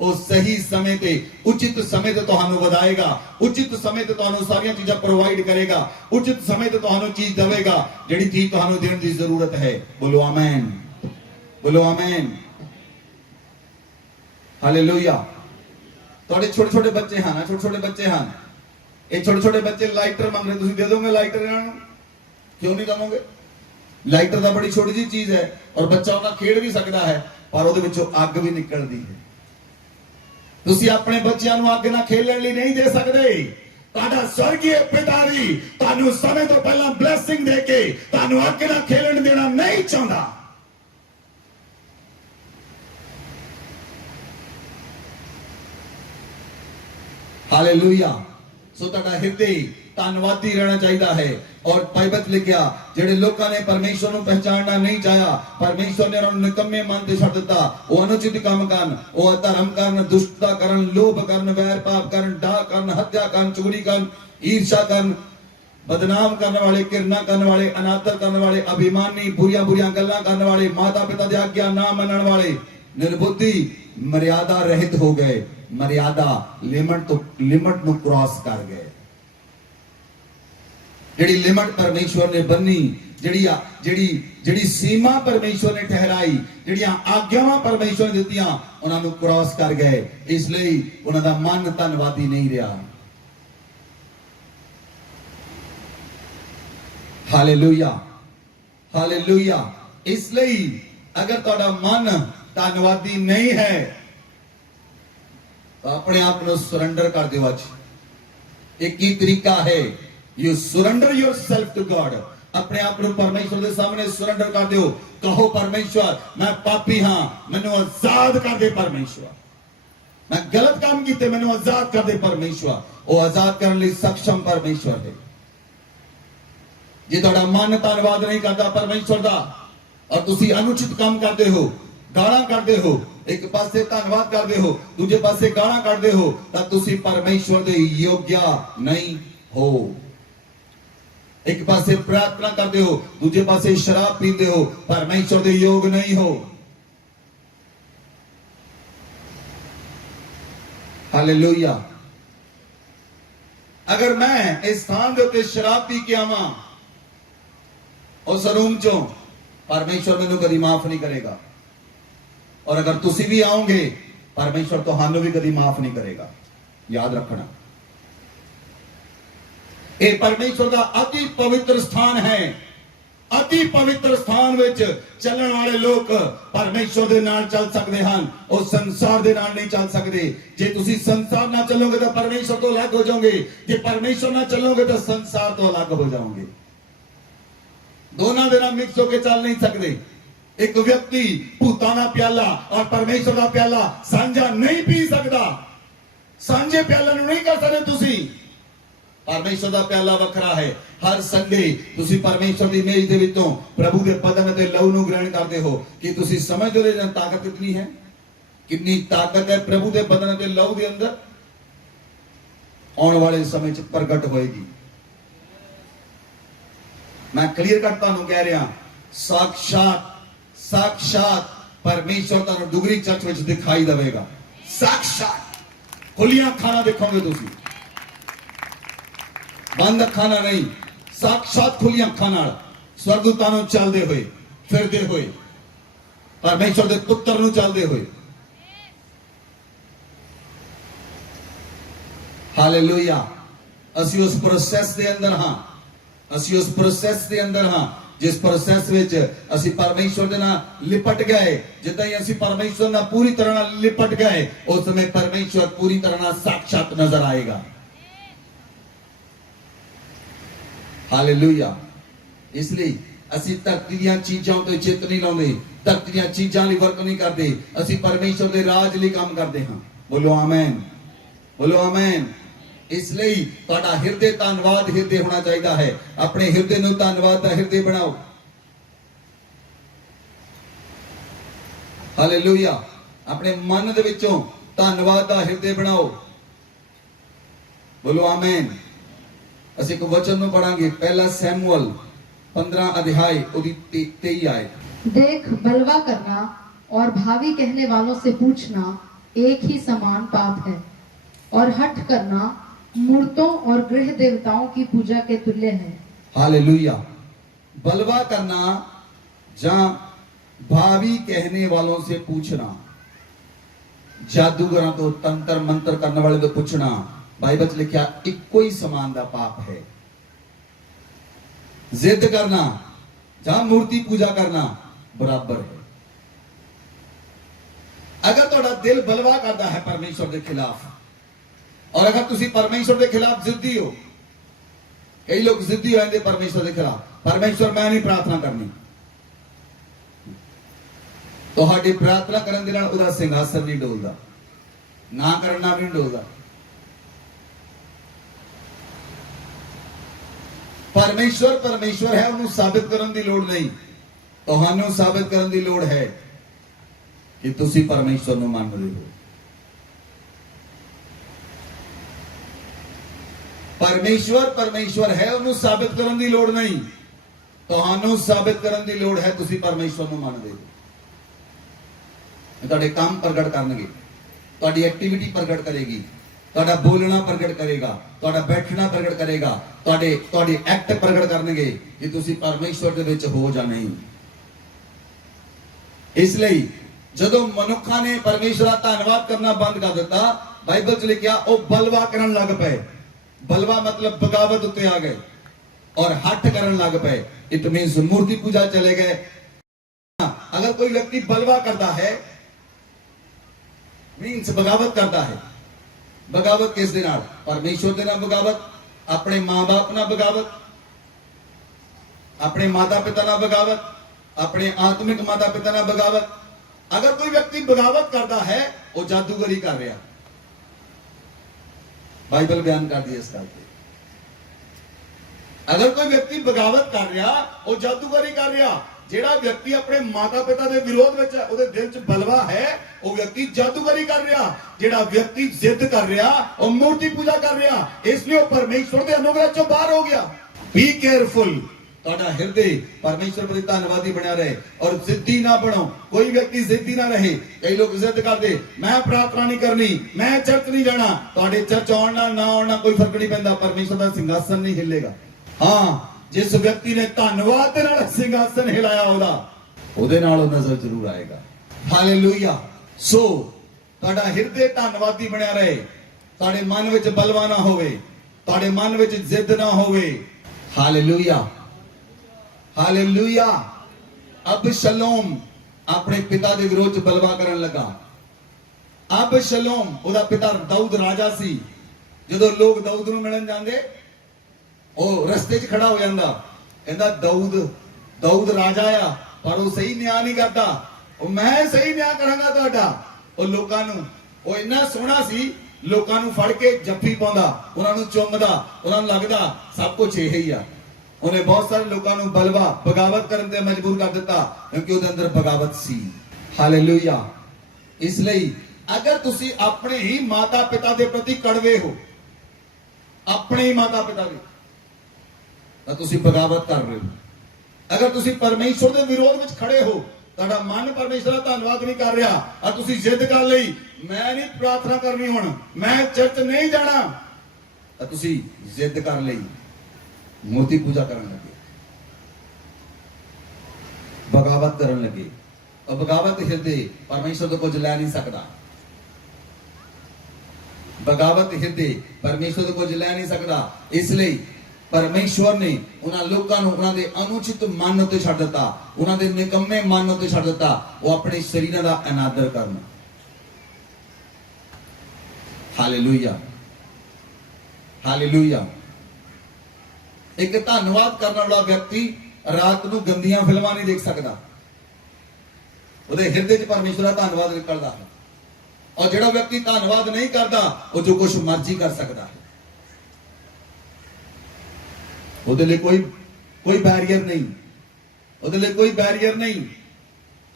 ਉਹ ਸਹੀ ਸਮੇਂ ਤੇ ਉਚਿਤ ਸਮੇਂ ਤੇ ਤੁਹਾਨੂੰ ਵਧਾਏਗਾ, ਉਚਿਤ ਸਮੇਂ ਤੇ ਤੁਹਾਨੂੰ ਸਾਰੀਆਂ ਚੀਜ਼ਾਂ ਪ੍ਰੋਵਾਈਡ ਕਰੇਗਾ, ਉਚਿਤ ਸਮੇਂ ਤੇ ਤੁਹਾਨੂੰ ਚੀਜ਼ ਦੇਵੇਗਾ ਜਿਹੜੀ ਚੀਜ਼ ਤੁਹਾਨੂੰ ਦੇਣ ਦੀ ਜ਼ਰੂਰਤ ਹੈ। ਬੋਲੋ ਆਮੇਨ, ਬੋਲੋ ਆਮੇਨ, ਹਾਲੇਲੂਇਆ। ਤੁਹਾਡੇ ਛੋਟੇ ਛੋਟੇ ਬੱਚੇ ਹਨ, ਛੋਟੇ ਛੋਟੇ ਬੱਚੇ ਹਨ, ਇਹ ਛੋਟੇ ਛੋਟੇ ਬੱਚੇ ਲਾਈਟਰ ਮੰਗ ਰਹੇ, ਤੁਸੀਂ ਦੇ ਦੋਗੇ ਲਾਈਟਰ ਇਹਨਾਂ ਨੂੰ? ਕਿਉਂ ਨਹੀਂ ਦਵੋਗੇ? ਲਾਈਟਰ ਤਾਂ ਬੜੀ ਛੋਟੀ ਜਿਹੀ ਚੀਜ਼ ਹੈ ਔਰ ਬੱਚਾ ਉਹਨਾਂ ਖੇਡ ਵੀ ਸਕਦਾ ਹੈ, ਪਰ ਉਹਦੇ ਵਿੱਚੋਂ ਅੱਗ ਵੀ ਨਿਕਲਦੀ ਹੈ। ਤੁਸੀਂ ਆਪਣੇ ਬੱਚਿਆਂ ਨੂੰ ਅੱਗ ਨਾਲ ਖੇਲਣ ਲਈ ਨਹੀਂ ਦੇ ਸਕਦੇ। ਤੁਹਾਡਾ ਸਵਰਗੀ ਪਿਤਾ ਵੀ ਤੁਹਾਨੂੰ ਸਮੇਂ ਤੋਂ ਪਹਿਲਾਂ ਬਲੇਸਿੰਗ ਦੇ ਕੇ ਤੁਹਾਨੂੰ ਅੱਗ ਨਾਲ ਖੇਲਣ ਦੇਣਾ ਨਹੀਂ ਚਾਹੁੰਦਾ। ਹਾਲੇਲੂਇਆ। ਸੋ ਤੁਹਾਡਾ ਹਿਰਦੇ ਧੰਨਵਾਦੀ ਰਹਿਣਾ ਚਾਹੀਦਾ ਹੈ। और बाइबल लिखिया जेडे लोगों ने परमेश्वर को पहचानना नहीं चाहा, परमेश्वर ने उन्होंने निकम्मे मन ते छड़ दिता। वो अनुचित काम करन, वो अधर्म करन, दुष्टता करन, लोभ करन, वैर पाप करन, डाह करन, हत्या करन, चोरी करन, ईर्ष्या करन, बदनाम करने वाले, घृणा करने वाले, अनादर करने वाले, अभिमानी, बुरियां बुरियां गल्लां करने वाले, माता पिता की आज्ञा ना मनण वाले, निर्बुद्धि, मर्यादा रहित हो गए। मर्यादा लिमिट नु क्रॉस कर गए। ਜਿਹੜੀ ਲਿਮਟ ਪਰਮੇਸ਼ਵਰ ਨੇ ਬੰਨੀ, ਜਿਹੜੀ ਸੀਮਾ ਪਰਮੇਸ਼ਵਰ ਨੇ ਠਹਿਰਾਈ, ਜਿਹੜੀਆਂ ਆਗਿਆਵਾਂ ਪਰਮੇਸ਼ਵਰ ਨੇ ਦਿੱਤੀਆਂ, ਉਹਨਾਂ ਨੂੰ ਕ੍ਰਾਸ ਕਰ ਗਏ। ਇਸ ਲਈ ਉਹਨਾਂ ਦਾ ਮਨ ਧੰਨਵਾਦੀ ਨਹੀਂ ਰਿਹਾ। ਹਾਲੇਲੂਇਆ। ਹਾਲੇਲੂਇਆ। ਇਸ ਲਈ ਅਗਰ ਤੁਹਾਡਾ ਮਨ ਧੰਨਵਾਦੀ ਨਹੀਂ ਹੈ ਤਾਂ ਆਪਣੇ ਆਪ ਨੂੰ ਸਰੈਂਡਰ ਕਰ ਦਿਓ। ਅੱਜ ਇੱਕ ਹੀ ਤਰੀਕਾ ਹੈ, you surrender yourself to God। ਆਪਣੇ ਆਪ ਨੂੰ ਪਰਮੇਸ਼ਵਰ ਦੇ ਸਾਹਮਣੇ ਸਰੈਂਡਰ ਕਰ ਦਿਓ। ਕਹੋ ਪਰਮੇਸ਼ਵਰ ਮੈਂ ਪਾਪੀ ਹਾਂ, ਮੈਨੂੰ ਆਜ਼ਾਦ ਕਰ ਦੇ ਪਰਮੇਸ਼ਵਰ। ਮੈਂ ਗਲਤ ਕੰਮ ਕੀਤੇ, ਮੈਨੂੰ ਆਜ਼ਾਦ ਕਰ ਦੇ ਪਰਮੇਸ਼ਵਰ। ਉਹ ਆਜ਼ਾਦ ਕਰਨ ਲਈ ਸક્ષਮ ਪਰਮੇਸ਼ਵਰ ਹੈ। ਜੇ ਤੁਹਾਡਾ ਮਨ ਧੰਨਵਾਦ ਨਹੀਂ ਕਰਦਾ ਪਰਮੇਸ਼ਵਰ ਦਾ ਔਰ ਤੁਸੀਂ ਅਨੁਚਿਤ ਕੰਮ ਕਰਦੇ ਹੋ, ਗਾਲਾਂ ਕੱਢਦੇ ਹੋ, ਇੱਕ ਪਾਸੇ ਧੰਨਵਾਦ ਕਰਦੇ ਹੋ, ਦੂਜੇ ਪਾਸੇ ਗਾਲਾਂ ਕੱਢਦੇ ਹੋ, ਤਾਂ ਤੁਸੀਂ ਪਰਮੇਸ਼ਵਰ ਦੇ ਯੋਗਿਆ ਨਹੀਂ ਹੋ। ਇੱਕ ਪਾਸੇ ਪ੍ਰਾਰਥਨਾ ਕਰਦੇ ਹੋ, ਦੂਜੇ ਪਾਸੇ ਸ਼ਰਾਬ ਪੀਂਦੇ ਹੋ, ਪਰਮੇਸ਼ਵਰ ਦੇ ਯੋਗ ਨਹੀਂ ਹੋ। ਹਾਲੇਲੂਇਆ। ਅਗਰ ਮੈਂ ਇਸ ਸਥਾਨ ਦੇ ਉੱਤੇ ਸ਼ਰਾਬ ਪੀ ਕੇ ਆਵਾਂ ਉਸ ਰੂਮ ਚੋਂ, ਪਰਮੇਸ਼ਵਰ ਮੈਨੂੰ ਕਦੀ ਮਾਫ ਨਹੀਂ ਕਰੇਗਾ। ਔਰ ਅਗਰ ਤੁਸੀਂ ਵੀ ਆਓਗੇ, ਪਰਮੇਸ਼ਵਰ ਤੁਹਾਨੂੰ ਵੀ ਕਦੀ ਮਾਫ ਨਹੀਂ ਕਰੇਗਾ। ਯਾਦ ਰੱਖਣਾ, ਇਹ ਪਰਮੇਸ਼ਵਰ ਦਾ ਅਤੀ ਪਵਿੱਤਰ ਸਥਾਨ ਹੈ। ਅਤੀ ਪਵਿੱਤਰ ਸਥਾਨ ਵਿੱਚ ਚੱਲਣ ਵਾਲੇ ਲੋਕ ਪਰਮੇਸ਼ਵਰ ਦੇ ਨਾਲ ਚੱਲ ਸਕਦੇ ਹਨ, ਉਹ ਸੰਸਾਰ ਦੇ ਨਾਲ ਨਹੀਂ ਚੱਲ ਸਕਦੇ। ਜੇ ਤੁਸੀਂ ਸੰਸਾਰ ਨਾਲ ਚੱਲੋਗੇ ਤਾਂ ਪਰਮੇਸ਼ਵਰ ਤੋਂ ਅਲੱਗ ਹੋ ਜਾਓਗੇ, ਜੇ ਪਰਮੇਸ਼ਵਰ ਨਾਲ ਚੱਲੋਗੇ ਤਾਂ ਸੰਸਾਰ ਤੋਂ ਅਲੱਗ ਹੋ ਜਾਓਗੇ। ਦੋਨਾਂ ਦੇ ਨਾਲ ਮਿਕਸ ਹੋ ਕੇ ਚੱਲ ਨਹੀਂ ਸਕਦੇ। ਇੱਕ ਵਿਅਕਤੀ ਭੂਤਾਂ ਦਾ ਪਿਆਲਾ ਔਰ ਪਰਮੇਸ਼ਵਰ ਦਾ ਪਿਆਲਾ ਸਾਂਝਾ ਨਹੀਂ ਪੀ ਸਕਦਾ। ਸਾਂਝੇ ਪਿਆਲੇ ਨੂੰ ਨਹੀਂ ਕਰ ਸਕਦੇ ਤੁਸੀਂ। ਪਰਮੇਸ਼ਵਰ ਦਾ ਪਿਆਲਾ ਵੱਖਰਾ ਹੈ। ਹਰ ਸੰਡੇ ਤੁਸੀਂ ਪਰਮੇਸ਼ਵਰ ਦੀ ਮੇਜ਼ ਦੇ ਵਿੱਚੋਂ ਪ੍ਰਭੂ ਦੇ ਬਦਨ ਅਤੇ ਲਹੂ ਨੂੰ ਗ੍ਰਹਿਣ ਕਰਦੇ ਹੋ। ਕਿ ਤੁਸੀਂ ਸਮਝਦੇ ਹੋ ਇਹਨਾਂ ਤਾਕਤ ਕਿੰਨੀ ਹੈ, ਕਿੰਨੀ ਤਾਕਤ ਹੈ ਪ੍ਰਭੂ ਦੇ ਬਦਨ ਅਤੇ ਲਹੂ ਦੇ ਅੰਦਰ। ਆਉਣ ਵਾਲੇ ਸਮੇਂ 'ਚ ਪ੍ਰਗਟ ਹੋਏਗੀ। ਮੈਂ ਕਲੀਅਰ ਕੱਟ ਤੁਹਾਨੂੰ ਕਹਿ ਰਿਹਾ, ਸਾਖਸ਼ਾਤ ਪਰਮੇਸ਼ਵਰ ਤੁਹਾਨੂੰ ਡੁਗਰੀ ਚਰਚ ਵਿੱਚ ਦਿਖਾਈ ਦੇਵੇਗਾ। ਸਾਖਸ਼ਾਤ ਖੁੱਲੀਆਂ ਅੱਖਾਂ ਨਾਲ ਦੇਖੋਗੇ ਤੁਸੀਂ, ਬੰਦ ਅੱਖਾਂ ਨਾਲ ਨਹੀਂ। ਸਾਖਸ਼ਾਤ ਖੁੱਲੀਆਂ ਅੱਖਾਂ ਨਾਲ ਸਵਰਗਦੂਤਾਂ ਨੂੰ ਚੱਲਦੇ ਹੋਏ, ਫਿਰਦੇ ਹੋਏ, ਪਰਮੇਸ਼ਵਰ ਦੇ ਪੁੱਤਰ ਨੂੰ ਚੱਲਦੇ ਹੋਏ। ਹਾਲੇਲੂਇਆ। ਅਸੀਂ ਉਸ ਪ੍ਰੋਸੈਸ ਦੇ ਅੰਦਰ ਹਾਂ। ਅਸੀਂ ਉਸ ਪ੍ਰੋਸੈਸ ਦੇ ਅੰਦਰ ਹਾਂ ਜਿਸ ਪ੍ਰੋਸੈਸ ਵਿੱਚ ਅਸੀਂ ਪਰਮੇਸ਼ਵਰ ਦੇ ਨਾਲ ਲਿਪਟ ਗਏ। ਜਿੱਦਾਂ ਹੀ ਅਸੀਂ ਪਰਮੇਸ਼ਵਰ ਨਾਲ ਪੂਰੀ ਤਰ੍ਹਾਂ ਨਾਲ ਲਿਪਟ ਗਏ, ਉਸ ਸਮੇਂ ਪਰਮੇਸ਼ਵਰ ਪੂਰੀ ਤਰ੍ਹਾਂ ਨਾਲ ਸਾਖਸ਼ਾਤ ਨਜ਼ਰ ਆਏਗਾ। ਹਾਲੇਲੂਇਆ। ਇਸ ਲਈ ਅਸੀਂ ਧਰਤੀ ਦੀਆਂ ਚੀਜ਼ਾਂ ਉੱਤੇ ਚਿੱਤ ਨਹੀਂ ਲਾਉਂਦੇ, ਧਰਤੀ ਦੀਆਂ ਚੀਜ਼ਾਂ ਲਈ ਵਰਕ ਨਹੀਂ ਕਰਦੇ। ਅਸੀਂ ਪਰਮੇਸ਼ਵਰ ਦੇ ਰਾਜ ਲਈ ਕੰਮ ਕਰਦੇ ਹਾਂ। ਬੋਲੋ ਆਮੇਨ, ਬੋਲੋ ਆਮੇਨ। ਇਸ ਲਈ ਤੁਹਾਡਾ ਹਿਰਦੇ ਧੰਨਵਾਦ ਹਿਰਦੇ ਹੋਣਾ ਚਾਹੀਦਾ ਹੈ। ਆਪਣੇ ਹਿਰਦੇ ਨੂੰ ਧੰਨਵਾਦ ਦਾ ਹਿਰਦੇ ਬਣਾਓ। ਹਾਲੇਲੂਇਆ। ਆਪਣੇ ਮਨ ਦੇ ਵਿੱਚੋਂ ਧੰਨਵਾਦ ਦਾ ਹਿਰਦੇ ਬਣਾਓ। ਬੋਲੋ ਆਮੇਨ। ਅਸੀਂ ਇੱਕ ਵਚਨ ਨੂੰ ਪੜਾਂਗੇ, ਪਹਿਲਾ ਸੈਮੂਅਲ 15 अध्याय ਉਹਦੀ 23 आयत। देख, बलवा करना और भावी कहने वालों से पूछना एक ही समान पाप है, और हठ करना मूर्तों और गृह देवताओं की पूजा के तुल्य है। हालेलुया। बलवा करना ਜਾਂ भावी कहने वालों से पूछना, जादूगरों तो तंत्र मंत्र करने वाले तो पूछना, बाइबल च लिखा इको ही समान दा पाप है। जिद करना ਜਾਂ मूर्ति पूजा करना बराबर है। अगर ਤੁਹਾਡਾ ਦਿਲ ਬਲਵਾ ਕਰਦਾ ਹੈ ਪਰਮੇਸ਼ਵਰ ਦੇ ਖਿਲਾਫ, और अगर तुसी परमेश्वर के खिलाफ जिद्दी हो, कई लोग जिद्दी हो जाते परमेश्वर के खिलाफ, परमेश्वर मैं नहीं प्रार्थना करनी, ਤੁਹਾਡੀ प्रार्थना करने ਦੇ ਨਾਲ ਉਹਦਾ ਸਿੰਘਾਸਨ ਨਹੀਂ ਡੋਲਦਾ, ਨਾ ਕਰਨਾ ਵੀ ਨਹੀਂ ਡੋਲਦਾ। परमेश्वर परमेश्वर है, ਉਹਨੂੰ ਸਾਬਿਤ ਕਰਨ ਦੀ ਲੋੜ ਨਹੀਂ। ਤੁਹਾਨੂੰ ਸਾਬਿਤ ਕਰਨ ਦੀ ਲੋੜ ਹੈ ਕਿ ਤੁਸੀਂ ਪਰਮੇਸ਼ਵਰ ਨੂੰ ਮੰਨਦੇ ਹੋ। परमेश्वर परमेश्वर है, ਉਹਨੂੰ ਸਾਬਿਤ ਕਰਨ ਦੀ ਲੋੜ ਨਹੀਂ। ਤੁਹਾਨੂੰ ਸਾਬਿਤ ਕਰਨ ਦੀ ਲੋੜ ਹੈ ਤੁਸੀਂ ਪਰਮੇਸ਼ਵਰ ਨੂੰ ਮੰਨਦੇ ਹੋ। ਤੁਹਾਡੇ ਕੰਮ ਪ੍ਰਗਟ ਕਰਨਗੇ, ਤੁਹਾਡੀ ਐਕਟੀਵਿਟੀ ਪ੍ਰਗਟ ਕਰੇਗੀ, ਤੁਹਾਡਾ ਬੋਲਣਾ ਪ੍ਰਗਟ ਕਰੇਗਾ, ਤੁਹਾਡਾ ਬੈਠਣਾ ਪ੍ਰਗਟ ਕਰੇਗਾ, ਤੁਹਾਡੀ ਐਕਟ ਪ੍ਰਗਟ ਕਰਨਗੇ ਕਿ ਤੁਸੀਂ ਪਰਮੇਸ਼ਵਰ ਦੇ ਵਿੱਚ ਹੋ ਜਾਂ ਨਹੀਂ। ਇਸ ਲਈ ਜਦੋਂ ਮਨੁੱਖਾਂ ਨੇ ਪਰਮੇਸ਼ਵਰ ਦਾ ਧੰਨਵਾਦ ਕਰਨਾ ਬੰਦ ਕਰ ਦਿੱਤਾ, ਬਾਈਬਲ 'ਚ ਲਿਖਿਆ ਉਹ ਬਲਵਾ ਕਰਨ ਲੱਗ ਪਏ। ਬਲਵਾ ਮਤਲਬ ਬਗਾਵਤ ਉੱਤੇ ਆ ਗਏ ਔਰ ਹੱਠ ਕਰਨ ਲੱਗ ਪਏ। इट मीन्स मूर्ति पूजा चले गए। अगर कोई व्यक्ति बलवा करता है मीन्स बगावत करता है। बगावत किस दे नाल? परमेश्वर दे नाल बगावत, अपने मां बाप नाल बगावत, अपने माता पिता नाल बगावत, अपने आत्मिक माता पिता नाल बगावत। अगर कोई व्यक्ति बगावत करता है वो जादूगरी कर रहा। बाइबल बयान कर दी इस गल पे। अगर कोई व्यक्ति बगावत कर रहा वो जादूगरी कर रहा। ਜਿਹੜਾ ਵਿਅਕਤੀ ਆਪਣੇ ਮਾਤਾ ਪਿਤਾ ਦੇ ਵਿਰੋਧ ਵਿੱਚ ਹੈ ਉਹਦੇ ਦਿਲ 'ਚ ਬਲਵਾ ਹੈ ਉਹ ਵਿਅਕਤੀ ਜਾਦੂਗਰੀ ਕਰ ਰਿਹਾ। ਜਿਹੜਾ ਵਿਅਕਤੀ ਜ਼ਿੱਦ ਕਰ ਰਿਹਾ ਉਹ ਮੂਰਤੀ ਪੂਜਾ ਕਰ ਰਿਹਾ। ਇਸ ਲਈ ਉਹ ਪਰਮੇਸ਼ਵਰ ਦੇ ਅਨੁਗ੍ਰਹ 'ਚੋਂ ਬਾਹਰ ਹੋ ਗਿਆ। ਬੀ ਕੇਅਰਫੁਲ, ਤੁਹਾਡਾ ਹਿਰਦੇ ਪਰਮੇਸ਼ਵਰ ਪ੍ਰਤੀ ਧੰਨਵਾਦੀ ਬਣਿਆ ਰਹੇ ਔਰ ਜ਼ਿੱਦੀ ਨਾ ਬਣੋ। ਕੋਈ ਵਿਅਕਤੀ ਜ਼ਿੱਦੀ ਨਾ ਰਹੇ। ਕਈ ਲੋਕ ਜ਼ਿੱਦ ਕਰਦੇ ਮੈਂ ਪ੍ਰਾਰਥਨਾ ਨਹੀਂ ਕਰਨੀ, ਮੈਂ ਚਰਚ ਨਹੀਂ ਜਾਣਾ। ਤੁਹਾਡੇ ਚਰਚ ਆਉਣ ਨਾਲ ਨਾ ਆਉਣ ਨਾਲ ਕੋਈ ਫਰਕ ਨਹੀਂ ਪੈਂਦਾ। ਪਰਮੇਸ਼ਵਰ ਦਾ ਸਿੰਘਾਸਨ ਨਹੀਂ ਹਿੱਲੇਗਾ। ਹਾਂ, जिस व्यक्ति ने धन्यवाद दे नाल सिंहासन हिलाया ਉਹਦੇ ਨਾਲ ਉਹ ਨਜ਼ਰ ਜ਼ਰੂਰ ਆਏਗਾ। ਹਾਲੇਲੂਇਆ। ਸੋ ਤੁਹਾਡਾ ਹਿਰਦੇ ਧੰਨਵਾਦੀ ਬਣਿਆ ਰਹੇ। ਤੁਹਾਡੇ ਮਨ ਵਿੱਚ ਬਲਵਾ ਨਾ ਹੋਵੇ, ਤੁਹਾਡੇ ਮਨ ਵਿੱਚ ਜ਼ਿੱਦ ਨਾ ਹੋਵੇ। Hallelujah, hallelujah. ਅਬਸ਼ਲੋਮ ਆਪਣੇ ਪਿਤਾ ਦੇ ਵਿਰੋਧ ਚ ਬਲਵਾ ਕਰਨ ਲੱਗਾ। ਅਬਸ਼ਲੋਮ ਉਹਦਾ ਪਿਤਾ ਦਾਊਦ ਰਾਜਾ ਸੀ। ਜਦੋਂ ਲੋਕ ਦਾਊਦ ਨੂੰ ਮਿਲਣ ਜਾਂਦੇ ਉਹ ਰਸਤੇ 'ਚ ਖੜਾ ਹੋ ਜਾਂਦਾ, ਕਹਿੰਦਾ ਦਾਊਦ ਰਾਜਾ ਆ ਪਰ ਉਹ ਸਹੀ ਨਿਆਂ ਨਹੀਂ ਕਰਦਾ। ਉਹ ਮੈਂ ਸਹੀ ਨਿਆਂ ਕਰਾਂਗਾ ਤੁਹਾਡਾ। ਉਹ ਲੋਕਾਂ ਨੂੰ ਉਹ ਇੰਨਾ ਸੋਹਣਾ ਸੀ, ਲੋਕਾਂ ਨੂੰ ਫੜ ਕੇ ਜੱਫੀ ਪਾਉਂਦਾ, ਉਹਨਾਂ ਨੂੰ ਚੁੰਮਦਾ, ਉਹਨਾਂ ਨੂੰ ਲੱਗਦਾ ਸਭ ਕੁਝ ਇਹ ਹੀ ਆ। ਉਹਨੇ ਬਹੁਤ ਸਾਰੇ ਲੋਕਾਂ ਨੂੰ ਬਲਵਾ ਬਗਾਵਤ ਕਰਨ ਤੇ ਮਜਬੂਰ ਕਰ ਦਿੱਤਾ ਕਿਉਂਕਿ ਉਹਦੇ ਅੰਦਰ ਬਗਾਵਤ ਸੀ। ਹਾਲੇਲੂਇਆ। ਇਸ ਲਈ ਅਗਰ ਤੁਸੀਂ ਆਪਣੇ ਹੀ ਮਾਤਾ ਪਿਤਾ ਦੇ ਪ੍ਰਤੀ ਕੜਵੇ ਹੋ, ਆਪਣੇ ਹੀ ਮਾਤਾ ਪਿਤਾ ਦੇ, ਤਾਂ ਤੁਸੀਂ ਬਗਾਵਤ ਕਰ ਰਹੇ ਹੋ। ਅਗਰ ਤੁਸੀਂ ਪਰਮੇਸ਼ਵਰ ਦੇ ਵਿਰੋਧ ਵਿੱਚ ਖੜੇ ਹੋ, ਤੁਹਾਡਾ ਮਨ ਪਰਮੇਸ਼ਵਰ ਦਾ ਧੰਨਵਾਦ ਨਹੀਂ ਕਰ ਰਿਹਾ ਆ, ਤੁਸੀਂ ਜ਼ਿੱਦ ਕਰ ਲਈ ਮੈਂ ਨਹੀਂ ਪ੍ਰਾਰਥਨਾ ਕਰਨੀ, ਹੁਣ ਮੈਂ ਚਰਚ ਨਹੀਂ ਜਾਣਾ, ਤਾਂ ਤੁਸੀਂ ਜ਼ਿੱਦ ਕਰ ਲਈ ਮੂਰਤੀ ਪੂਜਾ ਕਰਨ ਲੱਗੇ, ਬਗਾਵਤ ਕਰਨ ਲੱਗੇ। और बगावत हृदय परमेश्वर तो कुछ लै नहीं सकता। बगावत हृदय परमेश्वर तो कुछ लै नहीं सकता। इसलिए परमेश्वर ने उन्हां लोकां नूं उन्हां दे अनुचित मन उत्ते छड्ड दित्ता, उन्हां दे निकम्मे मन उत्ते छड्ड दित्ता। वो अपने शरीरां दा अनादर करन। Hallelujah, hallelujah. एक धन्नवाद करने वाला व्यक्ति रात नूं गंदियां फिल्मां नहीं देख सकता। ਉਹਦੇ ਹਿਰਦੇ 'ਚ ਪਰਮੇਸ਼ਰ ਦਾ ਧੰਨਵਾਦ ਨਿਕਲਦਾ ਹੈ। ਔਰ ਜਿਹੜਾ ਵਿਅਕਤੀ ਧੰਨਵਾਦ ਨਹੀਂ ਕਰਦਾ ਉਹ ਜੋ ਕੁਝ ਮਰਜ਼ੀ ਕਰ ਸਕਦਾ ਹੈ। ਉਹਦੇ ਲਈ ਕੋਈ ਬੈਰੀਅਰ ਨਹੀਂ, ਉਹਦੇ ਲਈ ਕੋਈ ਬੈਰੀਅਰ ਨਹੀਂ।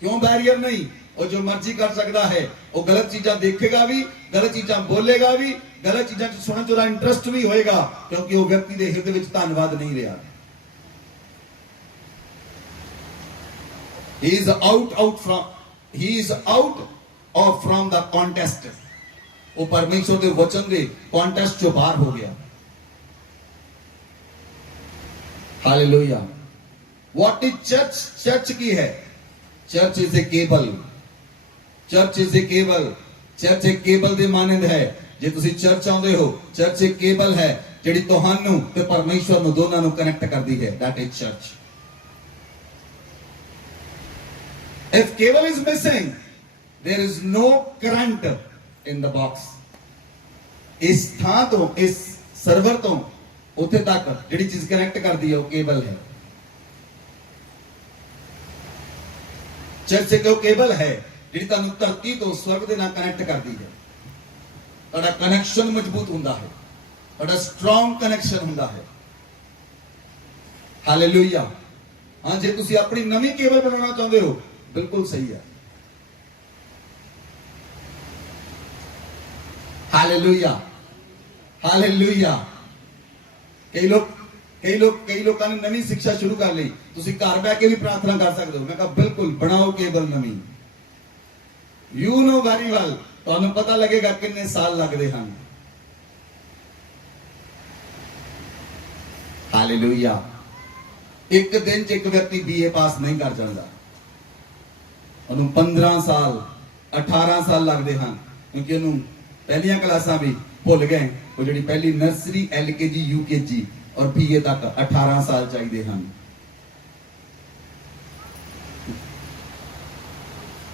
ਕਿਉਂ ਬੈਰੀਅਰ ਨਹੀਂ? ਉਹ ਜੋ ਮਰਜ਼ੀ ਕਰ ਸਕਦਾ ਹੈ। ਉਹ ਗਲਤ ਚੀਜ਼ਾਂ ਦੇਖੇਗਾ ਵੀ, ਗਲਤ ਚੀਜ਼ਾਂ ਬੋਲੇਗਾ ਵੀ, ਗਲਤ ਚੀਜ਼ਾਂ 'ਚ ਸੁਣਨ 'ਚ ਉਹਦਾ ਇੰਟਰਸਟ ਵੀ ਹੋਏਗਾ ਕਿਉਂਕਿ ਉਹ ਵਿਅਕਤੀ ਦੇ ਹਿਰਦੇ ਵਿੱਚ ਧੰਨਵਾਦ ਨਹੀਂ ਰਿਹਾ। He is out of from the contest. वो परमेश्वर के वचन के कॉन्टेस्ट चो बाहर हो गया। Hallelujah. What is church? Church की है। Church is a cable. Church is a cable. Church एक केबल दे मानंद है। जे तुसी चर्च आउंदे हो, चर्च एक केबल है जिहड़ी तुहानू ते परमेश्वर नू दोनां नू कनेक्ट करदी है। That is church. If cable is missing, there is no current in the box. इस थां तो, इस सर्वर तो उत्थे तक जिहड़ी चीज कनेक्ट करदी है वो केबल है। चर्च एक केबल है जिहड़ी तुहानू धरती तो स्वर्ग दे नाल कनेक्ट करदी है। तुहाडा कनेक्शन मजबूत हुंदा है, तुहाडा स्ट्रॉन्ग कनेक्शन हुंदा है। हालेलुया। हां, जे तुसीं अपनी नवीं केबल बनाउणा चाहुंदे हो, बिल्कुल सही है। Hallelujah, hallelujah. कई लोगों ने नवी शिक्षा शुरू कर ली। तुसी घर बैठ के भी प्रार्थना कर सकते हो। मैं कहा बिल्कुल बनाओ cable Navi. You know very well, तुहानू पता लगेगा कितने साल लगते हैं। हालेलुया। एक दिन च एक व्यक्ति BA पास नहीं कर जाता। 15 साल 18 साल लगते हैं क्योंकि उन्होंने पहलियां क्लासा भी भुल गए। वो जी पहली नर्सरी LKG UKG और BA तक 18 साल चाहिए हैं।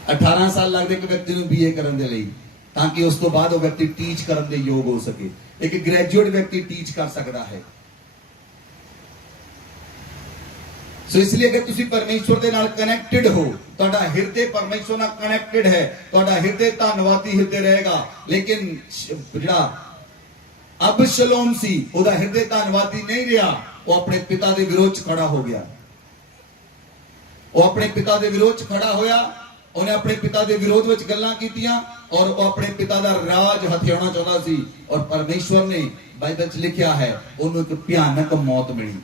18 ਸਾਲ ਲੱਗਦੇ ਇੱਕ ਵਿਅਕਤੀ ਨੂੰ ਬੀਏ ਕਰਨ ਦੇ ਲਈ, ਤਾਂ ਕਿ ਉਸ ਤੋਂ ਬਾਅਦ ਉਹ ਵਿਅਕਤੀ ਟੀਚ ਕਰਨ ਦੇ ਯੋਗ ਹੋ ਸਕੇ। ਇੱਕ ਗ੍ਰੈਜੂਏਟ ਵਿਅਕਤੀ ਟੀਚ ਕਰ ਸਕਦਾ ਹੈ। ਸੋ ਇਸ ਲਈ ਅਗਰ ਤੁਸੀਂ ਪਰਮੇਸ਼ਵਰ ਦੇ ਨਾਲ ਕਨੈਕਟਡ ਹੋ, ਤੁਹਾਡਾ ਹਿਰਦੇ ਪਰਮੇਸ਼ਵਰ ਨਾਲ ਕਨੈਕਟਡ ਹੈ, ਤੁਹਾਡਾ ਹਿਰਦੇ ਧੰਨਵਾਦੀ ਹਿਰਦੇ ਰਹੇਗਾ। ਲੇਕਿਨ ਜਿਹੜਾ ਅਬਸ਼ਲੋਮ ਸੀ, ਉਹਦਾ ਹਿਰਦੇ ਧੰਨਵਾਦੀ ਨਹੀਂ ਰਿਹਾ, ਉਹ ਆਪਣੇ ਪਿਤਾ ਦੇ ਵਿਰੋਧ 'ਚ ਖੜਾ ਹੋ ਗਿਆ। ਉਹ ਆਪਣੇ ਪਿਤਾ ਦੇ ਵਿਰੋਧ 'ਚ ਖੜਾ ਹੋਇਆ, ਉਹਨੇ ਆਪਣੇ ਪਿਤਾ ਦੇ ਵਿਰੋਧ ਵਿੱਚ ਗੱਲਾਂ ਕੀਤੀਆਂ ਔਰ ਉਹ ਆਪਣੇ ਪਿਤਾ ਦਾ ਰਾਜ ਹਥਿਆਉਣਾ ਚਾਹੁੰਦਾ ਸੀ। ਔਰ ਪਰਮੇਸ਼ਵਰ ਨੇ ਬਾਈਬਲ 'ਚ ਲਿਖਿਆ ਹੈ ਉਹਨੂੰ ਇੱਕ ਭਿਆਨਕ ਮੌਤ ਮਿਲੀ।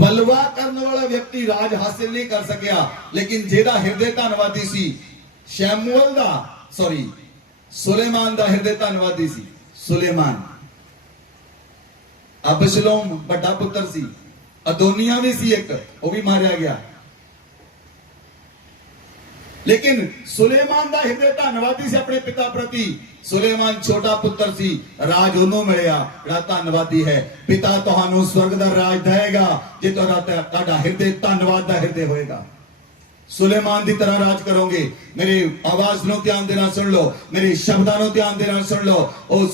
ਬਲਵਾ ਕਰਨ ਵਾਲਾ ਵਿਅਕਤੀ ਰਾਜ ਹਾਸਿਲ ਨਹੀਂ ਕਰ ਸਕਿਆ, ਲੇਕਿਨ ਜਿਹਦਾ ਹਿਰਦੇ ਧੰਨਵਾਦੀ ਸੀ, ਸੁਲੇਮਾਨ ਦਾ ਹਿਰਦੇ ਧੰਨਵਾਦੀ ਸੀ। ਸੁਲੇਮਾਨ, ਅਬਸ਼ਲੋਮ ਵੱਡਾ ਪੁੱਤਰ ਸੀ, ਅਦੋਨੀਆ ਵੀ ਸੀ ਇੱਕ, ਉਹ ਵੀ ਮਾਰਿਆ ਗਿਆ। ਲੇਕਿਨ ਸੁਲੇਮਾਨ ਦਾ ਹਿਰਦੇ ਧੰਨਵਾਦੀ ਸੀ ਆਪਣੇ ਪਿਤਾ ਪ੍ਰਤੀ। ਸੁਲੇਮਾਨ ਛੋਟਾ ਪੁੱਤਰ ਸੀ, ਰਾਜ ਉਹਨੂੰ ਮਿਲਿਆ ਜਿਹੜਾ ਧੰਨਵਾਦੀ ਹੈ। ਪਿਤਾ ਤੁਹਾਨੂੰ ਸਵਰਗ ਦਾ ਰਾਜ ਦੇਗਾ ਜੇ ਤੁਹਾਡਾ ਹਿਰਦੇ ਧੰਨਵਾਦ ਦਾ ਹਿਰਦੇ ਹੋਏਗਾ। ਸੁਲੇਮਾਨ ਦੀ ਤਰ੍ਹਾਂ ਰਾਜ ਕਰੋਗੇ। ਮੇਰੀ ਆਵਾਜ਼ ਨੂੰ ਧਿਆਨ ਦੇ ਨਾਲ ਸੁਣ ਲਓ, ਮੇਰੇ ਸ਼ਬਦਾਂ ਨੂੰ ਧਿਆਨ ਦੇ ਨਾਲ ਸੁਣ ਲਓ। ਉਹ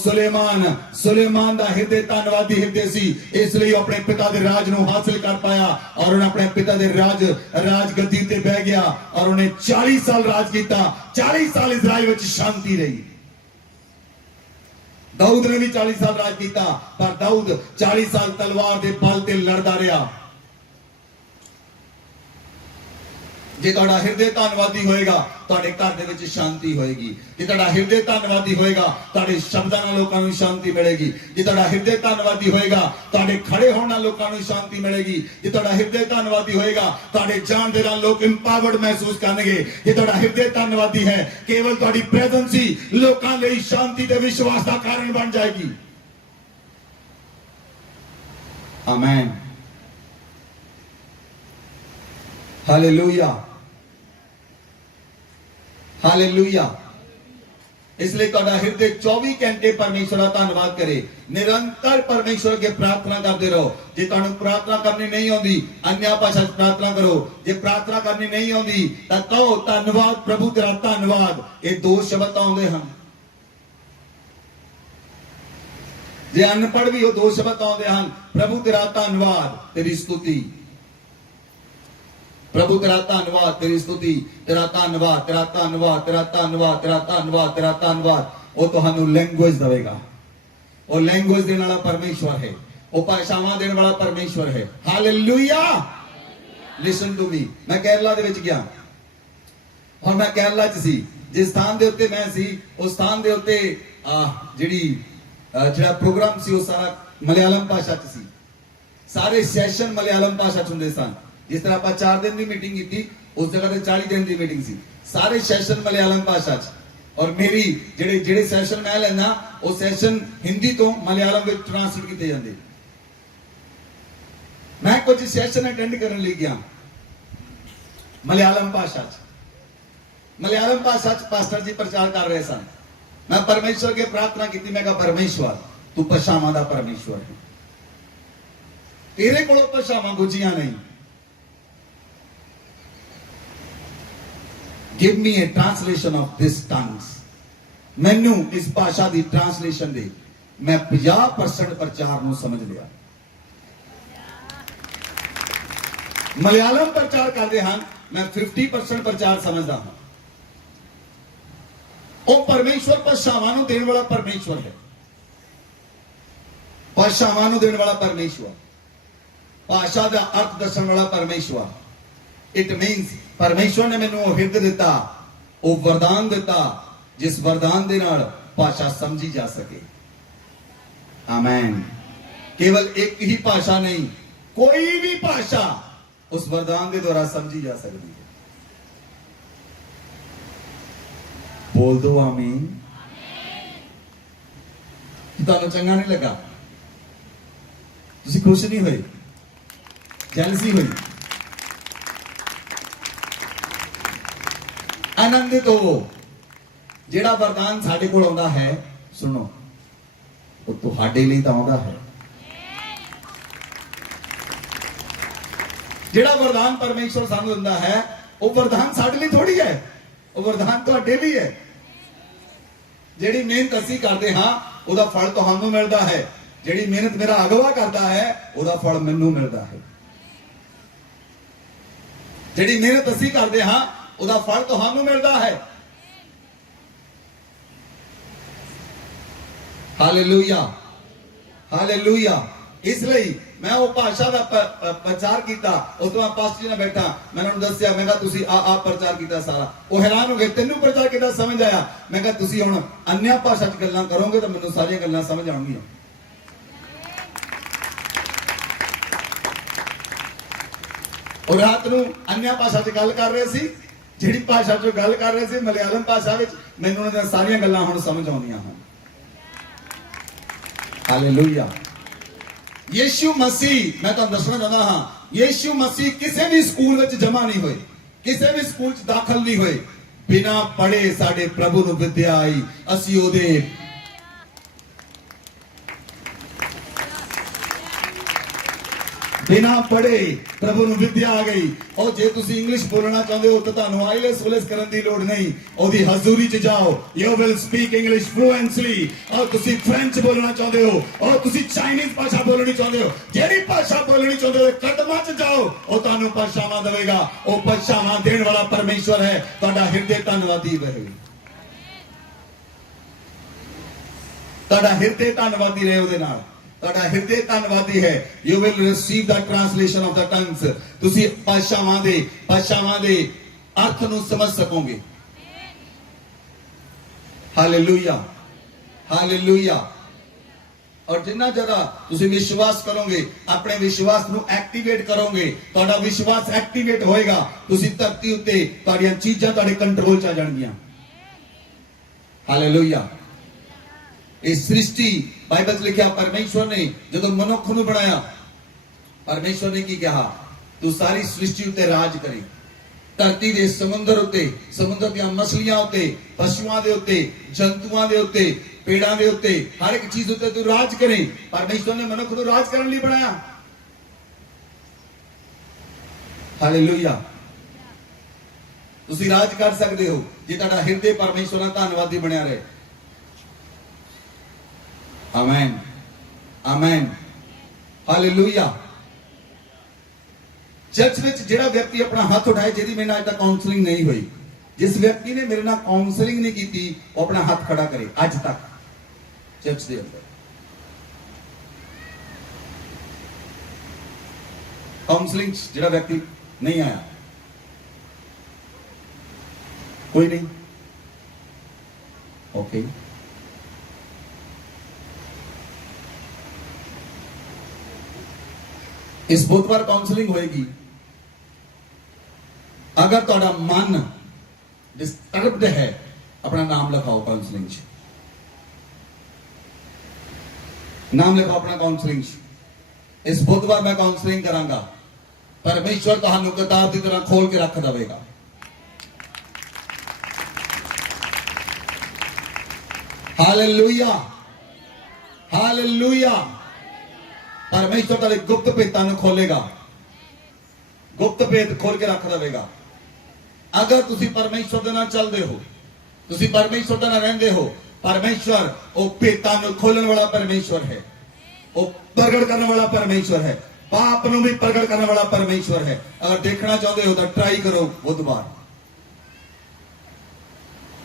ਸੁਲੇਮਾਨ ਦਾ ਹਿਰਦੇ ਧੰਨਵਾਦੀ ਹਿਰਦੇ ਸੀ, ਇਸ ਲਈ ਉਹ ਆਪਣੇ ਪਿਤਾ ਦੇ ਰਾਜ ਨੂੰ ਹਾਸਿਲ ਕਰ ਪਾਇਆ ਔਰ ਉਹਨੇ ਆਪਣੇ ਪਿਤਾ ਦੇ ਰਾਜ ਗੱਦੀ ਤੇ ਬਹਿ ਗਿਆ ਔਰ ਉਹਨੇ 40 ਸਾਲ ਰਾਜ ਕੀਤਾ। 40 ਸਾਲ ਇਜ਼ਰਾਈਲ ਵਿੱਚ ਸ਼ਾਂਤੀ ਰਹੀ। ਦਾਊਦ ਨੇ ਵੀ 40 ਸਾਲ ਰਾਜ ਕੀਤਾ, ਪਰ ਦਾਊਦ 40 ਸਾਲ ਤਲਵਾਰ ਦੇ ਬਲ ਤੇ ਲੜਦਾ ਰਿਹਾ। ਜੇ ਤੁਹਾਡਾ ਹਿਰਦੇ ਧੰਨਵਾਦੀ ਹੋਏਗਾ, ਤੁਹਾਡੇ ਘਰ ਦੇ ਵਿੱਚ ਸ਼ਾਂਤੀ ਹੋਏਗੀ। ਜੇ ਤੁਹਾਡਾ ਹਿਰਦੇ ਧੰਨਵਾਦੀ ਹੋਏਗਾ, ਤੁਹਾਡੇ ਸ਼ਬਦਾਂ ਨਾਲ ਲੋਕਾਂ ਨੂੰ ਸ਼ਾਂਤੀ ਮਿਲੇਗੀ। ਜੇ ਤੁਹਾਡਾ ਹਿਰਦੇ ਧੰਨਵਾਦੀ ਹੋਏਗਾ, ਤੁਹਾਡੇ ਖੜੇ ਹੋਣ ਨਾਲ ਲੋਕਾਂ ਨੂੰ ਸ਼ਾਂਤੀ ਮਿਲੇਗੀ। ਜੇ ਤੁਹਾਡਾ ਹਿਰਦੇ ਧੰਨਵਾਦੀ ਹੋਏਗਾ, ਤੁਹਾਡੇ ਜਾਣ ਦੇ ਨਾਲ ਲੋਕ ਇੰਪਾਵਰਡ ਮਹਿਸੂਸ ਕਰਨਗੇ। ਜੇ ਤੁਹਾਡਾ ਹਿਰਦੇ ਧੰਨਵਾਦੀ ਹੈ, ਕੇਵਲ ਤੁਹਾਡੀ ਪ੍ਰੈਜ਼ੈਂਸ ਹੀ ਲੋਕਾਂ ਲਈ ਸ਼ਾਂਤੀ ਤੇ ਵਿਸ਼ਵਾਸ ਦਾ ਕਾਰਨ ਬਣ ਜਾਏਗੀ। Amen, hallelujah, hallelujah. ਇਸ ਲਈ ਤੁਹਾਡਾ ਹਿਰਦੇ 24 ਘੰਟੇ ਪਰਮੇਸ਼ਵਰ ਦਾ ਧੰਨਵਾਦ ਕਰੇ। ਨਿਰੰਤਰ ਪਰਮੇਸ਼ਵਰ ਅੱਗੇ ਪ੍ਰਾਰਥਨਾ ਕਰਦੇ ਰਹੋ। ਜੇ ਤੁਹਾਨੂੰ ਪ੍ਰਾਰਥਨਾ ਕਰਨੀ ਨਹੀਂ ਆਉਂਦੀ, ਅਨਿਆ ਭਾਸ਼ਾ 'ਚ ਪ੍ਰਾਰਥਨਾ ਕਰੋ। ਜੇ ਪ੍ਰਾਰਥਨਾ ਕਰਨੀ ਨਹੀਂ ਆਉਂਦੀ ਤਾਂ ਕਹੋ, ਧੰਨਵਾਦ ਪ੍ਰਭੂ ਤੇਰਾ ਧੰਨਵਾਦ। ਇਹ ਦੋ ਸ਼ਬਦ ਆਉਂਦੇ ਹਨ। ਜੇ ਅਨਪੜ੍ਹ ਵੀ ਉਹ ਦੋ ਸ਼ਬਦ ਆਉਂਦੇ ਹਨ, ਪ੍ਰਭੂ ਤੇਰਾ ਧੰਨਵਾਦ, ਤੇਰੀ ਸਤੁਤੀ। ਪ੍ਰਭੂ ਤੇਰਾ ਧੰਨਵਾਦ, ਤੇਰੀ ਸਤੁਤੀ, ਤੇਰਾ ਧੰਨਵਾਦ, ਤੇਰਾ ਧੰਨਵਾਦ, ਤੇਰਾ ਧੰਨਵਾਦ, ਤੇਰਾ ਧੰਨਵਾਦ, ਤੇਰਾ ਧੰਨਵਾਦ। ਉਹ ਤੁਹਾਨੂੰ ਲੈਂਗੁਏਜ ਦੇਵੇਗਾ। ਉਹ ਲੈਂਗੁਏਜ ਦੇਣ ਵਾਲਾ ਪਰਮੇਸ਼ਵਰ ਹੈ। ਉਹ ਭਾਸ਼ਾਵਾਂ ਦੇਣ ਵਾਲਾ ਪਰਮੇਸ਼ਵਰ ਹੈ। ਹਾਲੇਲੂਇਆ। Listen to me. ਮੈਂ ਕੇਰਲਾ ਦੇ ਵਿੱਚ ਗਿਆ। ਹੁਣ ਮੈਂ ਕੇਰਲਾ 'ਚ ਸੀ। ਜਿਸ ਸਥਾਨ ਦੇ ਉੱਤੇ ਮੈਂ ਸੀ, ਉਸ ਸਥਾਨ ਦੇ ਉੱਤੇ ਜਿਹੜਾ ਪ੍ਰੋਗਰਾਮ ਸੀ ਉਹ ਸਾਰਾ ਮਲਿਆਲਮ ਭਾਸ਼ਾ 'ਚ ਸੀ। ਸਾਰੇ ਸੈਸ਼ਨ ਮਲਿਆਲਮ ਭਾਸ਼ਾ 'ਚ ਹੁੰਦੇ ਸਨ। ਜਿਸ ਤਰ੍ਹਾਂ ਆਪਾਂ 4 ਦਿਨ ਦੀ ਮੀਟਿੰਗ ਕੀਤੀ, ਉਸ ਜਗ੍ਹਾ ਤੇ 40 ਦਿਨ ਦੀ ਮੀਟਿੰਗ ਸੀ। ਸਾਰੇ ਸੈਸ਼ਨ ਮਲਿਆਲਮ ਭਾਸ਼ਾ 'ਚ। ਔਰ ਮੇਰੀ ਜਿਹੜੇ ਸੈਸ਼ਨ ਮੈਂ ਲੈਣਾ, ਉਹ ਸੈਸ਼ਨ ਹਿੰਦੀ ਤੋਂ ਮਲਿਆਲਮ ਵਿੱਚ ਟ੍ਰਾਂਸਲੇਟ ਕੀਤੇ ਜਾਂਦੇ। ਮੈਂ ਕੁਝ ਸੈਸ਼ਨ ਅਟੈਂਡ ਕਰਨ ਲਈ ਗਿਆ ਮਲਿਆਲਮ ਭਾਸ਼ਾ 'ਚ। ਮਲਿਆਲਮ ਭਾਸ਼ਾ 'ਚ ਪਾਸਟਰ ਜੀ ਪ੍ਰਚਾਰ ਕਰ ਰਹੇ ਸਨ। ਮੈਂ ਪਰਮੇਸ਼ਵਰ ਅੱਗੇ ਪ੍ਰਾਰਥਨਾ ਕੀਤੀ। ਮੈਂ ਕਿਹਾ, ਪਰਮੇਸ਼ਵਰ ਤੂੰ ਭਾਸ਼ਾਵਾਂ ਦਾ ਪਰਮੇਸ਼ਵਰ ਹੈ। ਤੇਰੇ ਕੋਲੋਂ ਭਾਸ਼ਾਵਾਂ ਗੁੱਝੀਆਂ ਨਹੀਂ। Give me a translation of this tongues. ਮੈਨੂੰ ਇਸ ਭਾਸ਼ਾ ਦੀ ਟ੍ਰਾਂਸਲੇਸ਼ਨ ਦੇ। ਮੈਂ 50% ਪ੍ਰਚਾਰ ਨੂੰ ਸਮਝ ਲਿਆ। ਮਲਿਆਲਮ ਪ੍ਰਚਾਰ ਕਰਦੇ ਹਨ, ਮੈਂ 50% ਪ੍ਰਚਾਰ ਸਮਝਦਾ ਹਾਂ। ਉਹ ਪਰਮੇਸ਼ਵਰ ਭਾਸ਼ਾਵਾਂ ਨੂੰ ਦੇਣ ਵਾਲਾ ਪਰਮੇਸ਼ਵਰ ਹੈ। ਭਾਸ਼ਾਵਾਂ ਨੂੰ ਦੇਣ ਵਾਲਾ ਪਰਮੇਸ਼ਵਰ, ਭਾਸ਼ਾ ਦਾ ਅਰਥ ਦੱਸਣ ਵਾਲਾ ਪਰਮੇਸ਼ਵਰ। ਇਟ ਮੀਨਸ ਪਰਮੇਸ਼ਵਰ ਨੇ ਮੈਨੂੰ ਉਹ ਹਿਰਦ ਦਿੱਤਾ, ਉਹ ਵਰਦਾਨ ਦਿੱਤਾ, ਜਿਸ ਵਰਦਾਨ ਦੇ ਨਾਲ ਭਾਸ਼ਾ ਸਮਝੀ ਜਾ ਸਕੇ। ਆਮੇਨ। ਕੇਵਲ ਇੱਕ ਹੀ ਭਾਸ਼ਾ ਨਹੀਂ, ਕੋਈ ਵੀ ਭਾਸ਼ਾ ਉਸ ਵਰਦਾਨ ਦੇ ਦੁਆਰਾ ਸਮਝੀ ਜਾ ਸਕਦੀ ਹੈ। ਬੋਲ ਦੋ ਆਮੀਨ। ਤੁਹਾਨੂੰ ਚੰਗਾ ਨਹੀਂ ਲੱਗਾ? ਤੁਸੀਂ ਖੁਸ਼ ਨਹੀਂ ਹੋਏ? ਜੈਲਸੀ ਹੋਈ? ਆਨੰਦਿਤ ਹੋਵੋ। ਜਿਹੜਾ ਵਰਦਾਨ ਸਾਡੇ ਕੋਲ ਆਉਂਦਾ ਹੈ, ਸੁਣੋ, ਉਹ ਤੁਹਾਡੇ ਲਈ ਤਾਂ ਆਉਂਦਾ ਹੈ। ਜਿਹੜਾ ਵਰਦਾਨ ਪਰਮੇਸ਼ਵਰ ਸਾਨੂੰ ਦਿੰਦਾ ਹੈ ਉਹ ਵਰਦਾਨ ਸਾਡੇ ਲਈ ਥੋੜੀ ਹੈ, ਉਹ ਵਰਦਾਨ ਤੁਹਾਡੇ ਲਈ ਹੈ। ਜਿਹੜੀ ਮਿਹਨਤ ਅਸੀਂ ਕਰਦੇ ਹਾਂ ਉਹਦਾ ਫਲ ਤੁਹਾਨੂੰ ਮਿਲਦਾ ਹੈ, ਜਿਹੜੀ ਮਿਹਨਤ ਮੇਰਾ ਅਗਵਾ ਕਰਦਾ ਹੈ ਉਹਦਾ ਫਲ ਮੈਨੂੰ ਮਿਲਦਾ ਹੈ। ਜਿਹੜੀ ਮਿਹਨਤ ਅਸੀਂ ਕਰਦੇ ਹਾਂ ਉਹਦਾ ਫਲ ਤੁਹਾਨੂੰ ਮਿਲਦਾ ਹੈ। Hallelujah, hallelujah. ਇਸ ਲਈ ਮੈਂ ਉਹ ਭਾਸ਼ਾ ਦਾ ਪ੍ਰਚਾਰ ਕੀਤਾ। ਉਸ ਤੋਂ ਬਾਅਦ ਪਾਸਟਰ ਜੀ ਨਾਲ ਬੈਠਾ, ਮੈਂ ਉਹਨਾਂ ਨੂੰ ਦੱਸਿਆ, ਮੈਂ ਕਿਹਾ ਤੁਸੀਂ ਆ ਪ੍ਰਚਾਰ ਕੀਤਾ ਸਾਰਾ। ਉਹ ਹੈਰਾਨ ਹੋ ਗਏ, ਤੈਨੂੰ ਪ੍ਰਚਾਰ ਕਿੱਦਾਂ ਸਮਝ ਆਇਆ? ਮੈਂ ਕਿਹਾ ਤੁਸੀਂ ਹੁਣ ਅਨਿਆ ਭਾਸ਼ਾ 'ਚ ਗੱਲਾਂ ਕਰੋਗੇ ਤਾਂ ਮੈਨੂੰ ਸਾਰੀਆਂ ਗੱਲਾਂ ਸਮਝ ਆਉਣਗੀਆਂ। ਉਹ ਰਾਤ ਨੂੰ ਅਨਿਆ ਭਾਸ਼ਾ 'ਚ ਗੱਲ ਕਰ ਰਹੇ ਸੀ, ਜਿਹੜੀ ਭਾਸ਼ਾ 'ਚ ਗੱਲ ਕਰ ਰਹੇ ਸੀ ਮਲਿਆਲਮ ਭਾਸ਼ਾ ਵਿੱਚ, ਮੈਨੂੰ ਉਹਨਾਂ ਦੀਆਂ ਸਾਰੀਆਂ ਗੱਲਾਂ ਹੁਣ ਸਮਝ ਆਉਂਦੀਆਂ ਹਨ। ਹਾਲੇਲੂਇਆ। ਯੀਸ਼ੂ ਮਸੀਹ, ਮੈਂ ਤੁਹਾਨੂੰ ਦੱਸਣਾ ਚਾਹੁੰਦਾ ਹਾਂ, ਯੀਸ਼ੂ ਮਸੀਹ ਕਿਸੇ ਵੀ ਸਕੂਲ ਵਿੱਚ ਜਮਾ ਨਹੀਂ ਹੋਏ, ਕਿਸੇ ਵੀ ਸਕੂਲ 'ਚ ਦਾਖਲ ਨਹੀਂ ਹੋਏ। ਬਿਨਾਂ ਪੜ੍ਹੇ ਸਾਡੇ ਪ੍ਰਭੂ ਨੂੰ ਵਿਦਿਆ ਆਈ। ਅਸੀਂ ਉਹਦੇ ਬਿਨਾਂ ਪੜ੍ਹੇ ਪ੍ਰਭੂ ਨੂੰ ਵਿਦਿਆ ਆ ਗਈ। ਉਹ ਜੇ ਤੁਸੀਂ ਇੰਗਲਿਸ਼ ਬੋਲਣਾ ਚਾਹੁੰਦੇ ਹੋ ਤਾਂ ਤੁਹਾਨੂੰ ਆਈਲੈਸ ਕਰਨ ਦੀ ਲੋੜ ਨਹੀਂ, ਉਹਦੀ ਹਜ਼ੂਰੀ 'ਚ ਜਾਓ, you will speak English fluently. ਔਰ ਤੁਸੀਂ ਫ੍ਰੈਂਚ ਬੋਲਣਾ ਚਾਹੁੰਦੇ ਹੋ, ਔਰ ਤੁਸੀਂ ਚਾਈਨੀਜ਼ ਭਾਸ਼ਾ ਬੋਲਣੀ ਚਾਹੁੰਦੇ ਹੋ, ਜਿਹੜੀ ਭਾਸ਼ਾ ਬੋਲਣੀ ਚਾਹੁੰਦੇ ਹੋ ਕਦਮਾਂ 'ਚ ਜਾਓ, ਉਹ ਤੁਹਾਨੂੰ ਭਾਸ਼ਾਵਾਂ ਦੇਵੇਗਾ। ਉਹ ਭਾਸ਼ਾਵਾਂ ਦੇਣ ਵਾਲਾ ਪਰਮੇਸ਼ਵਰ ਹੈ। ਤੁਹਾਡਾ ਹਿਰਦੇ ਧੰਨਵਾਦੀ ਰਹੇ, ਤੁਹਾਡਾ ਹਿਰਦੇ ਧੰਨਵਾਦੀ ਰਹੇ ਉਹਦੇ ਨਾਲ। ਤੁਹਾਡਾ ਹਿਰਦੇ ਧੰਨਵਾਦੀ ਹੈ। You will receive the translation of the tongues. ਤੁਸੀਂ ਭਾਸ਼ਾਵਾਂ ਦੇ ਅਰਥ ਨੂੰ ਸਮਝ ਸਕੋਗੇ। Hallelujah, hallelujah. ਔਰ ਜਿੰਨਾ ਜ਼ਿਆਦਾ ਤੁਸੀਂ ਵਿਸ਼ਵਾਸ ਕਰੋਗੇ, ਆਪਣੇ ਵਿਸ਼ਵਾਸ ਨੂੰ ਐਕਟੀਵੇਟ ਕਰੋਗੇ, ਤੁਹਾਡਾ ਵਿਸ਼ਵਾਸ ਐਕਟੀਵੇਟ ਹੋਏਗਾ, ਤੁਸੀਂ ਧਰਤੀ ਉੱਤੇ ਤੁਹਾਡੀਆਂ ਚੀਜ਼ਾਂ ਤੁਹਾਡੇ ਕੰਟਰੋਲ 'ਚ ਆ ਜਾਣਗੀਆਂ। ਹਾਲੇਲੂਇਆ। ਇਹ ਸ੍ਰਿਸ਼ਟੀ ਬਾਈਬਲ 'ਚ ਲਿਖਿਆ, ਪਰਮੇਸ਼ਵਰ ਨੇ ਜਦੋਂ ਮਨੁੱਖ ਨੂੰ ਬਣਾਇਆ, ਪਰਮੇਸ਼ਵਰ ਨੇ ਕੀ ਕਿਹਾ? ਤੂੰ ਸਾਰੀ ਸ੍ਰਿਸ਼ਟੀ ਉੱਤੇ ਰਾਜ ਕਰੇ। ਧਰਤੀ ਦੇ ਸਮੁੰਦਰ ਉੱਤੇ, ਸਮੁੰਦਰ ਦੀਆਂ ਮਛਲੀਆਂ ਉੱਤੇ, ਪਸ਼ੂਆਂ ਦੇ ਉੱਤੇ, ਜੰਤੂਆਂ ਦੇ ਉੱਤੇ, ਪੇੜਾਂ ਦੇ ਉੱਤੇ, ਹਰ ਇੱਕ ਚੀਜ਼ ਉੱਤੇ ਤੂੰ ਰਾਜ ਕਰੇ। ਪਰਮੇਸ਼ਵਰ ਨੇ ਮਨੁੱਖ ਨੂੰ ਰਾਜ ਕਰਨ ਲਈ ਬਣਾਇਆ। ਹਾਲੇਲੂਇਆ। ਤੁਸੀਂ ਰਾਜ ਕਰ ਸਕਦੇ ਹੋ ਜੇ ਤੁਹਾਡਾ ਹਿਰਦੇ ਪਰਮੇਸ਼ਵਰ ਨਾਲ ਧੰਨਵਾਦੀ ਬਣਿਆ ਰਹੇ। Amen, amen, hallelujah. ਚਰਚ ਵਿੱਚ ਜਿਹੜਾ ਵਿਅਕਤੀ ਆਪਣਾ ਹੱਥ ਉਠਾਏ, ਜਿਹਦੀ ਮੇਰੇ ਨਾਲ ਅੱਜ ਤੱਕ ਕਾਉਂਸਲਿੰਗ ਨਹੀਂ ਹੋਈ, ਜਿਸ ਵਿਅਕਤੀ ਨੇ ਮੇਰੇ ਨਾਲ ਕਾਉਂਸਲਿੰਗ ਨਹੀਂ ਕੀਤੀ, ਉਹ ਆਪਣਾ ਹੱਥ ਖੜਾ ਕਰੇ ਅੱਜ ਤੱਕ ਚਰਚ ਦੇ ਅੰਦਰ। ਕਾਉਂਸਲਿੰਗ ਜਿਹੜਾ ਵਿਅਕਤੀ ਨਹੀਂ ਆਇਆ, ਕੋਈ ਨਹੀਂ, ਓਕੇ। इस बुधवार काउंसलिंग होएगी। अगर ਤੁਹਾਡਾ ਮਨ ਡਿਸਟਰਬਡ ਹੈ, अपना नाम लिखाओ काउंसलिंग 'ਚ, नाम लिखाओ अपना काउंसलिंग 'ਚ। इस बुधवार मैं काउंसलिंग करांगा। परमेश्वर ਤੁਹਾਨੂੰ किताब की तरह खोल के रख देगा। Hallelujah, hallelujah. परमेश्वर तेरे गुप्त भेदां ਨੂੰ खोलेगा, गुप्त भेद खोल के रख देगा। अगर तुसी परमेश्वर दे नाल चलदे हो, तुसी परमेश्वर दे नाल रहंदे हो, परमेश्वर ओ भेदां ਨੂੰ खोलण वाला परमेश्वर है, ओ प्रगट करने वाला परमेश्वर है, पाप ਨੂੰ भी प्रगट करने वाला परमेश्वर है। अगर देखना चाहते हो तो ट्राई करो बुधवार,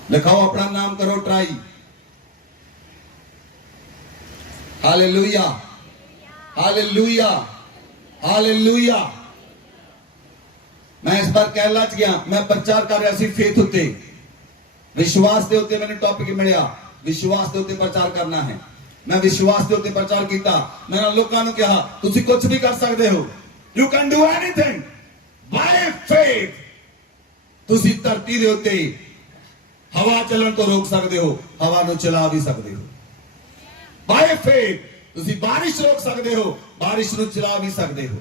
लिखाओ अपना नाम, करो ट्राई। Hallelujah, hallelujah, hallelujah. मैं इस बार केरला च गया, मैं प्रचार कर रहा सी फेथ उत्ते, विश्वास के उत्ते। मैंने टॉपिक मिलिया, विश्वास के उत्ते प्रचार करना है। मैं विश्वास के उत्ते प्रचार किया। मैंने लोगों ने कहा तुसी कुछ भी कर सकते हो, you can do anything by faith. तुसी धरती के उत्ते हवा चलन तो रोक सकते हो, हवा को चला भी सकते हो बाय फेथ। तुसी बारिश रोक सकते हो, बारिश को चला भी सकते हो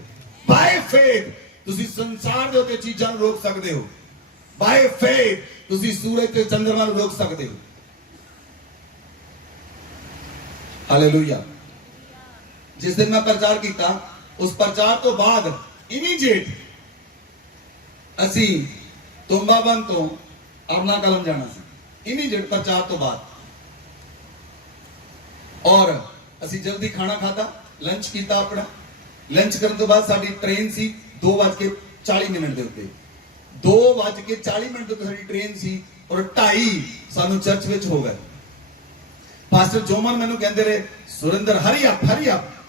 बाय फेथ। तुसी संसार दे उत्ते चीजां रोक सकते हो बाय फेथ। तुसी सूरज ते चंद्रमा को रोक सकते हो। हालेलुया। जिस दिन मैं प्रचार किया, उस प्रचार तो बाद इमीडिएट ਅਸੀਂ ਤੁੰਬਾਬਨ ਤੋਂ ਅਰਨਾ ਕਲਮ ਜਾਣਾ ਸੀ ਇਮੀਡੀਏਟ ਪ੍ਰਚਾਰ ਤੋਂ ਬਾਅਦ ਔਰ ਅਸੀਂ ਜਲਦੀ ਖਾਣਾ ਖਾਧਾ ਲੰਚ ਕੀਤਾ ਆਪਣਾ ਲੰਚ ਕਰਨ ਤੋਂ ਬਾਅਦ ਸਾਡੀ ਟ੍ਰੇਨ ਸੀ 2:40 ਦੇ ਉੱਤੇ 2:40 ਦੇ ਉੱਤੇ ਸਾਡੀ ਟ੍ਰੇਨ ਸੀ ਔਰ 2:30 ਸਾਨੂੰ ਚਰਚ ਵਿੱਚ ਹੋ ਗਏ ਪਾਸਟਰ ਜੋਮਨ ਮੈਨੂੰ ਕਹਿੰਦੇ ਰਹੇ ਸੁਰਿੰਦਰ ਹਰੀ ਅਪ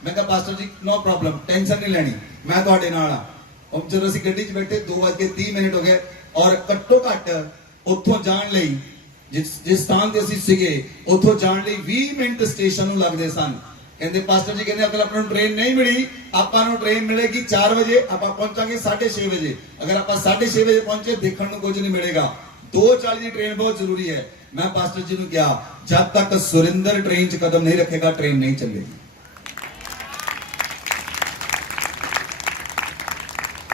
ਮੈਂ ਕਿਹਾ ਪਾਸਟਰ ਜੀ ਨੋ ਪ੍ਰੋਬਲਮ ਟੈਨਸ਼ਨ ਨਹੀਂ ਲੈਣੀ ਮੈਂ ਤੁਹਾਡੇ ਨਾਲ ਆ ਔਰ ਜਦੋਂ ਅਸੀਂ ਗੱਡੀ 'ਚ ਬੈਠੇ 2:30 ਹੋ ਗਏ ਔਰ ਘੱਟੋ ਘੱਟ ਉੱਥੋਂ ਜਾਣ ਲਈ ਜਿਸ ਸਥਾਨ ਤੇ ਅਸੀਂ ਸੀਗੇ ਉੱਥੋਂ ਜਾਣ ਲਈ 20 ਮਿੰਟ ਸਟੇਸ਼ਨ ਨੂੰ ਲੱਗਦੇ ਸਨ ਕਹਿੰਦੇ ਪਾਸਟਰ ਜੀ ਕਹਿੰਦੇ ਅਗਰ ਆਪਾਂ ਨੂੰ ਟ੍ਰੇਨ ਨਹੀਂ ਮਿਲੀ ਆਪਾਂ ਨੂੰ ਟ੍ਰੇਨ ਮਿਲੇਗੀ 4 ਵਜੇ ਆਪਾਂ ਪਹੁੰਚਾਂਗੇ 6:30 ਵਜੇ ਅਗਰ ਆਪਾਂ 6:30 ਵਜੇ ਪਹੁੰਚੇ ਦੇਖਣ ਨੂੰ ਕੁਝ ਨਹੀਂ ਮਿਲੇਗਾ 2:40 ਦੀ ਟ੍ਰੇਨ ਬਹੁਤ ਜ਼ਰੂਰੀ ਹੈ ਮੈਂ ਪਾਸਟਰ ਜੀ ਨੂੰ ਕਿਹਾ ਜਦ ਤੱਕ ਸੁਰਿੰਦਰ ਟ੍ਰੇਨ 'ਚ ਕਦਮ ਨਹੀਂ ਰੱਖੇਗਾ ਟ੍ਰੇਨ ਨਹੀਂ ਚੱਲੇਗੀ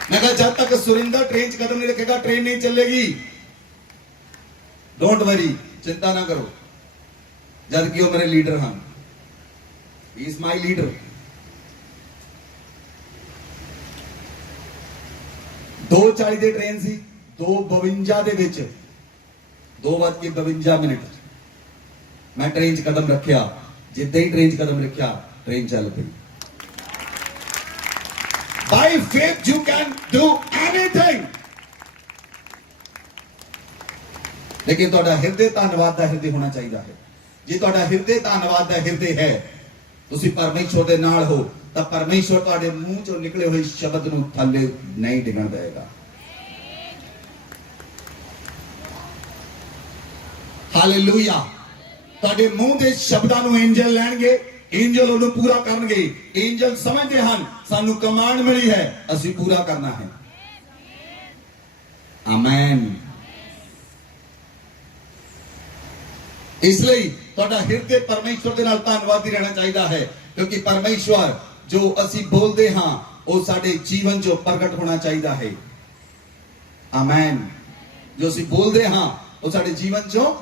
मैं कहा जब तक सुरिंदर ट्रेन च कदम नहीं रखेगा ट्रेन नहीं चलेगी डोंट वरी चिंता ना करो जबकि वो मेरे लीडर हैं he is my leader 2:40 the train ਸੀ 2:52 ਦੇ ਵਿੱਚ 2:52 ਮੈਂ ਟ੍ਰੇਨ 'ਚ ਕਦਮ ਰੱਖਿਆ ਜਿੱਦਾਂ ਹੀ ਟ੍ਰੇਨ 'ਚ ਕਦਮ ਰੱਖਿਆ ਟ੍ਰੇਨ ਚੱਲ ਪਈ By faith you can do anything. लेकिन ਤੁਹਾਡਾ ਹਿਰਦੇ ਧੰਨਵਾਦ ਦਾ ਹਿਰਦੇ ਹੋਣਾ ਚਾਹੀਦਾ ਹੈ ਜੇ ਤੁਹਾਡਾ ਹਿਰਦੇ ਧੰਨਵਾਦ ਦਾ ਹਿਰਦੇ ਹੈ ਤੁਸੀਂ ਪਰਮੇਸ਼ਵਰ ਦੇ ਨਾਲ ਹੋ ਤਾਂ ਪਰਮੇਸ਼ਵਰ ਤੁਹਾਡੇ ਮੂੰਹ ਚੋਂ ਨਿਕਲੇ ਹੋਏ ਸ਼ਬਦ ਨੂੰ ਥੱਲੇ ਨਹੀਂ ਡਿੱਗਣ ਦੇਗਾ ਹਾਲੇਲੂਇਆ ਤੁਹਾਡੇ ਮੂੰਹ ਦੇ ਸ਼ਬਦਾਂ ਨੂੰ ਐਂਜਲ ਲੈਣਗੇ एंजल ਉਹਨੂੰ ਪੂਰਾ ਕਰਨਗੇ एंजल ਸਮਝਦੇ ਹਨ ਸਾਨੂੰ ਕਮਾਂਡ ਮਿਲੀ ਹੈ ਅਸੀਂ ਪੂਰਾ ਕਰਨਾ ਹੈ ਆਮੇਨ ਇਸ ਲਈ ਤੁਹਾਡਾ ਹਿਰਦੇ ਪਰਮੇਸ਼ਵਰ ਦੇ ਨਾਲ ਧੰਨਵਾਦੀ ਰਹਿਣਾ ਚਾਹੀਦਾ ਹੈ ਕਿਉਂਕਿ ਪਰਮੇਸ਼ਵਰ ਜੋ ਅਸੀਂ ਬੋਲਦੇ ਹਾਂ ਉਹ ਸਾਡੇ ਜੀਵਨ 'ਚੋਂ ਪ੍ਰਗਟ ਹੋਣਾ ਚਾਹੀਦਾ ਹੈ ਆਮੇਨ ਜੋ ਅਸੀਂ ਬੋਲਦੇ ਹਾਂ ਉਹ ਸਾਡੇ ਜੀਵਨ 'ਚੋਂ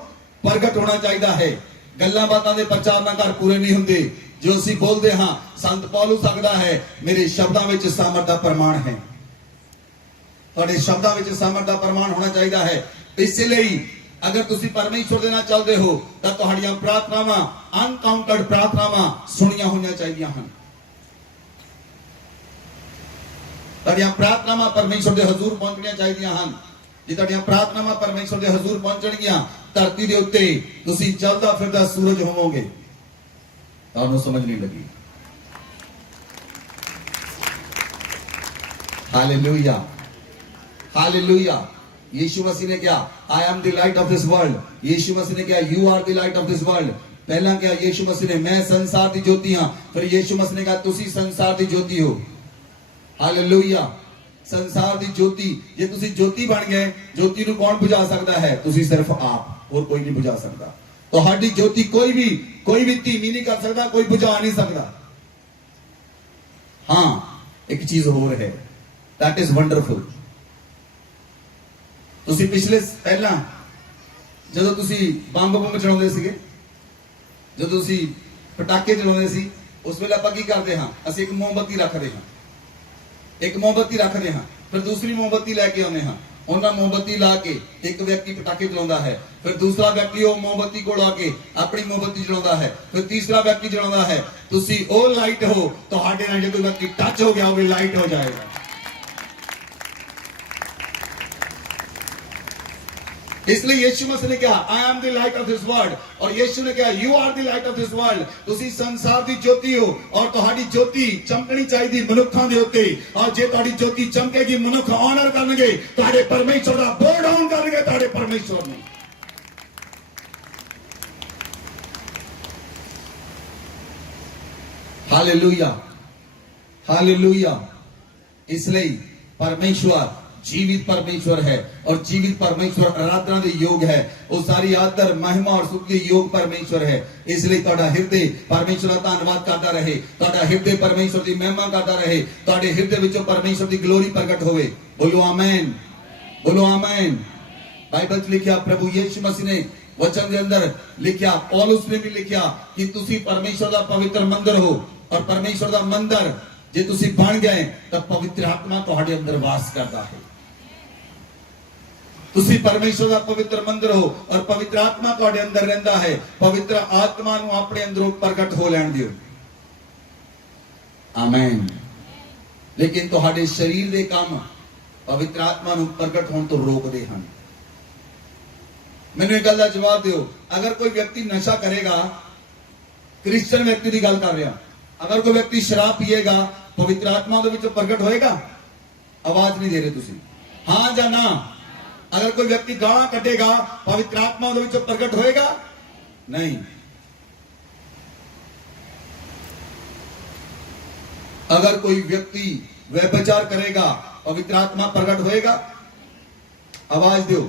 ਪ੍ਰਗਟ ਹੋਣਾ ਚਾਹੀਦਾ ਹੈ ਗੱਲਾਂ ਬਾਤਾਂ ਦੇ ਪ੍ਰਚਾਰ ਨਾਲ ਘਰ ਪੂਰੇ ਨਹੀਂ ਹੁੰਦੇ ਜੋ ਅਸੀਂ ਬੋਲਦੇ ਹਾਂ ਸੰਤ ਪੌਲਸ ਸਕਦਾ ਹੈ ਮੇਰੇ ਸ਼ਬਦਾਂ ਵਿੱਚ ਸਾਮਰਥ ਦਾ ਪ੍ਰਮਾਣ ਹੈ ਤੁਹਾਡੇ ਸ਼ਬਦਾਂ ਵਿੱਚ ਸਾਮਰਥ ਦਾ ਪ੍ਰਮਾਣ ਹੋਣਾ ਚਾਹੀਦਾ ਹੈ ਇਸ ਲਈ ਅਗਰ ਤੁਸੀਂ ਪਰਮੇਸ਼ਵਰ ਦੇ ਨਾਲ ਚੱਲਦੇ ਹੋ ਤਾਂ ਤੁਹਾਡੀਆਂ ਪ੍ਰਾਰਥਨਾਵਾਂ ਅਨਕਾਊਂਟਡ ਪ੍ਰਾਰਥਨਾਵਾਂ ਸੁਣੀਆਂ ਹੋਣੀਆਂ ਚਾਹੀਦੀਆਂ ਹਨ ਤੁਹਾਡੀਆਂ ਪ੍ਰਾਰਥਨਾਵਾਂ ਪਰਮੇਸ਼ਵਰ ਦੇ ਹਜ਼ੂਰ ਪਹੁੰਚਣੀਆਂ ਚਾਹੀਦੀਆਂ ਹਨ ਜੇ ਤੁਹਾਡੀਆਂ ਪ੍ਰਾਰਥਨਾਵਾਂ ਪਰਮੇਸ਼ਵਰ ਦੇ ਹਜ਼ੂਰ ਪਹੁੰਚਣਗੀਆਂ ਧਰਤੀ ਦੇ ਉੱਤੇ ਤੁਸੀਂ ਚੱਲਦਾ ਫਿਰਦਾ ਸੂਰਜ ਹੋਵੋਗੇ ਤੁਹਾਨੂੰ ਸਮਝ ਨਹੀਂ ਲੱਗੀ ਹਾਲੇਲੂਇਆ ਹਾਲੇਲੂਇਆ यीशु मसीह ने क्या I am the light of this world यीशु मसीह ने क्या you are the light of this world पहला क्या यीशु मसीह ने मैं संसार दी ज्योति हां फिर यीशु मसीह ने कहा तुसी संसार दी ज्योति हो हालेलुया संसार दी ज्योति जे तुसी ज्योति बन गए ज्योति ਨੂੰ ਕੌਣ ਬੁਝਾ ਸਕਦਾ ਹੈ ਤੁਸੀਂ ਸਿਰਫ ਆਪ ਹੋਰ ਕੋਈ ਨਹੀਂ ਬੁਝਾ ਸਕਦਾ ਤੁਹਾਡੀ ज्योति कोई भी ਧੀਮੀ ਨਹੀਂ ਕਰ ਸਕਦਾ ਕੋਈ ਬੁਝਾ ਨਹੀਂ ਸਕਦਾ ਹਾਂ ਇੱਕ ਚੀਜ਼ ਹੋਰ ਹੈ that is wonderful ਤੁਸੀਂ ਪਿਛਲੇ ਪਹਿਲਾਂ ਜਦੋਂ ਤੁਸੀਂ ਬੰਬ ਚਲਾਉਂਦੇ ਸੀਗੇ ਜਦੋਂ ਤੁਸੀਂ ਪਟਾਕੇ ਚਲਾਉਂਦੇ ਸੀ ਉਸ ਵੇਲੇ ਆਪਾਂ ਕੀ ਕਰਦੇ ਹਾਂ ਅਸੀਂ ਇੱਕ ਮੋਮਬੱਤੀ ਰੱਖਦੇ ਹਾਂ ਫਿਰ ਦੂਸਰੀ ਮੋਮਬੱਤੀ ਲੈ ਕੇ ਆਉਂਦੇ ਹਾਂ ਉਹਨਾਂ ਮੋਮਬੱਤੀ ਲਾ ਕੇ ਇੱਕ ਵਿਅਕਤੀ ਪਟਾਕੇ ਚਲਾਉਂਦਾ ਹੈ ਫਿਰ ਦੂਸਰਾ ਵਿਅਕਤੀ ਉਹ ਮੋਮਬੱਤੀ ਕੋਲ ਆ ਕੇ ਆਪਣੀ ਮੋਮਬੱਤੀ ਜਲਾਉਂਦਾ ਹੈ ਫਿਰ ਤੀਸਰਾ ਵਿਅਕਤੀ ਜਲਾਉਂਦਾ ਹੈ ਤੁਸੀਂ ਉਹ ਲਾਈਟ ਹੋ ਤੁਹਾਡੇ ਨਾਲ ਜਦੋਂ ਵਿਅਕਤੀ ਟੱਚ ਹੋ ਗਿਆ ਉਹ ਵੀ ਲਾਈਟ ਹੋ ਜਾਏਗਾ इसलिए यीशु मसीह ने कहा I am the light of this world और यीशु ने कहा you are the light of this world ਤੁਸੀਂ ਸੰਸਾਰ ਦੀ ਜੋਤੀ ਹੋ ਔਰ ਤੁਹਾਡੀ ਜੋਤੀ ਚਮਕਣੀ ਚਾਹੀਦੀ ਮਨੁੱਖਾਂ ਦੇ ਉੱਤੇ ਔਰ ਜੇ ਤੁਹਾਡੀ ਜੋਤੀ ਚਮਕੇਗੀ ਮਨੁੱਖ ਆਨਰ ਕਰਨਗੇ ਤੁਹਾਡੇ ਪਰਮੇਸ਼ਵਰ ਦਾ ਬੋਲ ਡਾਊਨ ਕਰਨਗੇ ਤੁਹਾਡੇ ਪਰਮੇਸ਼ਵਰ ਨੂੰ ਹਾਲੇਲੂਇਆ ਹਾਲੇਲੂਇਆ ਇਸ ਲਈ ਪਰਮੇਸ਼ਵਰ जीवित परमेश्वर है और जीवित परमेश्वर आराधना के योग है वो सारी आदर महिमा और सुख के योग परमेश्वर है इसलिए ਤੁਹਾਡਾ ਹਿਰਦੇ ਪਰਮੇਸ਼ਵਰ ਦਾ ਧੰਨਵਾਦ ਕਰਦਾ ਰਹੇ ਤੁਹਾਡਾ ਹਿਰਦੇ ਪਰਮੇਸ਼ਵਰ ਦੀ ਮਹਿਮਾ ਕਰਦਾ ਰਹੇ ਤੁਹਾਡੇ ਹਿਰਦੇ ਵਿੱਚੋਂ ਪਰਮੇਸ਼ਵਰ ਦੀ ਗਲੋਰੀ ਪ੍ਰਗਟ ਹੋਵੇ ਬੋਲੋ ਆਮੇਨ ਬਾਈਬਲ 'ਚ ਲਿਖਿਆ ਪ੍ਰਭੂ ਯੀਸ਼ੂ ਮਸੀਹ ਨੇ वचन के अंदर लिखा पौलुस ने भी लिखा कि तुसी परमेश्वर का पवित्र मंदिर हो और परमेश्वर का मंदिर जे तुसी बन गए तो पवित्र आत्मा ਤੁਹਾਡੇ अंदर वास करता है ਤੁਸੀਂ ਪਰਮੇਸ਼ਰ ਦਾ ਪਵਿੱਤਰ ਮੰਦਰ ਹੋ ਔਰ ਪਵਿੱਤਰ ਆਤਮਾ ਤੁਹਾਡੇ ਅੰਦਰ ਰਹਿੰਦਾ ਹੈ। ਪਵਿੱਤਰ ਆਤਮਾ ਨੂੰ ਆਪਣੇ ਅੰਦਰੋਂ ਪ੍ਰਗਟ ਹੋ ਲੈਣ ਦਿਓ। ਆਮੇਨ। ਲੇਕਿਨ ਤੁਹਾਡੇ ਸਰੀਰ ਦੇ ਕੰਮ ਪਵਿੱਤਰ ਆਤਮਾ ਨੂੰ ਪ੍ਰਗਟ ਹੋਣ ਤੋਂ ਰੋਕਦੇ ਹਨ। ਮੈਨੂੰ ਇਹ ਗੱਲ ਦਾ ਜਵਾਬ ਦਿਓ, ਅਗਰ ਕੋਈ ਵਿਅਕਤੀ ਨਸ਼ਾ ਕਰੇਗਾ, ਕ੍ਰਿਸਚੀਅਨ ਵਿਅਕਤੀ ਦੀ ਗੱਲ ਕਰ ਰਿਹਾ, ਅਗਰ ਕੋਈ ਵਿਅਕਤੀ ਸ਼ਰਾਬ ਪੀਏਗਾ, ਪਵਿੱਤਰ ਆਤਮਾ ਉਹਦੇ ਵਿੱਚ ਪ੍ਰਗਟ ਹੋਏਗਾ? ਆਵਾਜ਼ ਨਹੀਂ ਦੇ ਰਹੇ ਤੁਸੀਂ, ਹਾਂ ਜਾਂ ਨਾ? ਅਗਰ ਕੋਈ ਵਿਅਕਤੀ ਗਾਲਾਂ ਕੱਢੇਗਾ, ਪਵਿੱਤਰ ਆਤਮਾ ਉਹਦੇ ਵਿੱਚ ਪ੍ਰਗਟ ਹੋਏਗਾ? ਨਹੀਂ। अगर कोई व्यक्ति व्यभिचार करेगा, पवित्र आत्मा प्रकट होएगा? आवाज दो।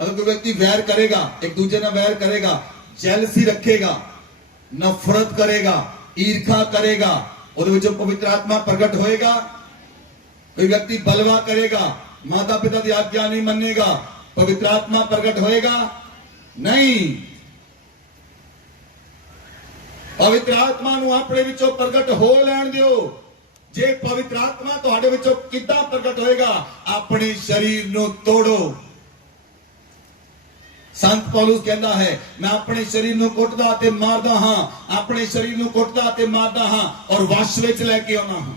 अगर कोई व्यक्ति वैर करेगा, एक दूसरे में वैर करेगा, जेलसी रखेगा, नफरत करेगा, ईर्खा करेगा, और जो पवित्र आत्मा प्रकट होएगा? कोई व्यक्ति बलवा करेगा, माता पिता की आज्ञा नहीं मानेगा, पवित्र आत्मा प्रकट होएगा? नहीं। पवित्र आत्मा ਨੂੰ ਆਪਣੇ ਵਿੱਚੋਂ ਪ੍ਰਗਟ ਹੋ ਲੈਣ ਦਿਓ। ਜੇ ਪਵਿੱਤਰ ਆਤਮਾ ਤੁਹਾਡੇ ਵਿੱਚੋਂ ਕਿੱਦਾਂ ਪ੍ਰਗਟ ਹੋਏਗਾ? ਆਪਣੇ ਸਰੀਰ ਨੂੰ ਤੋੜੋ। ਸੰਤ ਪੌਲਸ ਕਹਿੰਦਾ ਹੈ, ਮੈਂ ਆਪਣੇ ਸਰੀਰ ਨੂੰ ਕੁੱਟਦਾ ਤੇ ਮਾਰਦਾ ਹਾਂ, ਆਪਣੇ ਸਰੀਰ ਨੂੰ ਕੁੱਟਦਾ ਤੇ ਮਾਰਦਾ ਹਾਂ ਔਰ ਵਸ਼ ਵਿੱਚ ਲੈ ਕੇ ਆਉਣਾ ਹਾਂ।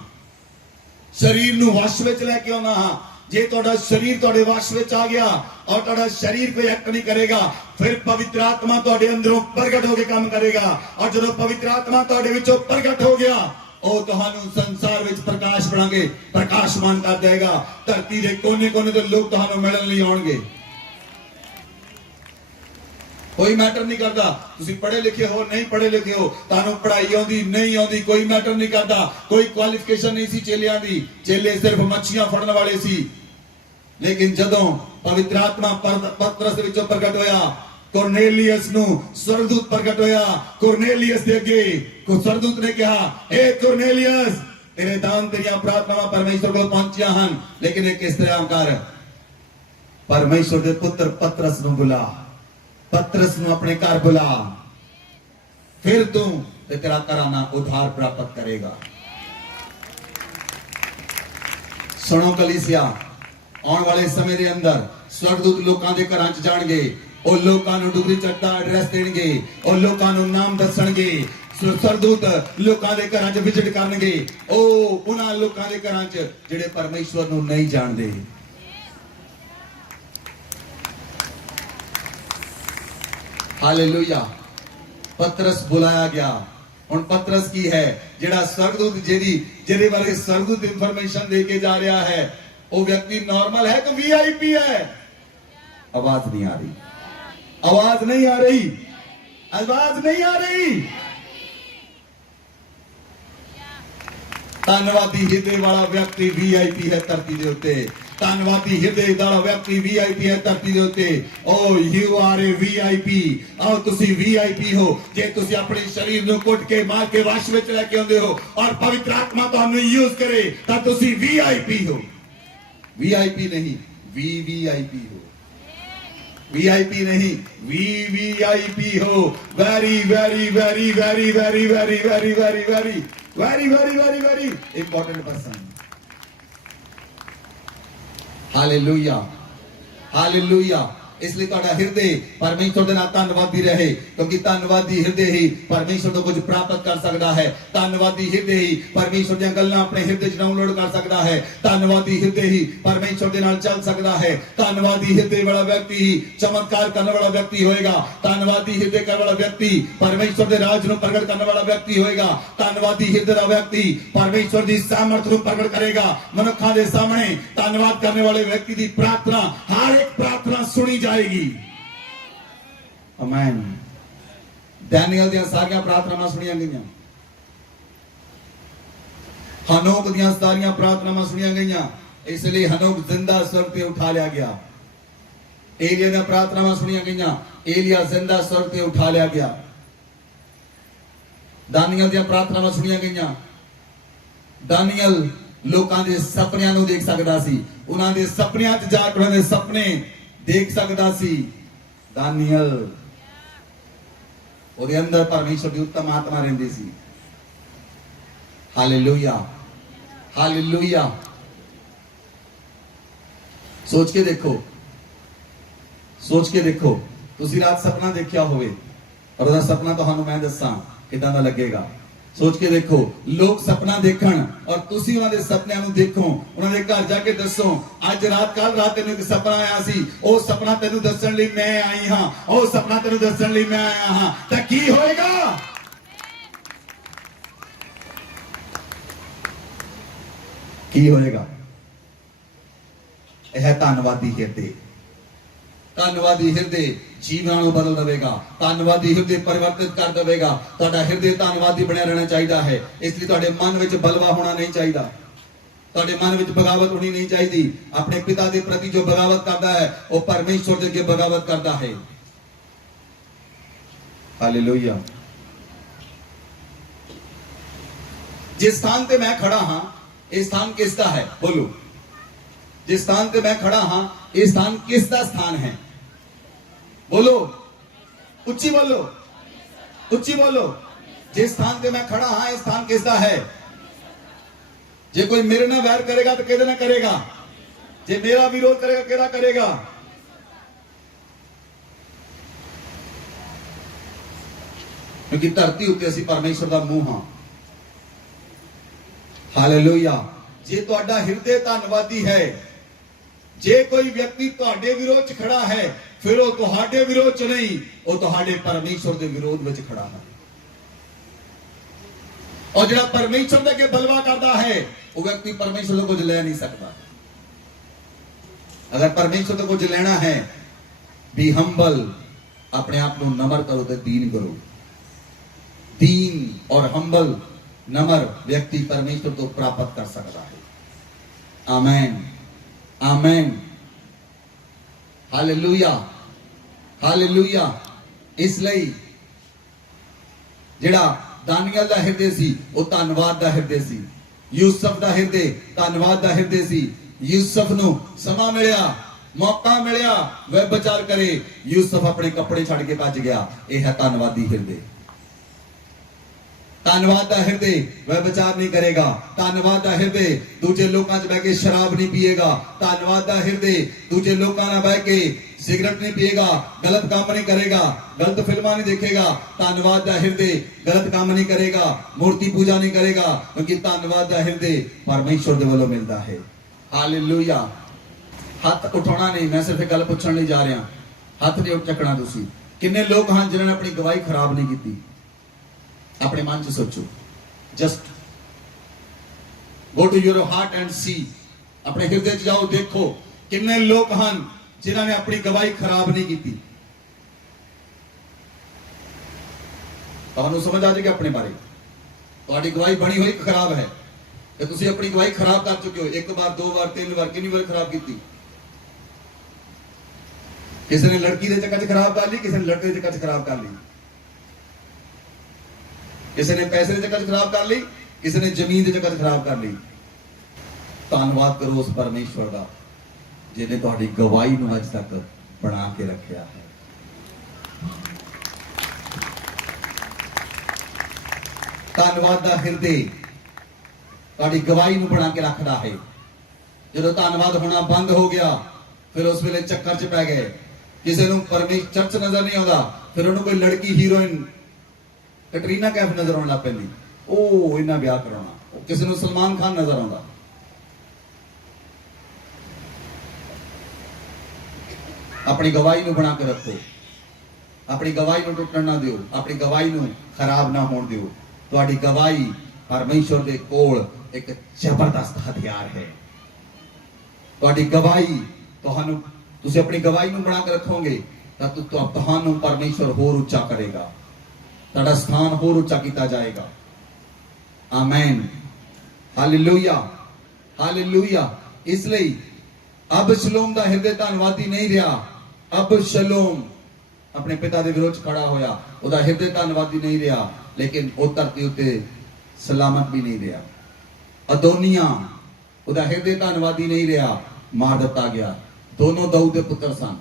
ਸਰੀਰ ਨੂੰ ਵਸ਼ ਵਿੱਚ ਲੈ ਕੇ ਆਉਣਾ ਹਾਂ। ਜੇ ਤੁਹਾਡਾ ਸਰੀਰ ਤੁਹਾਡੇ ਵਸ਼ ਵਿੱਚ ਆ ਗਿਆ ਔਰ ਤੁਹਾਡਾ ਸਰੀਰ ਕੋਈ ਐਕਟ ਨਹੀਂ ਕਰੇਗਾ, ਫਿਰ ਪਵਿੱਤਰ ਆਤਮਾ ਤੁਹਾਡੇ ਅੰਦਰੋਂ ਪ੍ਰਗਟ ਹੋ ਕੇ ਕੰਮ ਕਰੇਗਾ। ਔਰ ਜਦੋਂ ਪਵਿੱਤਰ ਆਤਮਾ ਤੁਹਾਡੇ ਵਿੱਚੋਂ ਪ੍ਰਗਟ ਹੋ ਗਿਆ, ਉਹ ਤੁਹਾਨੂੰ ਸੰਸਾਰ ਵਿੱਚ ਪ੍ਰਕਾਸ਼ ਬਣਾ ਕੇ ਪ੍ਰਕਾਸ਼ਮਾਨ ਕਰ ਦੇਗਾ। ਧਰਤੀ ਦੇ ਕੋਨੇ-ਕੋਨੇ ਤੋਂ ਲੋਕ ਤੁਹਾਨੂੰ ਮਿਲਣ ਲਈ ਆਉਣਗੇ। ਕੋਈ ਮੈਟਰ ਨਹੀਂ ਕਰਦਾ ਤੁਸੀਂ ਪੜ੍ਹੇ ਲਿਖੇ ਹੋ ਨਹੀਂ ਪੜ੍ਹੇ ਲਿਖੇ ਹੋ, ਤੁਹਾਨੂੰ ਪੜ੍ਹਾਈ ਆਉਂਦੀ ਨਹੀਂ ਆਉਂਦੀ, ਕੋਈ ਮੈਟਰ ਨਹੀਂ ਕਰਦਾ। ਕੋਈ ਕੁਆਲੀਫਿਕੇਸ਼ਨ ਨਹੀਂ ਸੀ ਚੇਲਿਆਂ ਦੀ, ਚੇਲੇ ਸਿਰਫ ਮੱਛੀਆਂ ਫੜਨ ਵਾਲੇ ਸੀ। ਲੇਕਿਨ ਜਦੋਂ ਪਵਿੱਤਰ ਆਤਮਾ ਪਤਰਸ ਦੇ ਵਿੱਚੋਂ ਪ੍ਰਗਟ ਹੋਇਆ, ਕੁਰਨੇਲੀਅਸ ਨੂੰ ਸਵਰਗਦੂਤ ਪ੍ਰਗਟ ਹੋਇਆ। ਕੁਰਨੇਲੀਅਸ ਦੇ ਅੱਗੇ ਸਵਰਗਦੂਤ ਨੇ ਕਿਹਾ, ਏ ਕੁਰਨੇਲੀਅਸ, ਤੇਰੇ ਦਾਨ ਤੇਰੀਆਂ ਪ੍ਰਾਰਥਨਾਵਾਂ ਪਰਮੇਸ਼ਰ ਕੋਲ ਪਹੁੰਚੀਆਂ ਹਨ, ਲੇਕਿਨ ਇਹ ਕਿਸ ਤਰ੍ਹਾਂ ਕਰ? ਪਰਮੇਸ਼ਰ ਦੇ ਪੁੱਤਰ ਪਤਰਸ ਨੂੰ ਬੁਲਾ, पत्रस ਨੂੰ ਆਪਣੇ ਘਰ ਬੁਲਾ, ਫਿਰ ਤੂੰ ਤੇ ਤੇਰਾ ਘਰਾਨਾ ਉਧਾਰ ਪ੍ਰਾਪਤ ਕਰੇਗਾ। ਸੁਣੋ ਕਲੀਸਿਆ, ਆਉਣ ਵਾਲੇ ਸਮੇਂ ਦੇ ਅੰਦਰ ਸਵਰਗਦੂਤ ਲੋਕਾਂ ਦੇ ਘਰਾਂ 'ਚ ਜਾਣਗੇ। ਉਹ ਲੋਕਾਂ ਨੂੰ ਡੁਗਰੀ ਚੱਟ ਦਾ ਐਡਰੈਸ ਦੇਣਗੇ, ਉਹ ਲੋਕਾਂ ਨੂੰ ਨਾਮ ਦੱਸਣਗੇ। ਸਵਰਗਦੂਤ ਲੋਕਾਂ ਦੇ ਘਰਾਂ 'ਚ ਵਿਜ਼ਿਟ ਕਰਨਗੇ, ਉਹ ਉਹਨਾਂ ਲੋਕਾਂ ਦੇ ਘਰਾਂ 'ਚ ਜਿਹੜੇ ਪਰਮੇਸ਼ਵਰ ਨੂੰ ਨਹੀਂ ਜਾਣਦੇ। हालेलुया। पतरस बुलाया गया। ਹੁਣ ਪਤਰਸ ਕੀ ਹੈ? ਜਿਹੜਾ ਸਵਰਗਦੂਤ ਜਿਹਦੇ ਬਾਰੇ ਸਵਰਗਦੂਤ ਇਨਫੋਰਮੇਸ਼ਨ ਦੇ ਕੇ ਜਾ ਰਿਹਾ ਹੈ, ਉਹ ਵਿਅਕਤੀ ਨਾਰਮਲ ਹੈ ਕਿ ਵੀਆਈਪੀ ਹੈ? ਆਵਾਜ਼ ਨਹੀਂ ਆ ਰਹੀ, ਆਵਾਜ਼ ਨਹੀਂ ਆ ਰਹੀ, ਆਵਾਜ਼ ਨਹੀਂ ਆ ਰਹੀ। ਧੰਨਵਾਦੀ ਹਿਰਦੇ ਵਾਲਾ ਵਿਅਕਤੀ ਵੀਆਈਪੀ ਹੈ ਧਰਤੀ ਦੇ ਉੱਤੇ। ਧੰਨਵਾਦੀ ਹਿਰਦੇ ਵਾਲਾ ਵਿਅਕਤੀ ਵੀਆਈਪੀ ਹੈ ਧਰਤੀ ਦੇ ਉੱਤੇ। ਓ ਯੂ ਆਰ ਏ ਵੀਆਈਪੀ। ਆਓ ਤੁਸੀਂ ਵੀਆਈਪੀ ਹੋ। ਜੇ ਤੁਸੀਂ ਆਪਣੇ ਸਰੀਰ ਨੂੰ ਕੁੱਟ ਕੇ ਮਾਰ ਕੇ ਵਸ਼ ਵਿੱਚ ਲੈ ਕੇ ਆਉਂਦੇ ਹੋ ਔਰ ਪਵਿੱਤਰ ਆਤਮਾ ਤੁਹਾਨੂੰ ਯੂਜ਼ ਕਰੇ ਤਾਂ ਤੁਸੀਂ ਵੀਆਈਪੀ ਹੋ। ਵੀਆਈਪੀ ਨਹੀਂ, ਵੀਆਈਪੀ ਹੋ। वीआईपी नहीं, वीवीआईपी हो। Very very very very very very very very very very very very very important person. Hallelujah, hallelujah. इसलिए ਤੁਹਾਡਾ ਹਿਰਦੇ ਪਰਮੇਸ਼ਰ ਦੇ ਨਾਲ ਧੰਨਵਾਦੀ ਰਹੇ, ਕਿਉਂਕਿ ਧੰਨਵਾਦੀ ਹਿਰਦੇ ਹੀ ਪਰਮੇਸ਼ਰ ਤੋਂ ਕੁਝ ਪ੍ਰਾਪਤ ਕਰ ਸਕਦਾ ਹੈ। ਧੰਨਵਾਦੀ ਹਿਰਦੇ ਹੀ ਪਰਮੇਸ਼ਰ ਦੀਆਂ ਗੱਲਾਂ ਆਪਣੇ ਹਿਰਦੇ 'ਚ ਡਾਊਨਲੋਡ ਕਰ ਸਕਦਾ ਹੈ। ਧੰਨਵਾਦੀ ਹਿਰਦੇ ਹੀ ਪਰਮੇਸ਼ਰ ਦੇ ਨਾਲ ਚੱਲ ਸਕਦਾ ਹੈ। ਧੰਨਵਾਦੀ ਹਿਰਦੇ ਵਾਲਾ ਵਿਅਕਤੀ ਹੀ ਚਮਤਕਾਰ ਕਰਨ ਵਾਲਾ ਵਿਅਕਤੀ ਹੋਏਗਾ। ਧੰਨਵਾਦੀ ਹਿਰਦੇ ਕਰਨ ਵਾਲਾ ਵਿਅਕਤੀ ਪਰਮੇਸ਼ਰ ਦੇ ਰਾਜ ਨੂੰ ਪ੍ਰਗਟ ਕਰਨ ਵਾਲਾ ਵਿਅਕਤੀ ਹੋਏਗਾ। ਧੰਨਵਾਦੀ ਹਿਰਦੇ ਦਾ ਵਿਅਕਤੀ ਪਰਮੇਸ਼ਰ ਦੀ ਸਾਮਰਥ ਨੂੰ ਪ੍ਰਗਟ ਕਰੇਗਾ ਮਨੁੱਖਾਂ ਦੇ ਸਾਹਮਣੇ। ਧੰਨਵਾਦ ਕਰਨ ਵਾਲੇ ਵਿਅਕਤੀ ਦੀ ਪ੍ਰਾਰਥਨਾ, ਹਰ ਇੱਕ ਪ੍ਰਾਰਥਨਾ ਸੁਣੀ जाएगी। आमीन। दानियल ਦੀਆਂ ਸਾਰੀਆਂ ਪ੍ਰਾਰਥਨਾਵਾਂ ਸੁਣੀਆਂ ਗਈਆਂ, ਹਨੋਕ ਦੀਆਂ ਸਾਰੀਆਂ ਪ੍ਰਾਰਥਨਾਵਾਂ ਸੁਣੀਆਂ ਗਈਆਂ। ਇਸ ਲਈ ਹਨੋਕ ਜ਼ਿੰਦਾ ਸਵਰਗ ਤੇ ਉਠਾ ਲਿਆ ਗਿਆ। ਏਲੀਆ ਦੀਆਂ ਪ੍ਰਾਰਥਨਾਵਾਂ ਸੁਣੀਆਂ ਗਈਆਂ, ਏਲੀਆ ਜ਼ਿੰਦਾ ਸਵਰਗ ਤੇ ਉਠਾ ਲਿਆ ਗਿਆ। ਦਾਨੀਅਲ ਦੀਆਂ ਪ੍ਰਾਰਥਨਾਵਾਂ ਸੁਣੀਆਂ ਗਈਆਂ। ਦਾਨੀਅਲ ਲੋਕਾਂ ਦੇ ਸੁਪਨਿਆਂ ਨੂੰ ਦੇਖ ਸਕਦਾ ਸੀ, ਉਹਨਾਂ ਦੇ ਸੁਪਨਿਆਂ 'ਚ ਜਾ ਕੇ ਉਹਨਾਂ ਦੇ ਸੁਪਨੇ देख सकता सी। दानियल ਉਹਦੇ ਅੰਦਰ ਪਰਮੇਸ਼ਰ ਦੀ ਉੱਤਮ ਆਤਮਾ ਰਹਿੰਦੀ ਸੀ। Hallelujah, hallelujah. सोच के देखो, सोच के देखो, ਤੁਸੀਂ ਰਾਤ ਸੁਪਨਾ ਦੇਖਿਆ ਹੋਵੇ ਔਰ ਉਹਦਾ ਸੁਪਨਾ ਤੁਹਾਨੂੰ ਮੈਂ ਦੱਸਾਂ ਕਿਦਾਂ ਦਾ ਲੱਗੇਗਾ। ਸੋਚ ਕੇ ਦੇਖੋ, ਲੋਕ ਸੁਪਨਾ ਦੇਖਣ ਔਰ ਤੁਸੀਂ ਉਹਨਾਂ ਦੇ ਸੁਪਨਿਆਂ ਨੂੰ ਦੇਖੋ, ਉਹਨਾਂ ਦੇ ਘਰ ਜਾ ਕੇ ਦੱਸੋ ਅੱਜ ਰਾਤ ਕੱਲ ਰਾਤ ਤੈਨੂੰ ਇੱਕ ਸੁਪਨਾ ਆਇਆ ਸੀ, ਉਹ ਸੁਪਨਾ ਤੈਨੂੰ ਦੱਸਣ ਲਈ ਮੈਂ ਆਈ ਹਾਂ, ਉਹ ਸੁਪਨਾ ਤੈਨੂੰ ਦੱਸਣ ਲਈ ਮੈਂ ਆਇਆ ਹਾਂ, ਤਾਂ ਕੀ ਹੋਏਗਾ? ਕੀ ਹੋਏਗਾ? ਇਹ ਹੈ ਧੰਨਵਾਦੀ ਹਿਰਦੇ। ਧੰਨਵਾਦੀ ਹਿਰਦੇ ਜੀਵਨਾਂ ਨੂੰ ਬਦਲ ਦੇਵੇਗਾ, ਧੰਨਵਾਦੀ ਹਿਰਦੇ ਪਰਿਵਰਤਿਤ ਕਰ ਦੇਵੇਗਾ। ਤੁਹਾਡਾ ਹਿਰਦੇ ਧੰਨਵਾਦੀ ਬਣਿਆ ਰਹਿਣਾ ਚਾਹੀਦਾ ਹੈ। ਇਸ ਲਈ ਤੁਹਾਡੇ ਮਨ ਵਿੱਚ ਬਲਵਾ ਹੋਣਾ ਨਹੀਂ ਚਾਹੀਦਾ, ਤੁਹਾਡੇ ਮਨ ਵਿੱਚ ਬਗਾਵਤ ਹੋਣੀ ਨਹੀਂ ਚਾਹੀਦੀ। ਆਪਣੇ ਪਿਤਾ ਦੇ ਪ੍ਰਤੀ ਜੋ ਬਗਾਵਤ ਕਰਦਾ ਹੈ ਉਹ ਪਰਮੇਸ਼ਵਰ ਦੇ ਅੱਗੇ ਬਗਾਵਤ ਕਰਦਾ ਹੈ। ਹਾਲੇਲੂਇਆ। ਜਿਸ ਸਥਾਨ ਤੇ ਮੈਂ ਖੜਾ ਹਾਂ ਇਹ ਸਥਾਨ ਕਿਸ ਦਾ ਹੈ? ਬੋਲੋ। जिस स्थान पे मैं खड़ा हाँ ये स्थान किसका स्थान है? बोलो, उच्ची बोलो, उच्ची बोलो। जिस स्थान पे मैं खड़ा हाँ ये स्थान किसका है? जे कोई मेरे ना वैर करेगा तो किहदे ना करेगा? जे मेरा विरोध करेगा किहदा करेगा? क्योंकि धरती उत्ते असीं परमेश्वर दा मूंह हाँ। हालेलुया। जे तुहाडा हिरदे धन्नवादी है, जे कोई व्यक्ति तुहाडे विरोध च खड़ा है फिर वो तुहाडे विरोध च नहीं, वो तुहाडे परमेश्वर दे विरोध विच खड़ा है। और जिहड़ा परमेश्वर दे अगे बलवा करदा है वो व्यक्ति परमेश्वर को कुछ ले नहीं सकता। अगर परमेश्वर को कुछ लेना है, बी हम्बल, अपने आप को नम्र करो ते दीन करो। दीन और हम्बल नम्र व्यक्ति परमेश्वर को प्राप्त कर सकता है। आमेन, आमेन, हालेलुया, हालेलुया। इसलिए जिहड़ा दानियल दा हिरदे सी वो धन्नवाद दा हिरदे सी। यूसुफ दा हिरदे धन्नवाद दा हिरदे सी। यूसुफ नूं समा मिलिया, मौका मिलिया वह विचार करे, यूसुफ अपने कपड़े छड़ के भज गया। यह है धन्नवादी हिरदे। धन्नवाद दा हिरदे वह विचार नहीं करेगा। धन्नवाद दा हिरदे दूजे लोकां च बह के शराब नहीं पिएगा। धन्नवाद दा हिरदे दूजे लोकां नाल बह के सिगरेट नहीं पिएगा, गलत काम नहीं करेगा, गलत फिल्मां नहीं देखेगा। धन्नवाद दा हिरदे गलत काम नहीं करेगा, मूर्ति पूजा नहीं करेगा, क्योंकि धन्नवाद दा हिरदे परमेश्वर दे वल्लों मिलदा है। हालेलुया। हथ उठाना नहीं, मैं सिर्फ एक गल पुछण लई जा रहा। हथ नहीं उठ चकना। तुसीं किन्ने लोग हैं जिन्होंने अपनी गवाही खराब नहीं की? अपने मन च सोचो। Just go to your heart and see. अपने हृदय च जाओ, देखो किन्ने लोग हैं जिन्होंने अपनी गवाही खराब नहीं की। तुहानू समझ आ जाएगी अपने बारे। तुम्हारी गवाही बनी हुई खराब है कि तुसीं अपनी गवाही खराब कर चुके हो। एक बार, दो बार, तीन बार, कितनी बार खराब की? किसी ने लड़की के चक्कर च खराब कर ली, किसी ने लड़के के चक्कर च खराब कर ली, किसी ने पैसे के चक्कर खराब कर ली, किसी ने जमीन के चक्कर खराब कर ली। धन्नवाद करो उस परमेश्वर का जिन्हें तुम्हारी गवाही नूं अज तक बना के रखा है। धन्नवाद दा हिरदे तुम्हारी गवाही नूं बना के रखदा है। जदों धन्नवाद होना बंद हो गया फिर उस वेले चक्कर च पै गए। किसी नूं परमेश्वर चर्च नजर नहीं आता, फिर उन्होंने कोई लड़की हीरोइन कटरीना कैफ नजर आने लग पैंदी, ओ इन्ना ब्याह कराना। किसी को सलमान खान नजर आता। अपनी गवाही नूं बना के रखो, अपनी गवाही नूं टुटण ना दिओ, अपनी गवाही नूं खराब ना होण दिओ। तुहाडी गवाही परमेश्वर दे कोल एक जबरदस्त हथियार है। तुहाडी गवाही तुहानूं, तुसीं अपनी गवाही नूं बना के रखोगे तां तुहानूं परमेश्वर होर उच्चा करेगा, तुहाडा स्थान होर उच्चा किया जाएगा। आमीन, हालेलुया, हालेलुया। इसलिए अबशलोम दा हिरदे धन्नवादी नहीं रहा। अबशलोम अपने पिता के विरोध खड़ा होया, उहदा हिरदे धन्नवादी नहीं रहा, लेकिन वो धरती उत्ते सलामत भी नहीं रहा। अदोनिया उहदा हिरदे धन्नवादी नहीं रहा, मार दिता गया। दोनों दाऊद के पुत्र सन,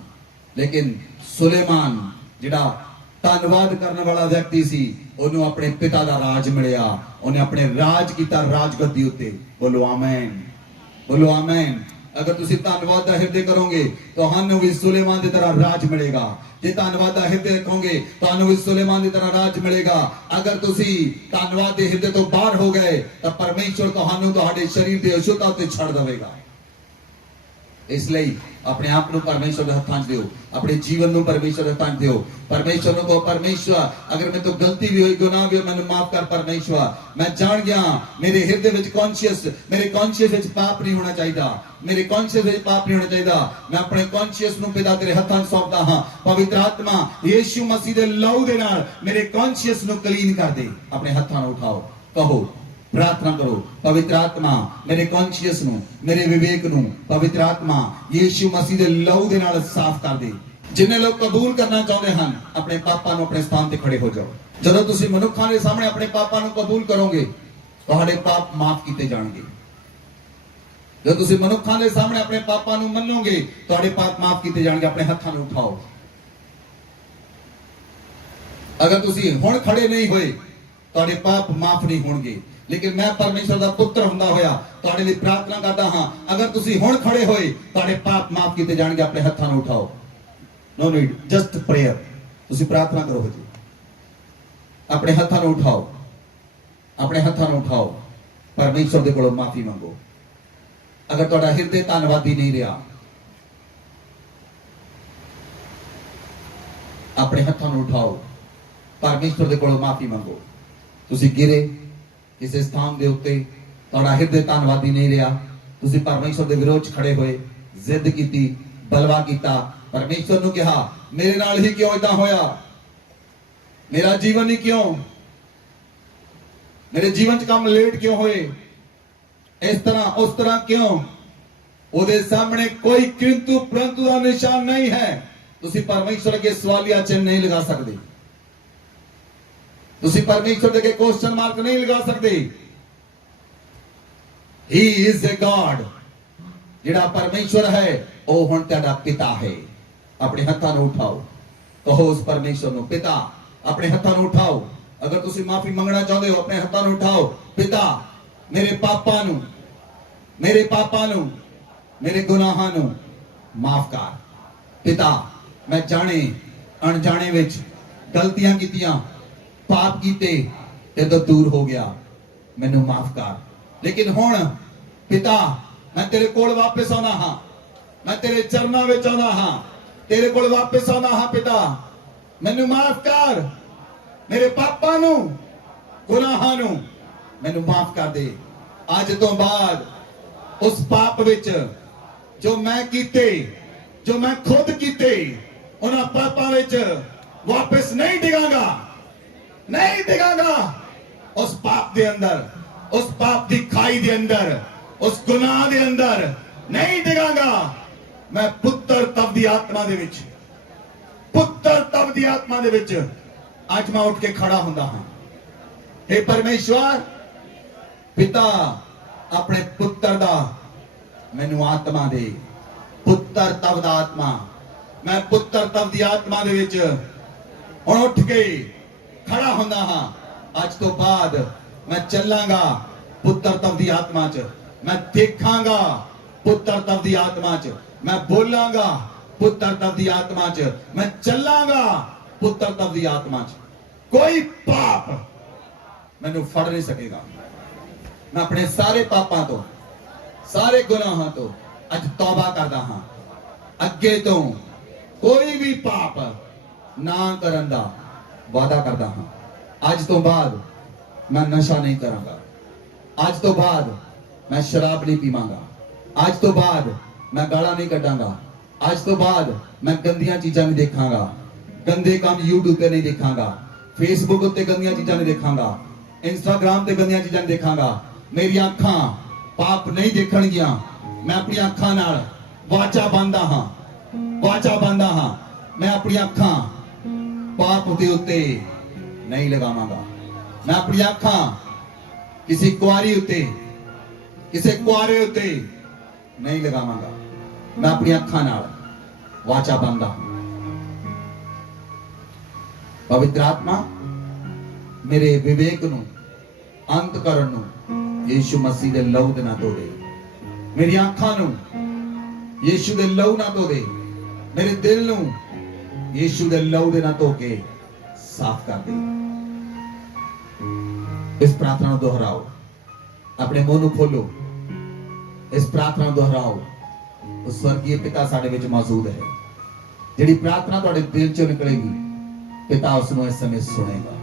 लेकिन सुलेमान जिहड़ा धन्नवाद करने वाला व्यक्ति सी, उन्होंने अपने पिता का राज मिलिया, उन्हें अपने राज किया राजगद्दी उत्ते। बोलो आमीन, बोलो आमीन। अगर तुसी धन्नवाद दा हिरदे करोगे ਤੁਹਾਨੂੰ ਵੀ ਸੁਲੇਮਾਨ ਦੀ ਤਰ੍ਹਾਂ ਰਾਜ ਮਿਲੇਗਾ ਜੇ ਧੰਨਵਾਦ ਦਾ ਹਿਰਦੇ ਰੱਖੋਗੇ ਤੁਹਾਨੂੰ ਵੀ ਸੁਲੇਮਾਨ ਦੀ ਤਰ੍ਹਾਂ ਰਾਜ ਮਿਲੇਗਾ ਅਗਰ ਤੁਸੀਂ ਧੰਨਵਾਦ ਦੇ ਹਿਰਦੇ ਤੋਂ ਬਾਹਰ ਹੋ ਗਏ ਤਾਂ ਪਰਮੇਸ਼ਵਰ ਤੁਹਾਨੂੰ ਤੁਹਾਡੇ ਸਰੀਰ ਦੇ ਅਸ਼ੁੱਧਤਾ ਤੇ ਛੱਡ ਦੇਵੇਗਾ ਇਸ ਲਈ ਆਪਣੇ ਆਪ ਨੂੰ ਪਰਮੇਸ਼ਵਰ ਦੇ ਹੱਥਾਂ 'ਚ ਦਿਓ ਆਪਣੇ ਜੀਵਨ ਨੂੰ ਪਰਮੇਸ਼ਵਰ ਦੇ ਹੱਥਾਂ 'ਚ ਦਿਓ ਪਰਮੇਸ਼ਵਰ ਨੂੰ ਕਹੋ ਪਰਮੇਸ਼ਵਰ ਅਗਰ ਮੇਰੇ ਤੋਂ ਗਲਤੀ ਵੀ ਹੋਈ ਗੁਨਾਹ ਵੀ ਮੈਨੂੰ ਮਾਫ ਕਰ ਪਰਮੇਸ਼ਵਰ ਮੈਂ ਜਾਣ ਗਿਆ ਮੇਰੇ ਹਿਰਦੇ ਵਿੱਚ ਮੇਰੇ ਕੌਨਸ਼ੀਅਸ ਵਿੱਚ ਪਾਪ ਨਹੀਂ ਹੋਣਾ ਚਾਹੀਦਾ ਮੇਰੇ ਕੌਨਸ਼ੀਅਸ ਵਿੱਚ ਪਾਪ ਨਹੀਂ ਹੋਣਾ ਚਾਹੀਦਾ ਮੈਂ ਆਪਣੇ ਕੌਨਸ਼ੀਅਸ ਨੂੰ ਪਿਤਾ ਤੇਰੇ ਹੱਥਾਂ 'ਚ ਸੌਂਪਦਾ ਹਾਂ ਪਵਿੱਤਰ ਆਤਮਾ ਯੀਸ਼ੂ ਮਸੀਹ ਦੇ ਲਹੂ ਦੇ ਨਾਲ ਮੇਰੇ ਕੌਨਸ਼ੀਅਸ ਨੂੰ ਕਲੀਨ ਕਰ ਦੇ ਆਪਣੇ ਹੱਥਾਂ ਨੂੰ ਉਠਾਓ ਕਹੋ प्रार्थना करो पवित्र आत्मा मेरे कॉन्शियस नु मेरे विवेक नु पवित्र आत्मा यीशु मसीह दे लहू दे नाल साफ कर दे जिन्ने लोग कबूल करना चाहते हैं अपने पापां नु अपने स्थान ते खड़े हो जाओ जदों तुसी मनुखां दे सामने अपने पापां नु कबूल करोगे तुहाडे पाप माफ कीते जाणगे जदों तुसी मनुखां दे सामने अपने पापां नु मन्नोगे तुहाडे पाप माफ कीते जाणगे अपने हत्थां नु उठाओ अगर तुसी हुण खड़े नहीं होए तुहाडे पाप माफ नहीं होणगे लेकिन मैं परमेश्वर दा पुत्र हुंदा होया तुहाडे लई प्रार्थना करदा हां अगर तुसी हुण खड़े होए तुहाडे पाप माफ कीते जाणगे अपने हत्थां नु उठाओ नो नीड जस्ट प्रेयर तुसी प्रार्थना करो जी अपने हत्थां नु उठाओ अपने हत्थां नु उठाओ परमेश्वर दे कोलों माफी मंगो अगर तुहाडा हिरदे धन्नवादी नहीं रहा अपने हत्थां नु उठाओ परमेश्वर दे कोलों माफी मंगो तुसी गिरे किसी स्थान दे उत्ते तुहाडा हिरदे धन्नवादी नहीं रहा तुसी परमेश्वर दे विरोध च खड़े होए जिद कीती बलवा कीता परमेश्वर नु कहा मेरे नाल ही क्यों इदां होया मेरा जीवन ही क्यों मेरे जीवन च काम लेट क्यों होए इस तरह उस तरह क्यों ओदे सामने कोई किंतु परंतु दा निशान नहीं है तुसी परमेश्वर के सवालिया चिन्ह नहीं लगा सकते तुसी परमेश्वर दे क्वेश्चन मार्क नहीं लगा सकते ही इज ए गॉड जिहड़ा परमेश्वर है ओ हुण तुहाडा पिता है अपने हत्थां नु उठाओ कहो उस परमेश्वर नु पिता अपने हत्थां नु उठाओ अगर तुसी माफी मंगना चाहते हो अपने हत्थां नु उठाओ पिता मेरे पापां नु मेरे गुनाहां नु माफ कर पिता मैं जाने अनजाने विच गलतियां कीतियां पाप कीते ते तो दूर हो गया मैनू माफ कर लेकिन हुण पिता मैं तेरे कोल वापस आना हां मैं तेरे चरनां विच आना हां तेरे कोल वापस आना हां पिता मैनू माफ कर मेरे पापां नू गुनाहां नू मैनू माफ कर दे अज तो बाद उस पाप विच जो मैं कीते जो मैं खुद कीते उन्हां पापां विच वापस नहीं डिगांगा उस पाप दे अंदर उस पाप दी खाई दे अंदर उस गुनाह दे अंदर नहीं डिगांगा मैं पुत्र तब दी आत्मा दे विच आज मैं उठ के खड़ा हुंदा हां हे परमेश्वर पिता अपने पुत्र दा मैनू आत्मा दे पुत्र तब दा आत्मा मैं पुत्र तब दी आत्मा दे विच हुण उठ के खड़ा होंदा हां आज तो बाद मैं चलांगा पुत्र तब दी आत्मा च मैं देखांगा पुत्र तब दी आत्मा च मैं बोलांगा पुत्र तब दी आत्मा च मैं चलांगा पुत्र तब दी आत्मा च कोई पाप मैनू फड़ नहीं सकेगा मैं अपने सारे पापां तो सारे गुनाहां तो अज तौबा करदा हां अगे तो कोई भी पाप ना करन दा वादा करदा हां आज तो बाद मैं नशा नहीं करांगा आज तो बाद मैं शराब नहीं पीवांगा आज तो बाद मैं गाला नहीं कटांगा आज तो बाद मैं गंदियां चीजां नहीं देखांगा गंदे काम यूट्यूब पे नहीं देखांगा फेसबुक उत्ते गंदियां चीजां नहीं देखांगा इंस्टाग्राम ते गंदियां चीजां नहीं देखांगा मेरी अखां पाप नहीं देखणगियां मैं अपनी अखां नाल वाचा बांधा हां मैं अपनी अखां पाप दे उत्ते नहीं लगावांगा मैं अपनी अखां किसी कुआरी उत्ते किसी कुआरे उत्ते नहीं लगावांगा मैं अपनी अखां नाल वाचा बांधा पवित्र आत्मा मेरे विवेक नू अंत करन नू यीशु मसीह दे लहू दे नाल धो दे मेरी अखां नू ਯੀਸ਼ੂ ਦੇ ਲਹੂ ਨਾਲ ਧੋ ਦੇ ਮੇਰੇ ਦਿਲ ਨੂੰ ਯੀਸ਼ੂ ਦੇ ਲਹੂ ਦੇ ਨਾਲ ਧੋ ਕੇ ਸਾਫ਼ ਕਰ ਦੇ। ਇਸ ਪ੍ਰਾਰਥਨਾ ਨੂੰ ਦੁਹਰਾਓ, ਆਪਣੇ ਮੂੰਹ ਨੂੰ ਖੋਲੋ, ਇਸ ਪ੍ਰਾਰਥਨਾ ਨੂੰ ਦੁਹਰਾਓ। ਉਹ ਸਵਰਗੀ ਪਿਤਾ ਸਾਡੇ ਵਿੱਚ ਮੌਜੂਦ ਹੈ। ਜਿਹੜੀ ਪ੍ਰਾਰਥਨਾ ਤੁਹਾਡੇ ਦਿਲ ਚੋਂ ਨਿਕਲੇਗੀ ਪਿਤਾ ਉਸ ਨੂੰ ਇਸ ਸਮੇਂ ਸੁਣੇਗਾ।